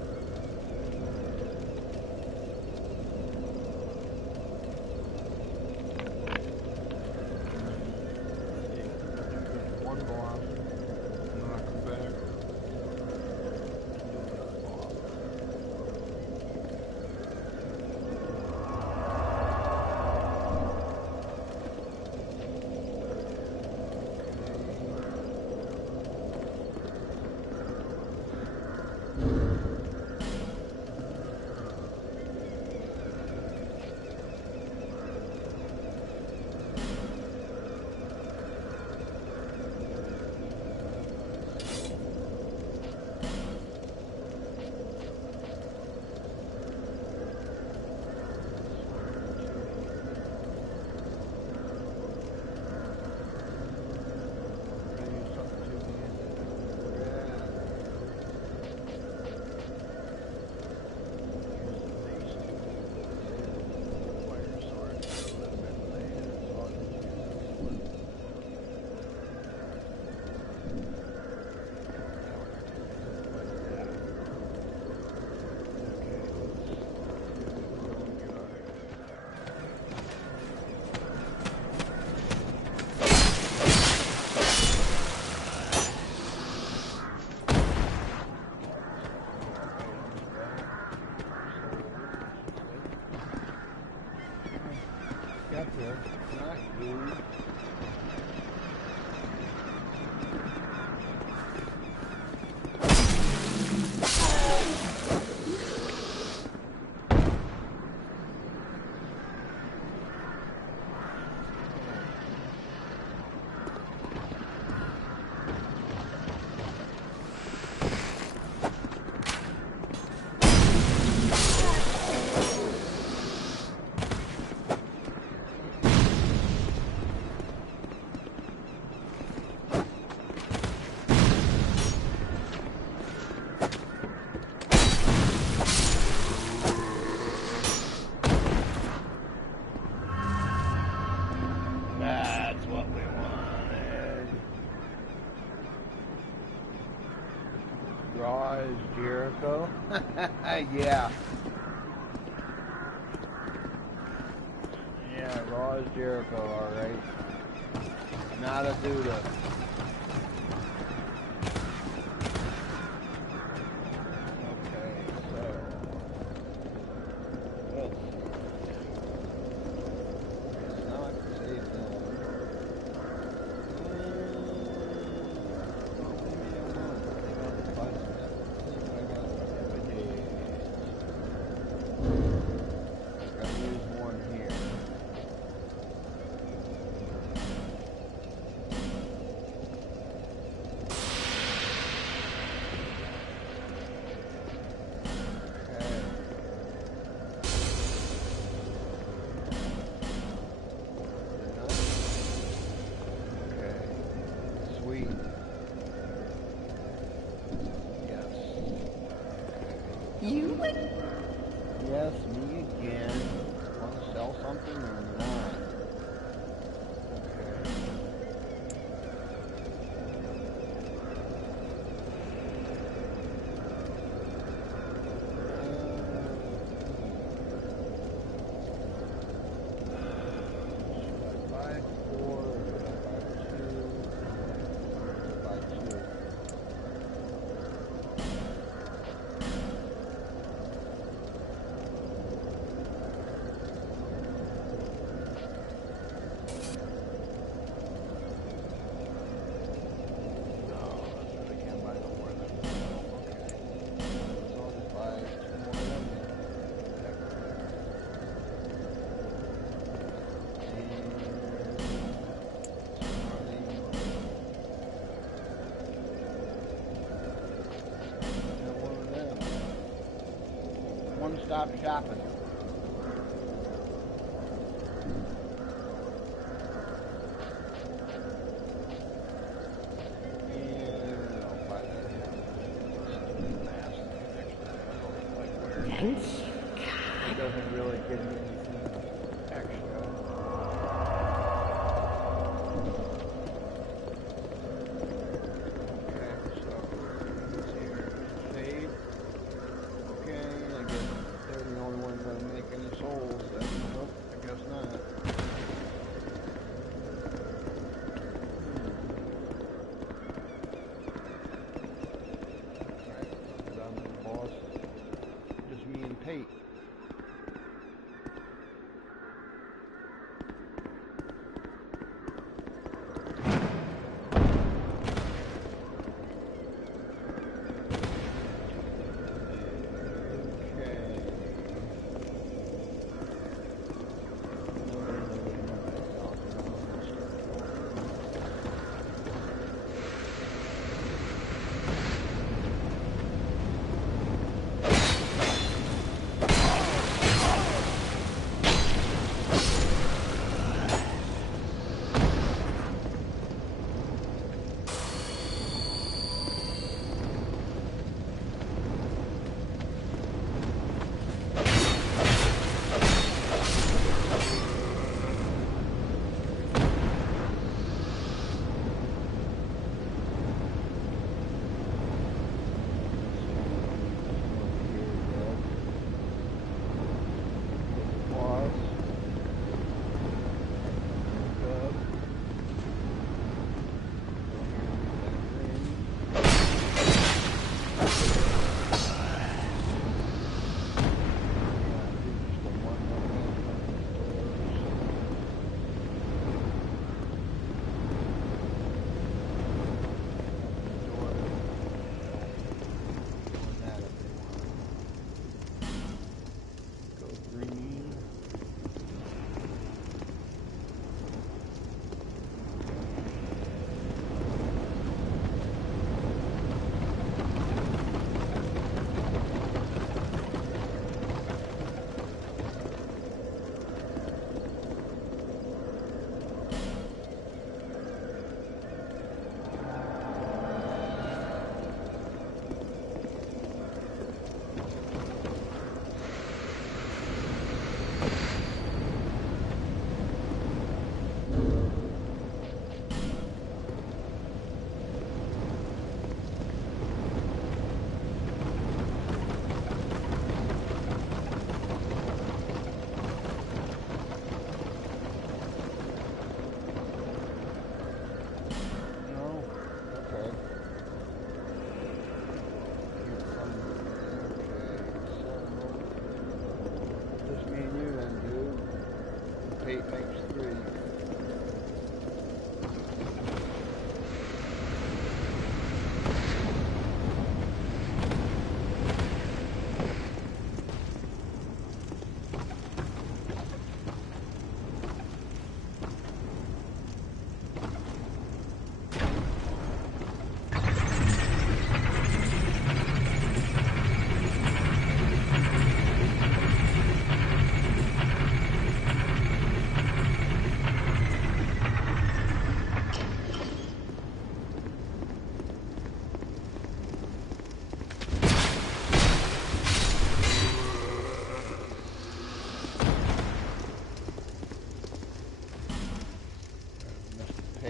One boss, and then I'll come back. Jericho? Yeah. Yeah, raw as Jericho, alright. Not a Duda. Okay, so. Now I can save them. Yes, me again. Want to sell something or not? One-stop shopping. Thanks. It doesn't really give me anything extra. Okay, so let's see here. Save. Okay, I guess they're the only ones that are making any souls. Nope, I guess not. Alright, done with the boss. Just me and Tate.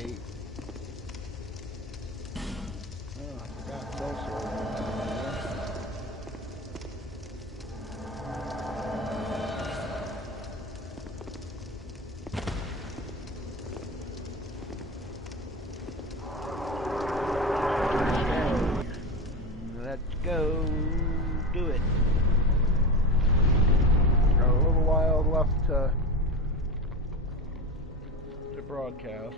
right. Oh, I forgot Soul Sword was down there. Let's go do it. Got a little while left to broadcast.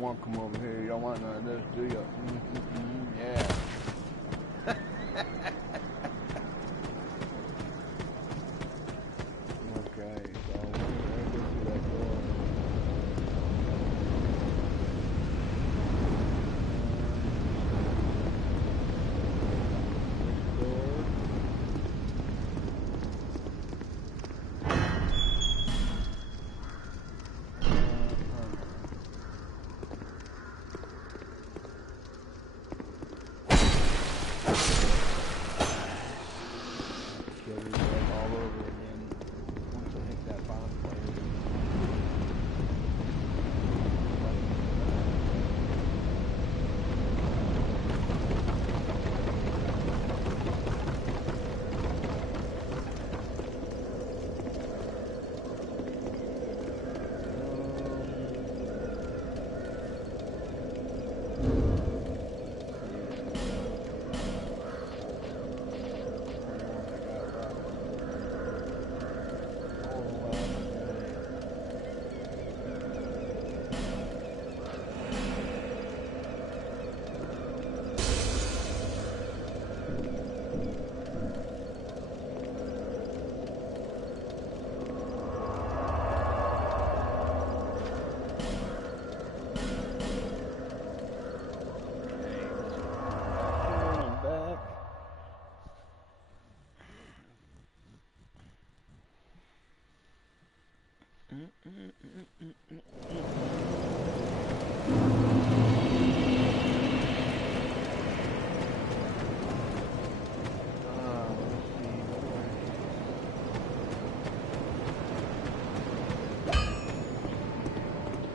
don't want to come over here. You don't want none of this, do you? Yeah. Okay, so we're going to go through that door.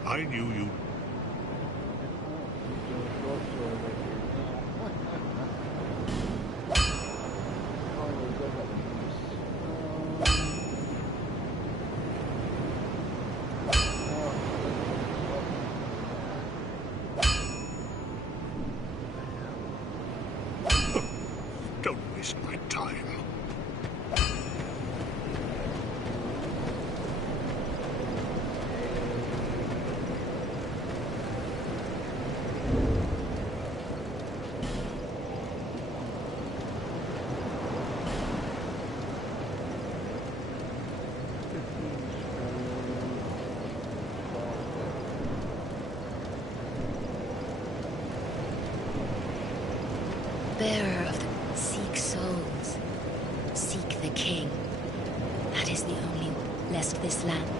I knew you. Don't waste my time. Bearer of the seek souls, seek the king. That is the only one, lest this land.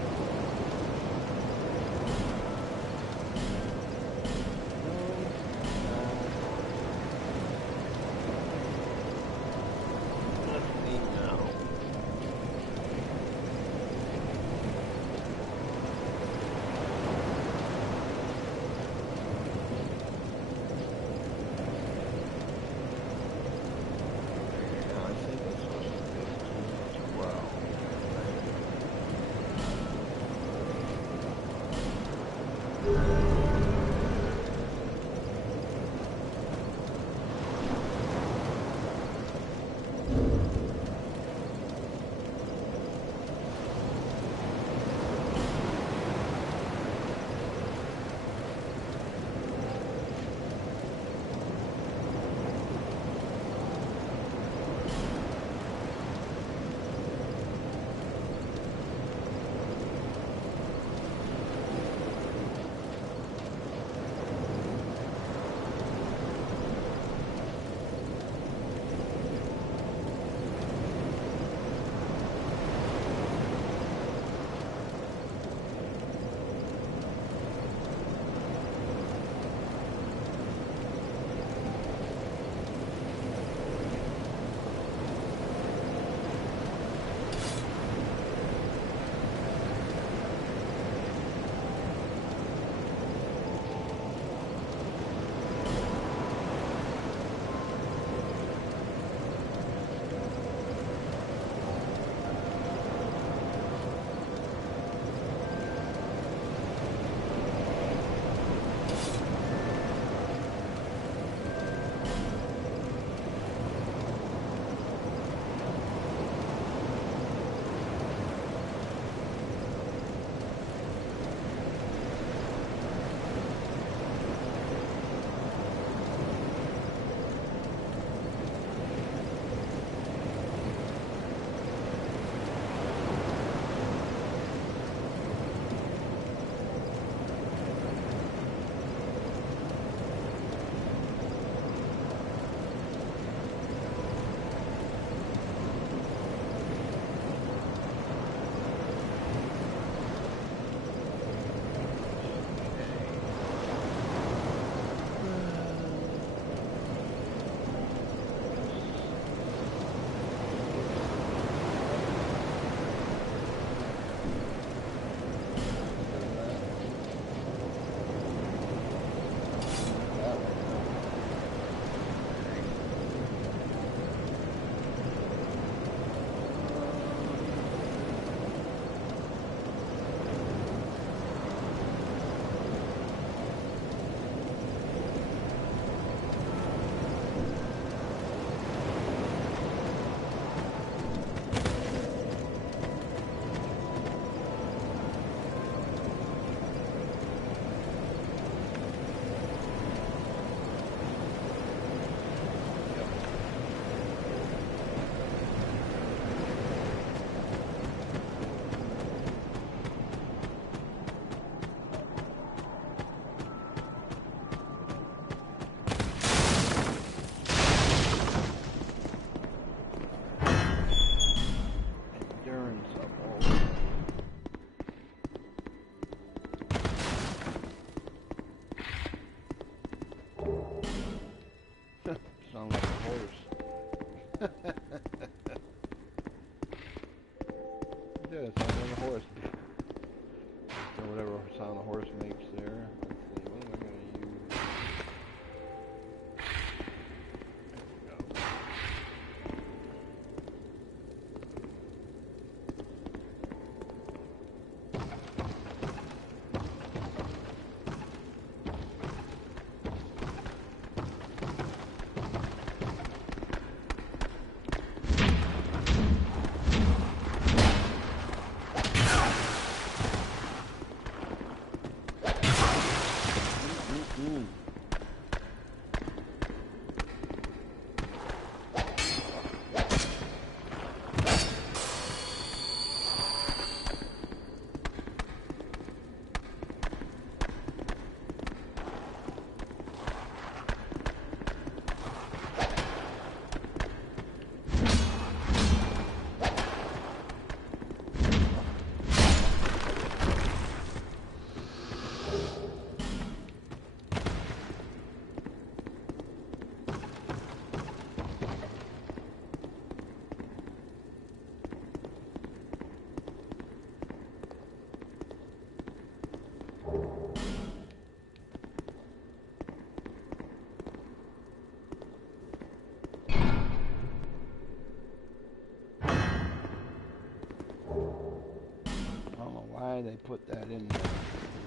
put that in there.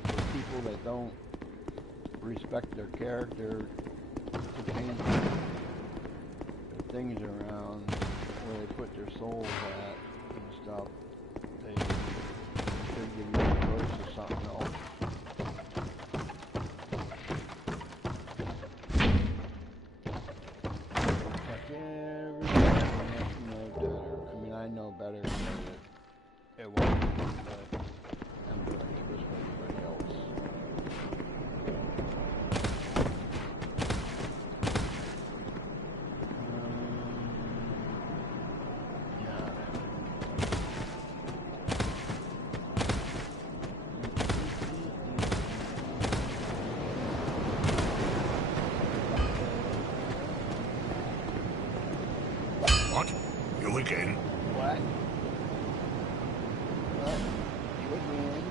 For people that don't respect their character, to change the things around where they put their souls at and stuff, they should give you a choice of something else. Like I know better than it won't, but I'm doing this for everybody else. What? You again? What? What? You again?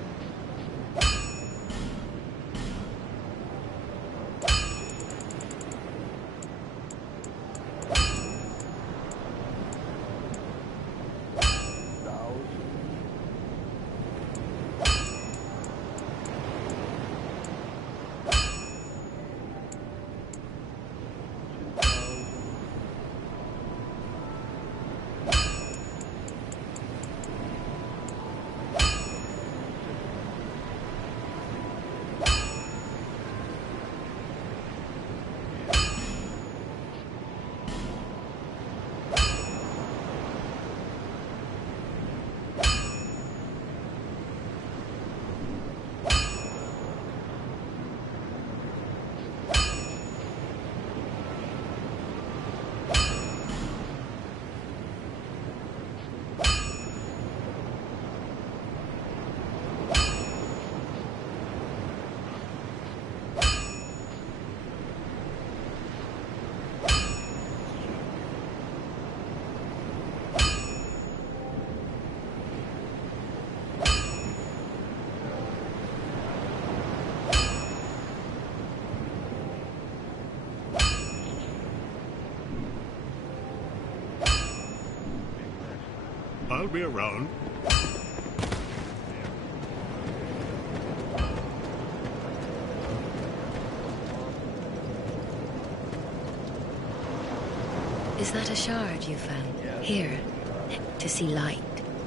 I'll be around. Is that a shard you found? Yes. Here, to see light,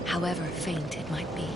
however faint it might be.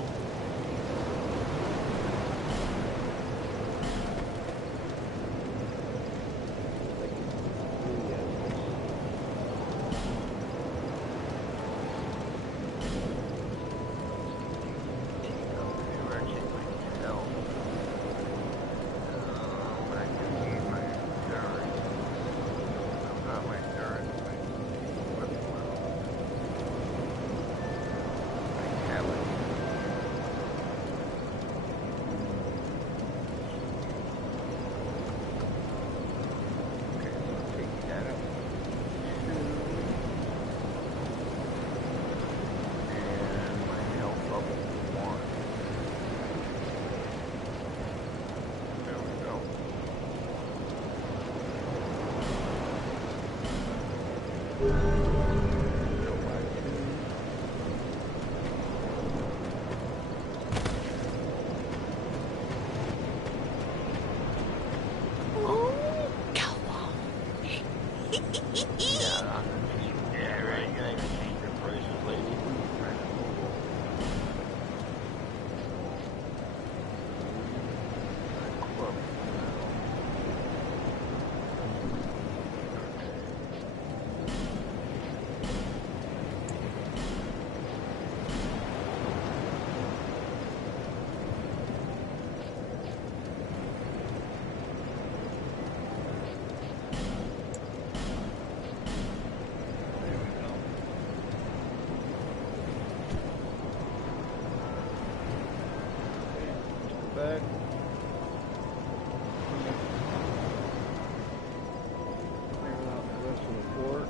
Back. Clear out the rest of the port.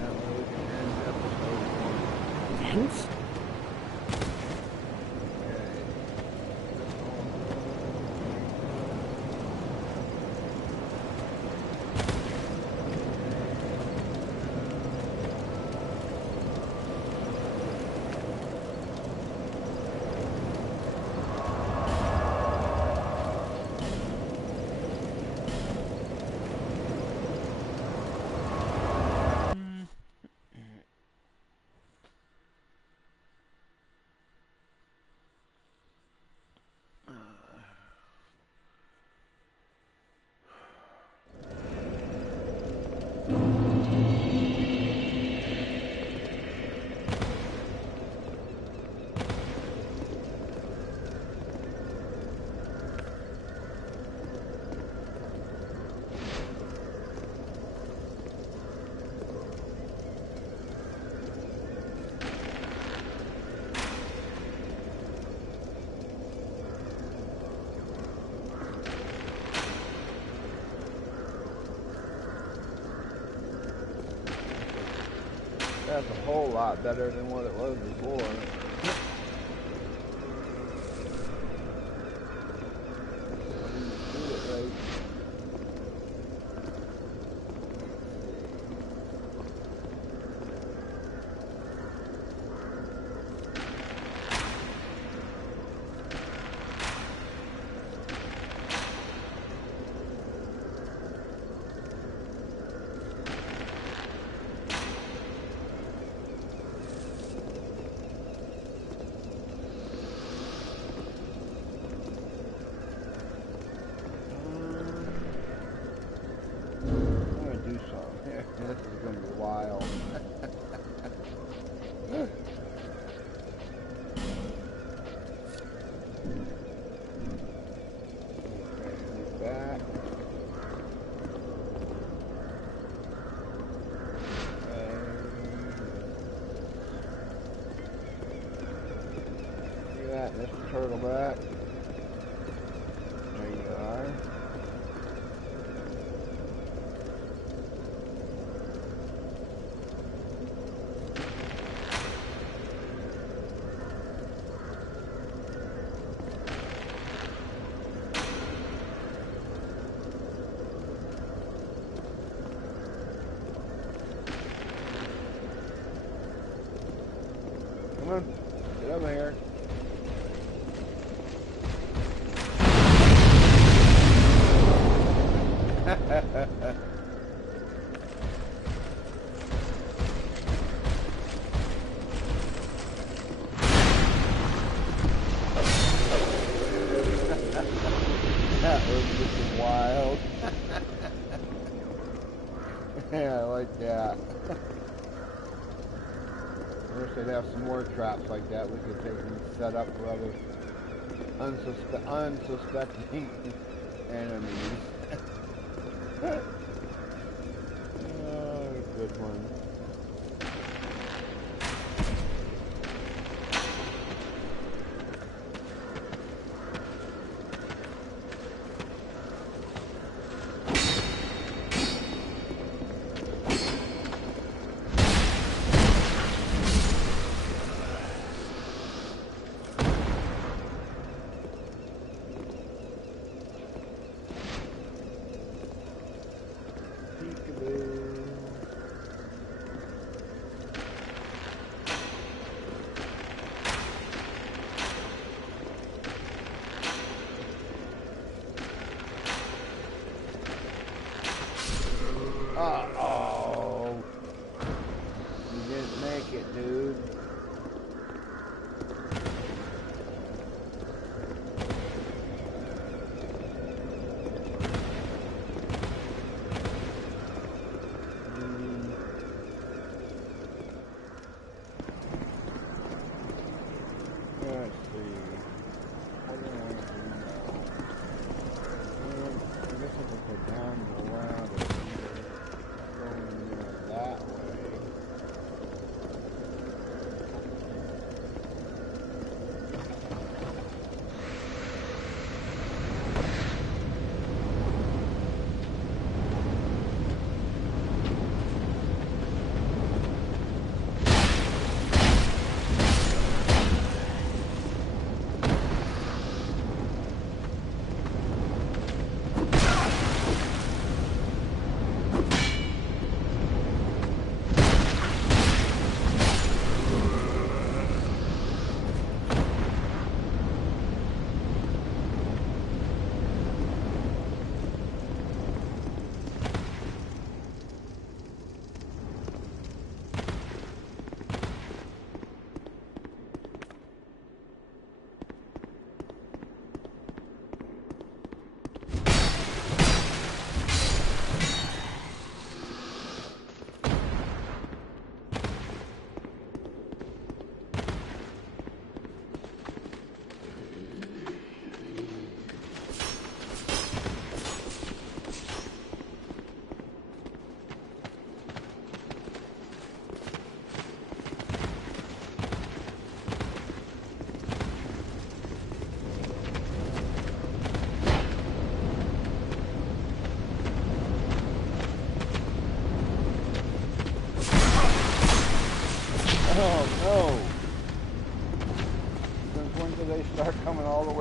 That way we can end episode 1. Thanks. That's a whole lot better than what it was before. Do it right. This is going to be wild. Okay, move back. See that? There's the turtle back. There you are. Come on, get over here. That was just wild. Yeah, I like that. I wish they'd have some more traps like that we could take and set up for other unsuspecting enemies. Oh, good one. Uh-oh. You didn't make it, dude. Let's see. What do I want to do now? I guess I could go down the ladder.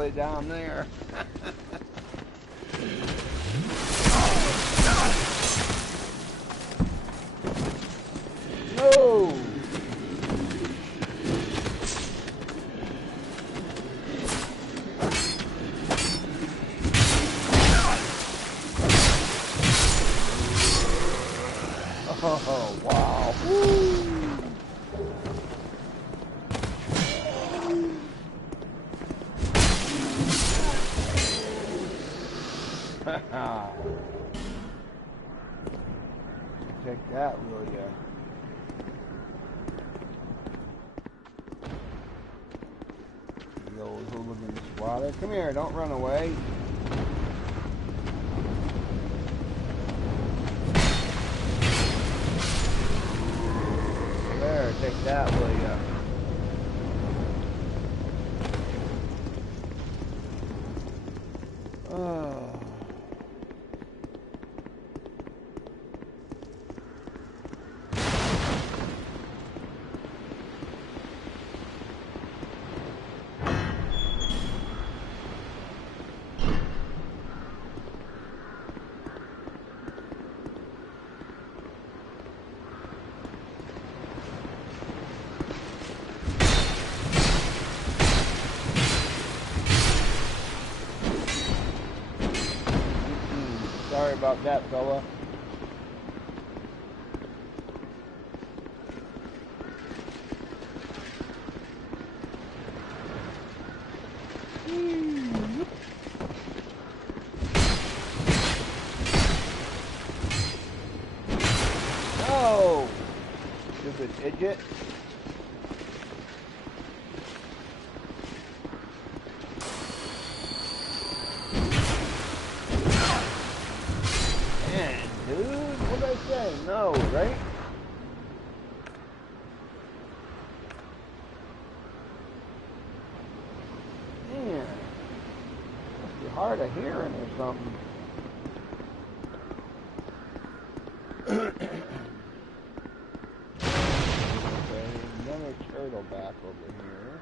way down there. No! Oh, wow. Woo. Take that, will ya? The old hooligan squatter. Come here, don't run away. There, take that, will ya? Oh. Sorry about that, fella. No! Stupid idiot. No, right? Man, must be hard of hearing or something. Okay, another turtle back over here.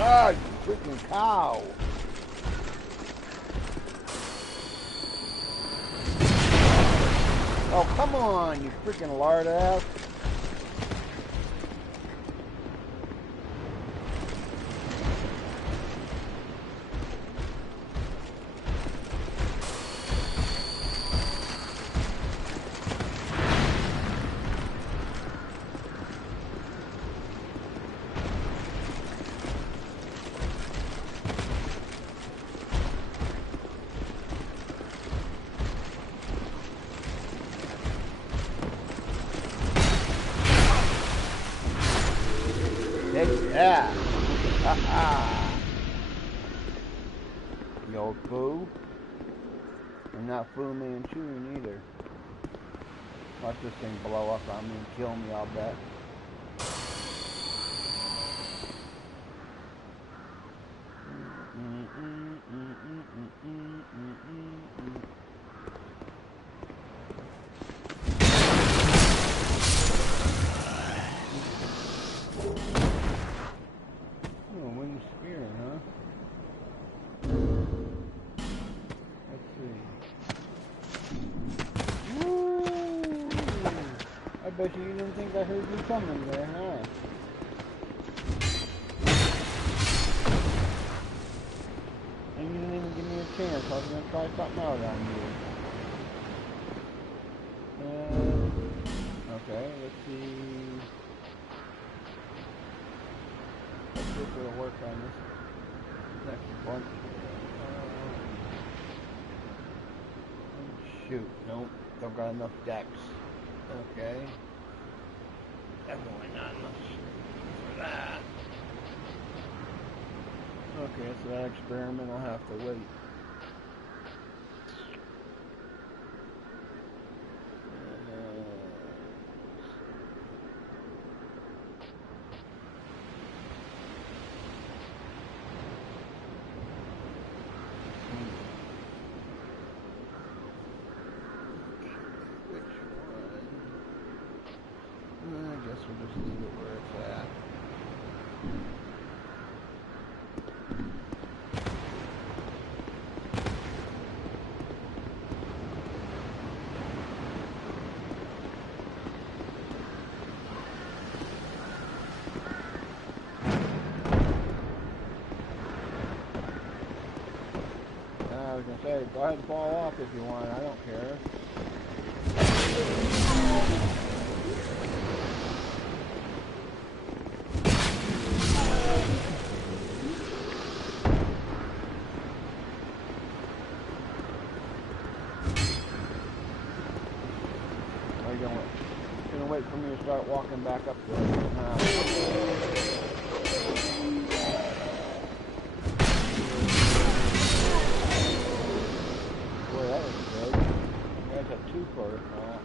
Ah, you freaking cow! Oh, come on, you freaking lard ass! Yeah. Ha-ha. You old foo. I'm not fooling me and chewing either. Watch this thing blow up on me and kill me, I'll bet. I bet you didn't think I heard you coming there, huh? And you didn't even give me a chance. I was going to try something out on you. Okay, let's see. Let's see if it'll work on this next one. Shoot, nope. Don't got enough decks. Okay. Definitely not enough for that. Okay, so that experiment will have to wait. I guess we'll just leave it where it's at. I was going to say, go ahead and fall off if you want. I don't care. Are you going to wait for me to start walking back up the mountain? Boy, that was good. That's a two-part now.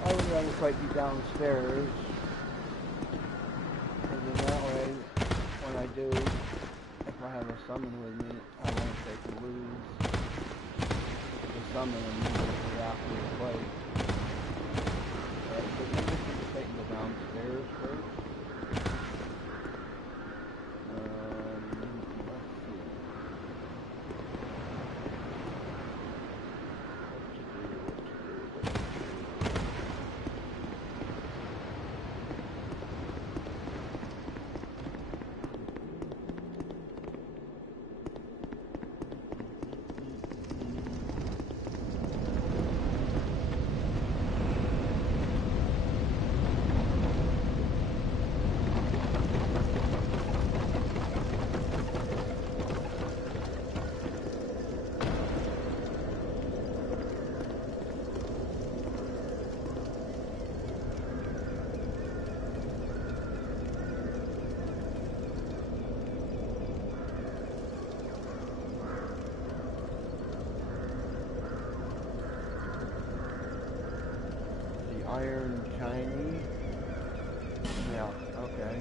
I would rather fight you downstairs, because in that way, when I do, if I have a summon with me, I won't take the lose the summon immediately after the fight. But maybe I should just take the downstairs first. Iron shiny. Yeah, okay.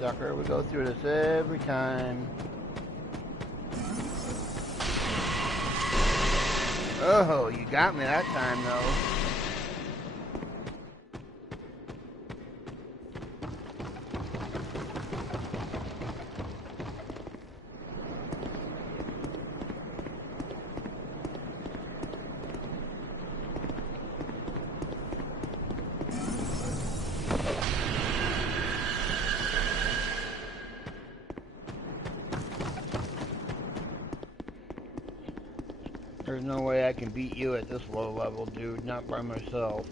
Sucker, we go through this every time. Oh, you got me that time, though. There's no way I can beat you at this low level, dude. Not by myself.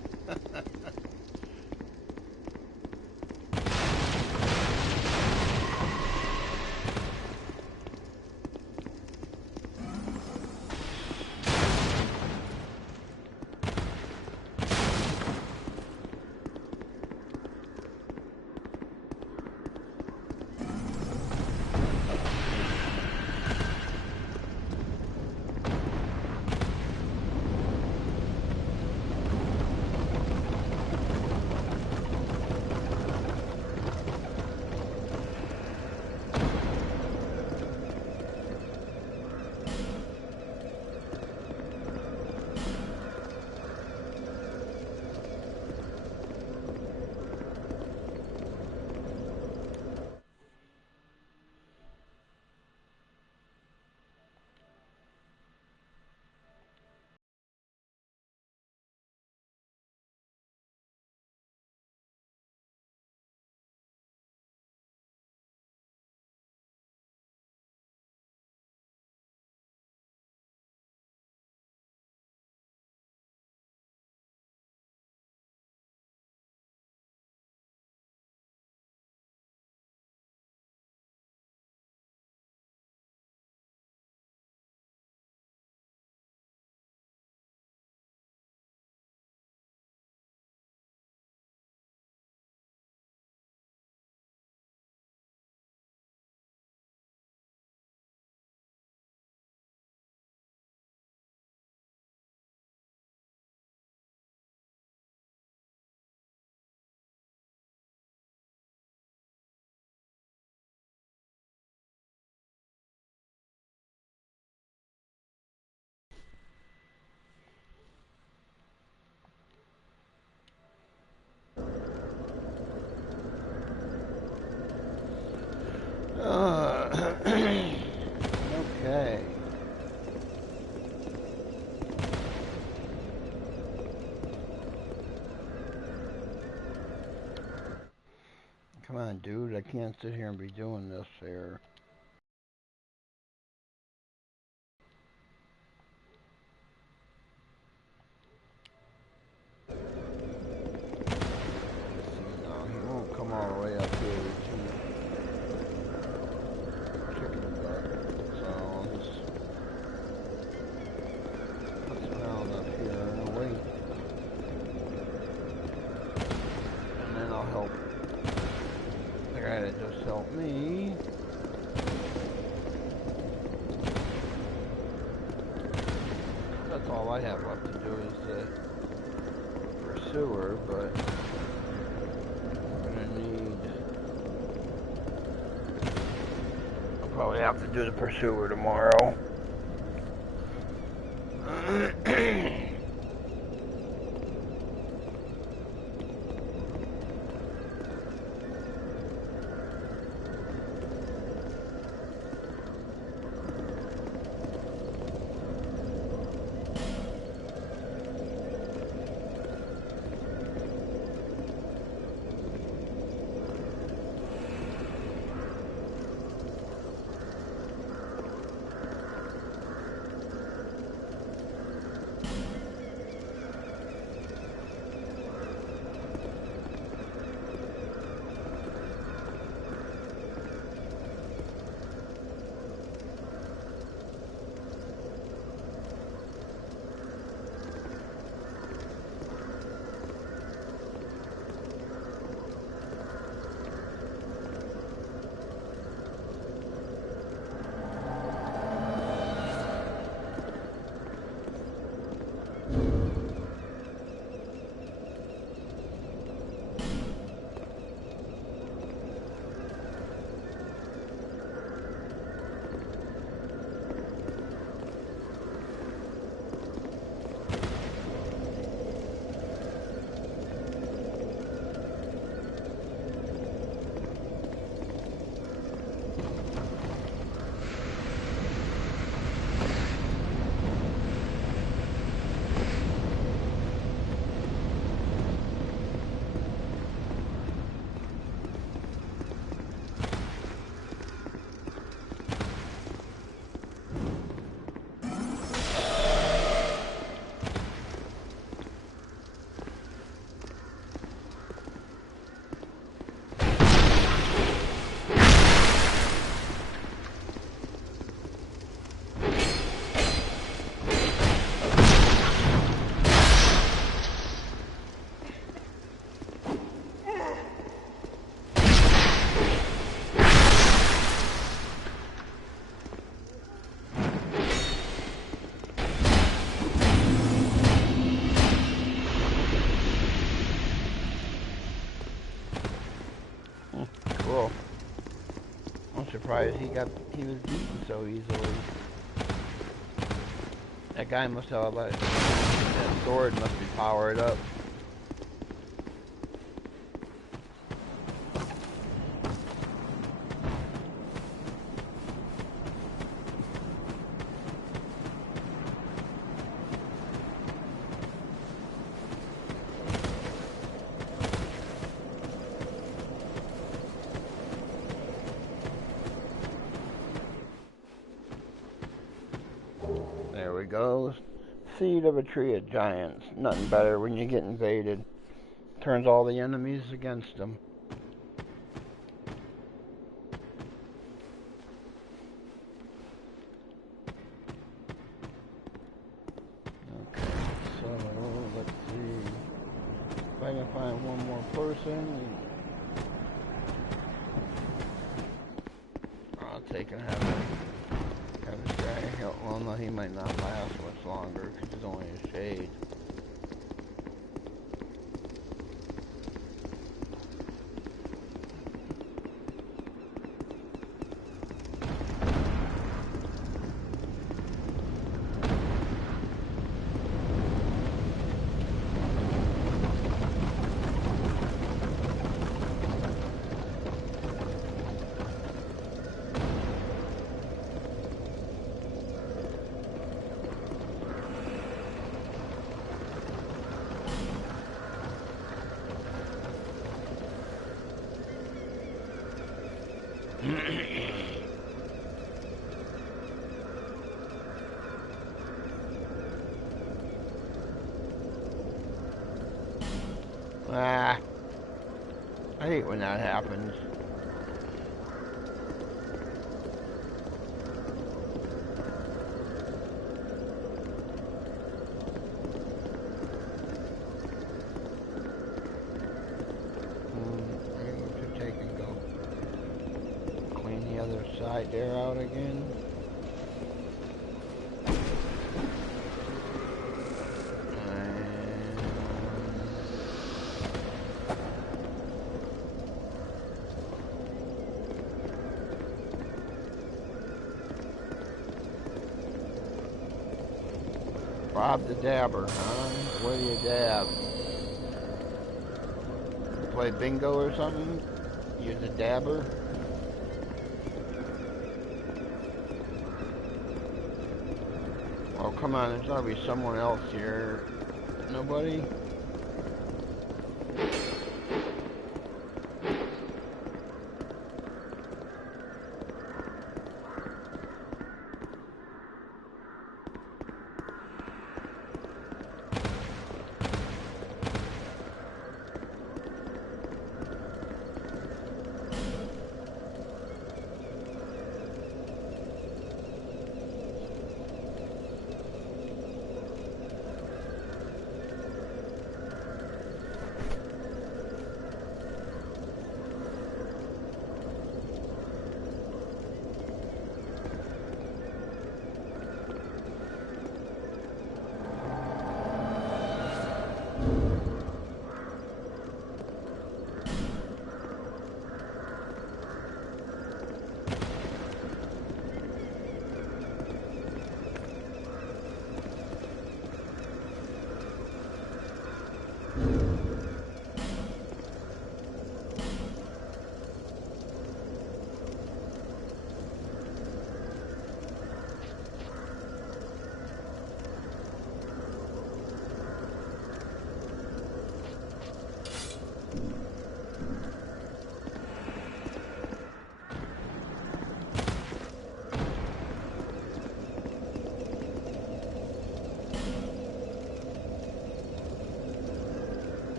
Okay. Come on, dude. I can't sit here and be doing this here. No, he won't come all the way up here. Chicken butt. So I'll just put around up here and wait. And then I'll help the guy that just helped me. That's all I have left to do is the pursuer, but I'm gonna need. I'll probably have to do the pursuer tomorrow. surprised he was beaten so easily. That guy must have that sword must be powered up. There we go. Seed of a tree of giants. Nothing better when you get invaded. Turns all the enemies against them. Okay, so let's see if I can find one more person. I'll take and have this guy help. Well, no, he might not last much longer because he's only a shade. Ah, I hate when that happens. Maybe we should take and go clean the other side there out again. Bob the Dabber, huh? Where do you dab? You play bingo or something? You're the dabber? Oh, come on, there's gotta be someone else here. Nobody?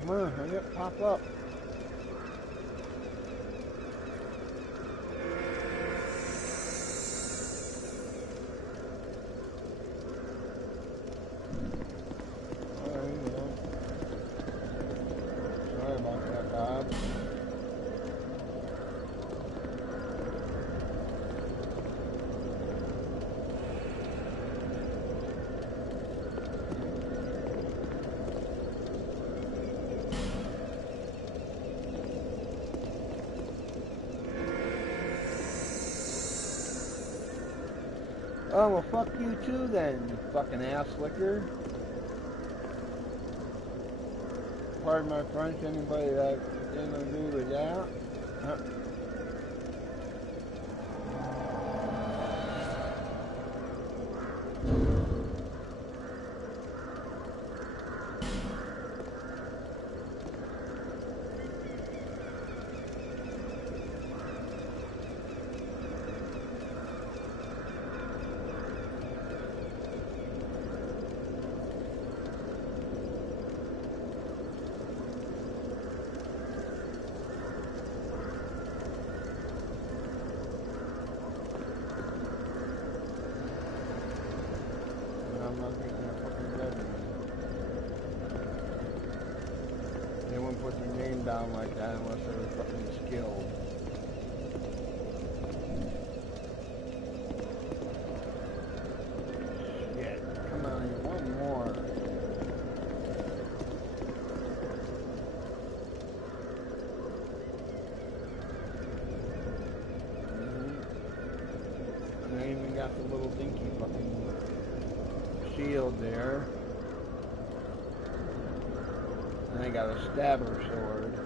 Come on, hurry up, pop up. Oh, well, fuck you too then, you fucking ass licker. Pardon my French, anybody that didn't agree with that? I'm not taking a fucking judgment. They wouldn't put their name down like that unless they were fucking skilled. Shit, come on, one more. And I even got the little dinky fucking shield there. And I got a stabber sword.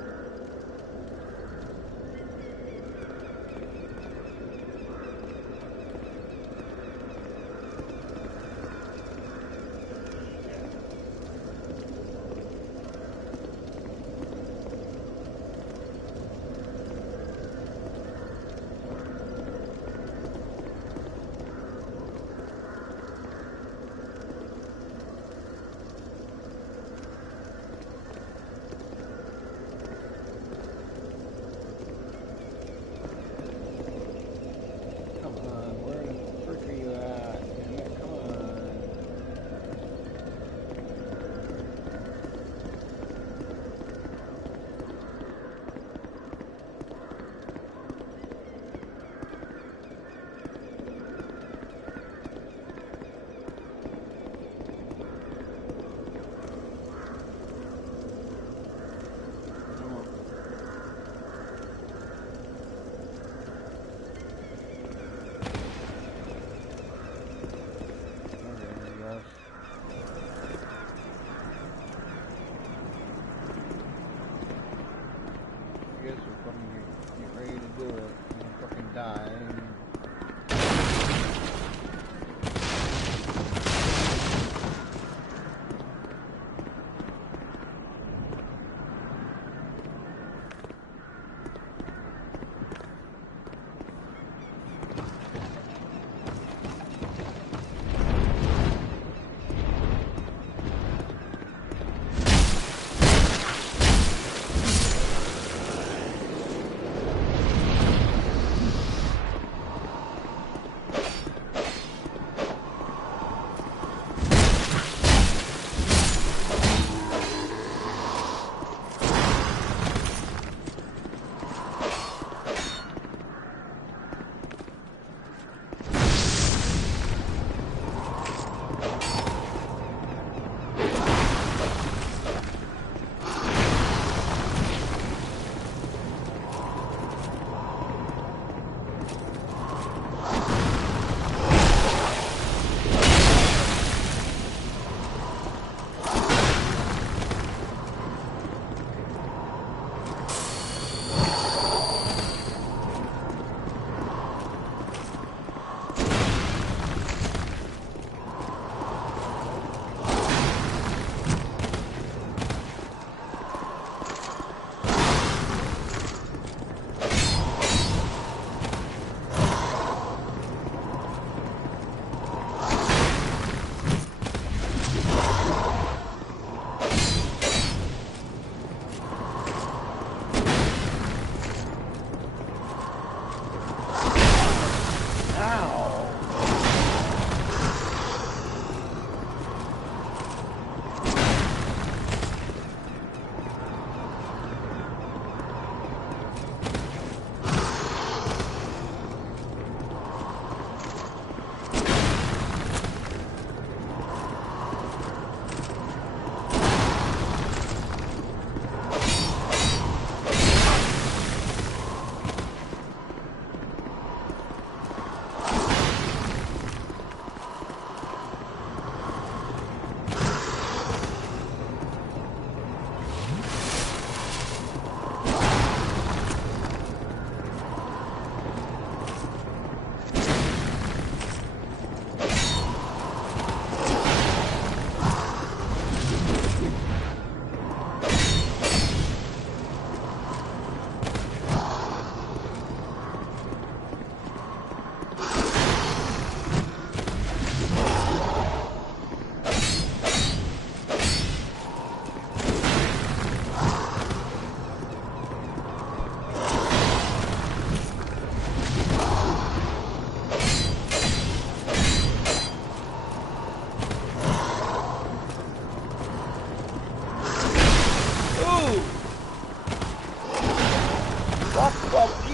Fuck,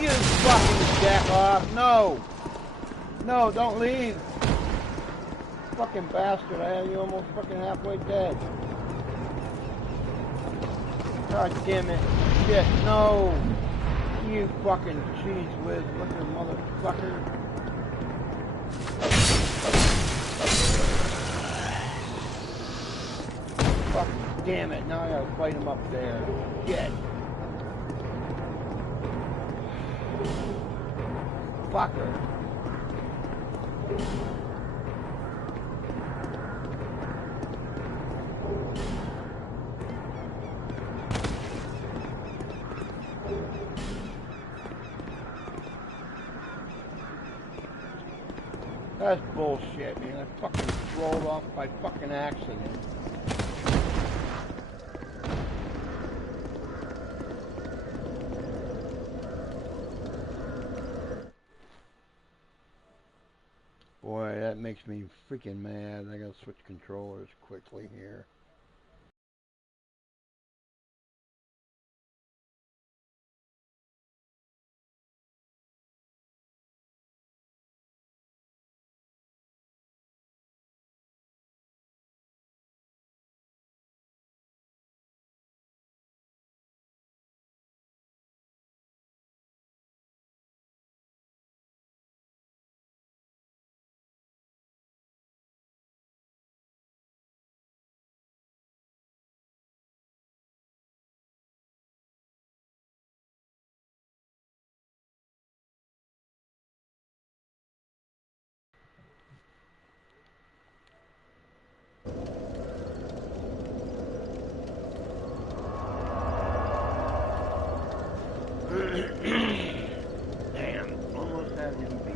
you fucking jack off. No. No, don't leave. Fucking bastard. I had you almost fucking halfway dead. God damn it. Shit, no. You fucking cheese whiz looking motherfucker. Fucking damn it. Now I gotta fight him up there. Shit. Fucker. That's bullshit, man. I fucking rolled off by fucking accident. Boy, that makes me freaking mad. I gotta switch controllers quickly here. Damn, almost had him beat.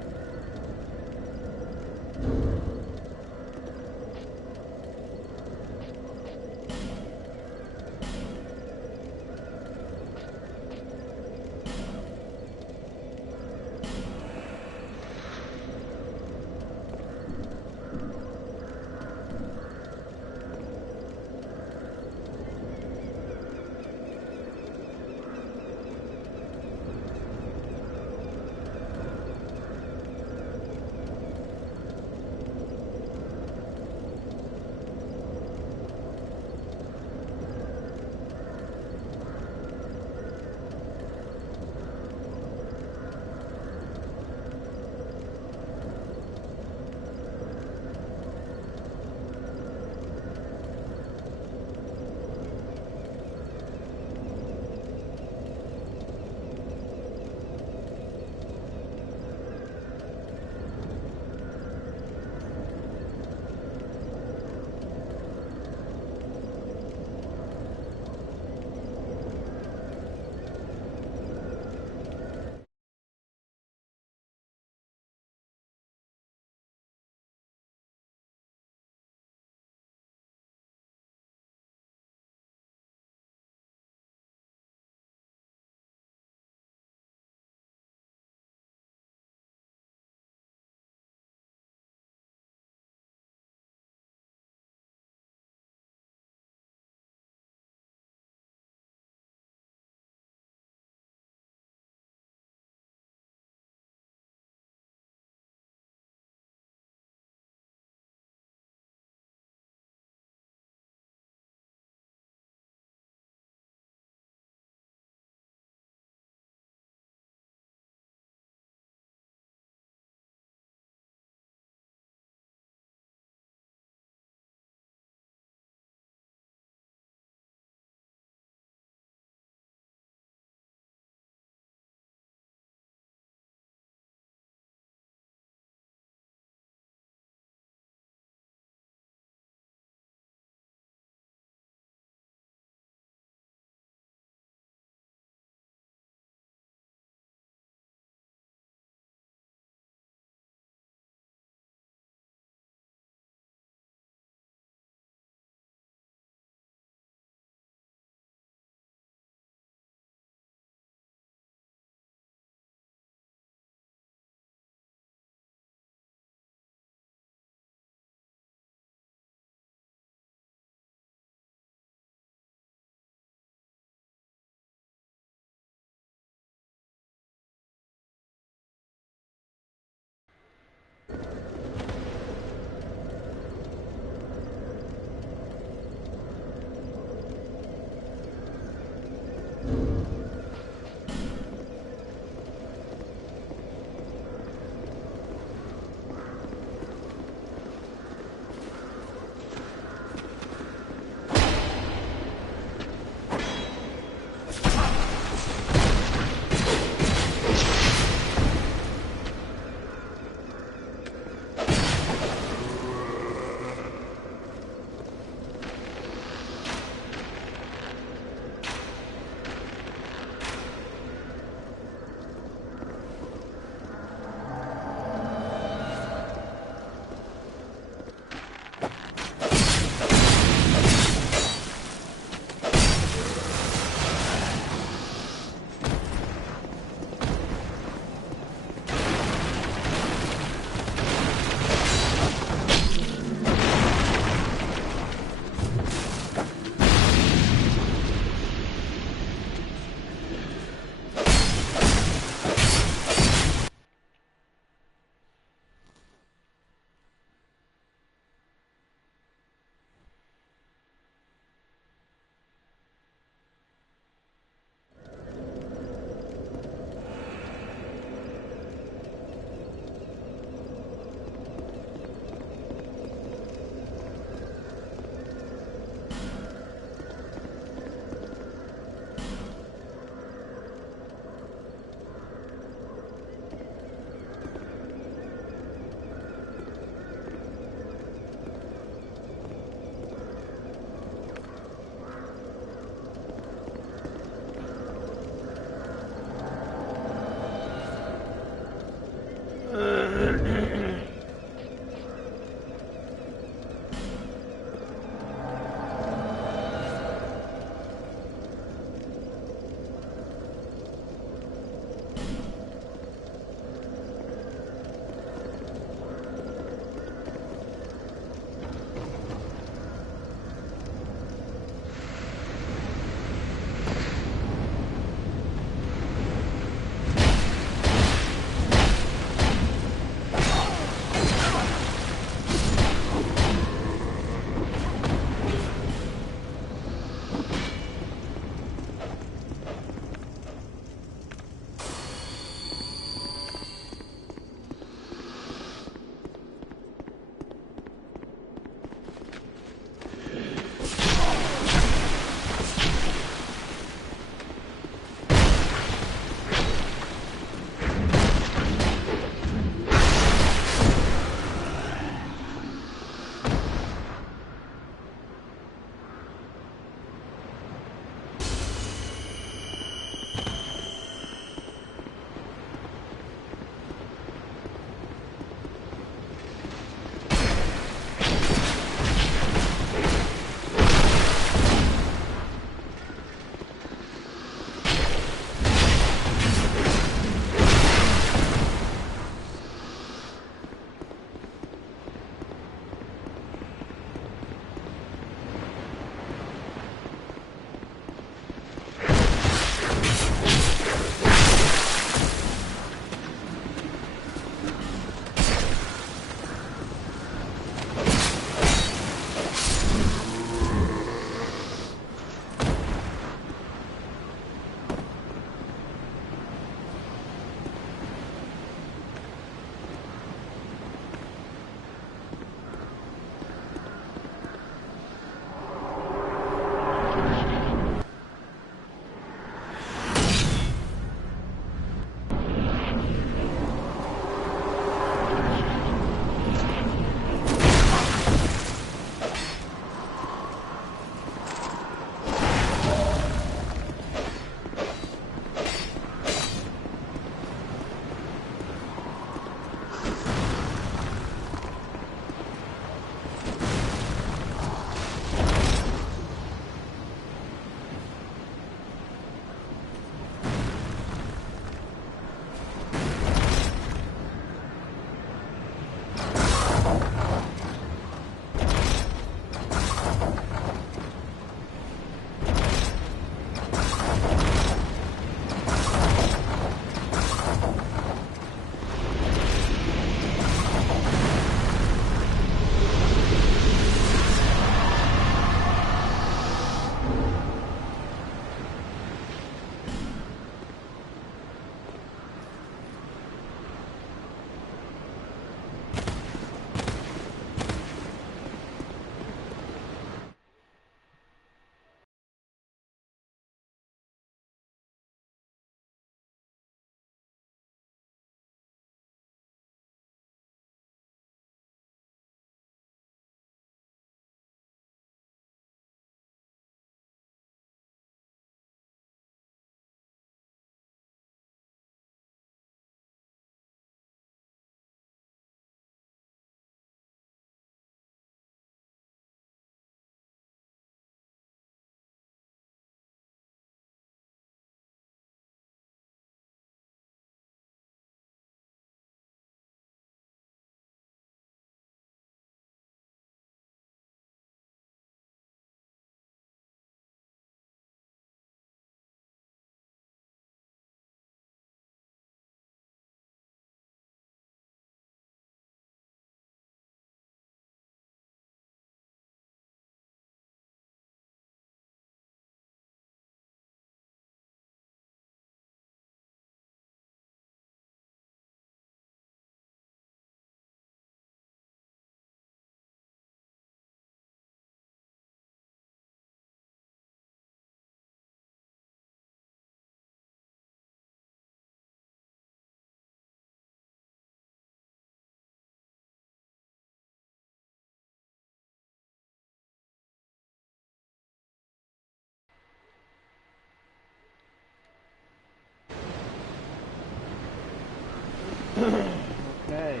Okay.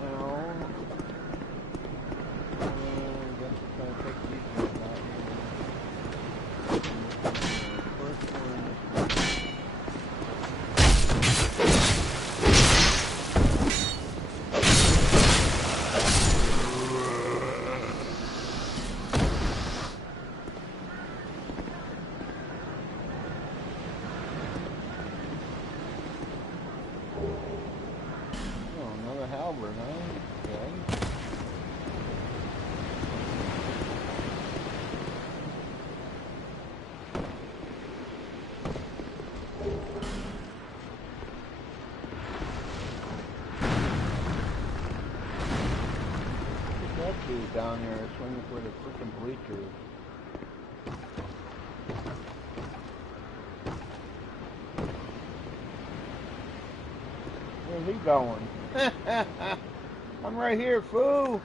Now, I'm going to take these ones out here. First one, this one. Down there swinging for the freaking bleachers. Where's he going? I'm right here, fool.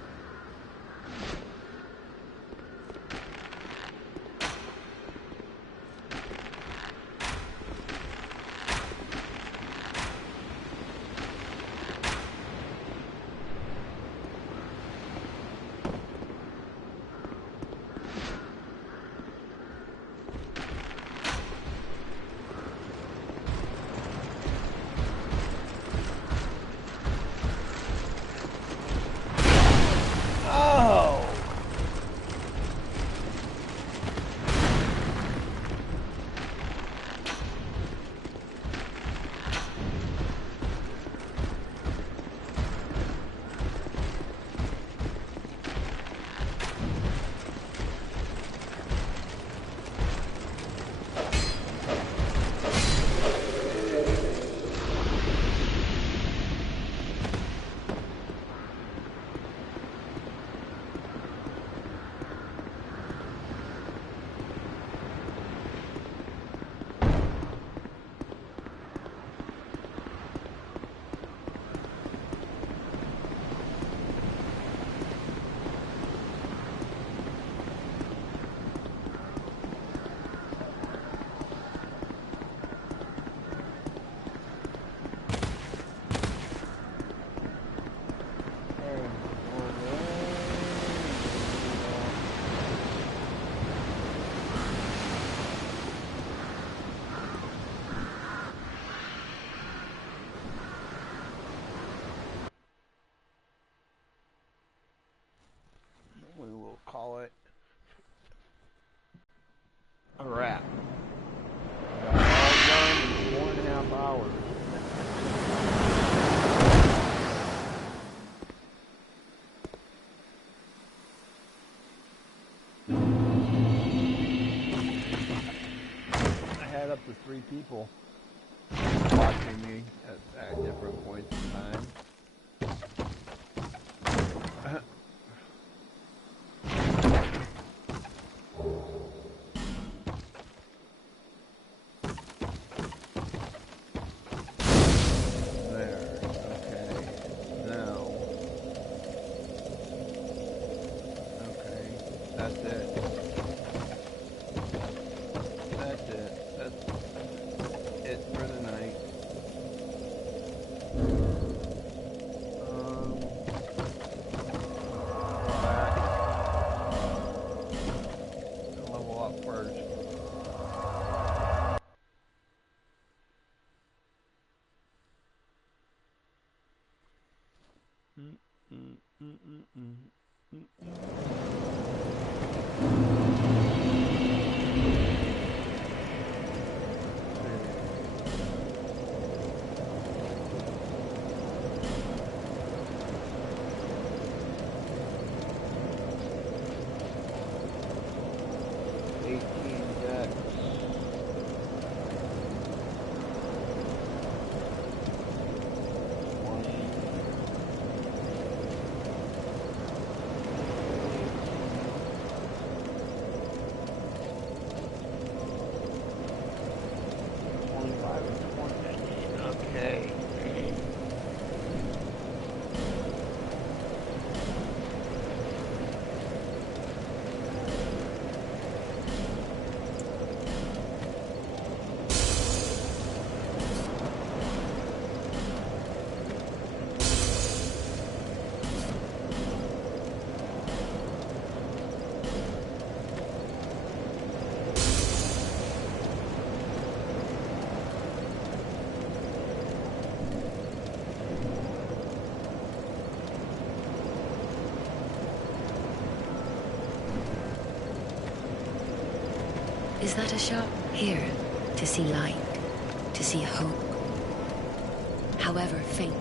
Call it a wrap. Got all done in 4.5 hours. I had up to 3 people watching me at different points in time. Is that a shot? Here, to see light, to see hope, however faint.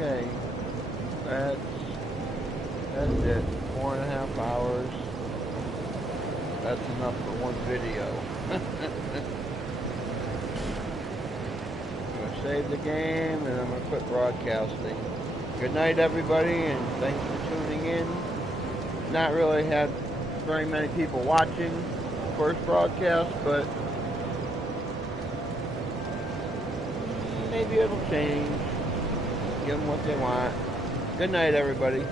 Okay, that's it. 4.5 hours. That's enough for one video. I'm gonna save the game and I'm gonna quit broadcasting. Good night, everybody, and thanks for tuning in. Not really had very many people watching the first broadcast, but maybe it'll change. Give them what they want. Good night, everybody.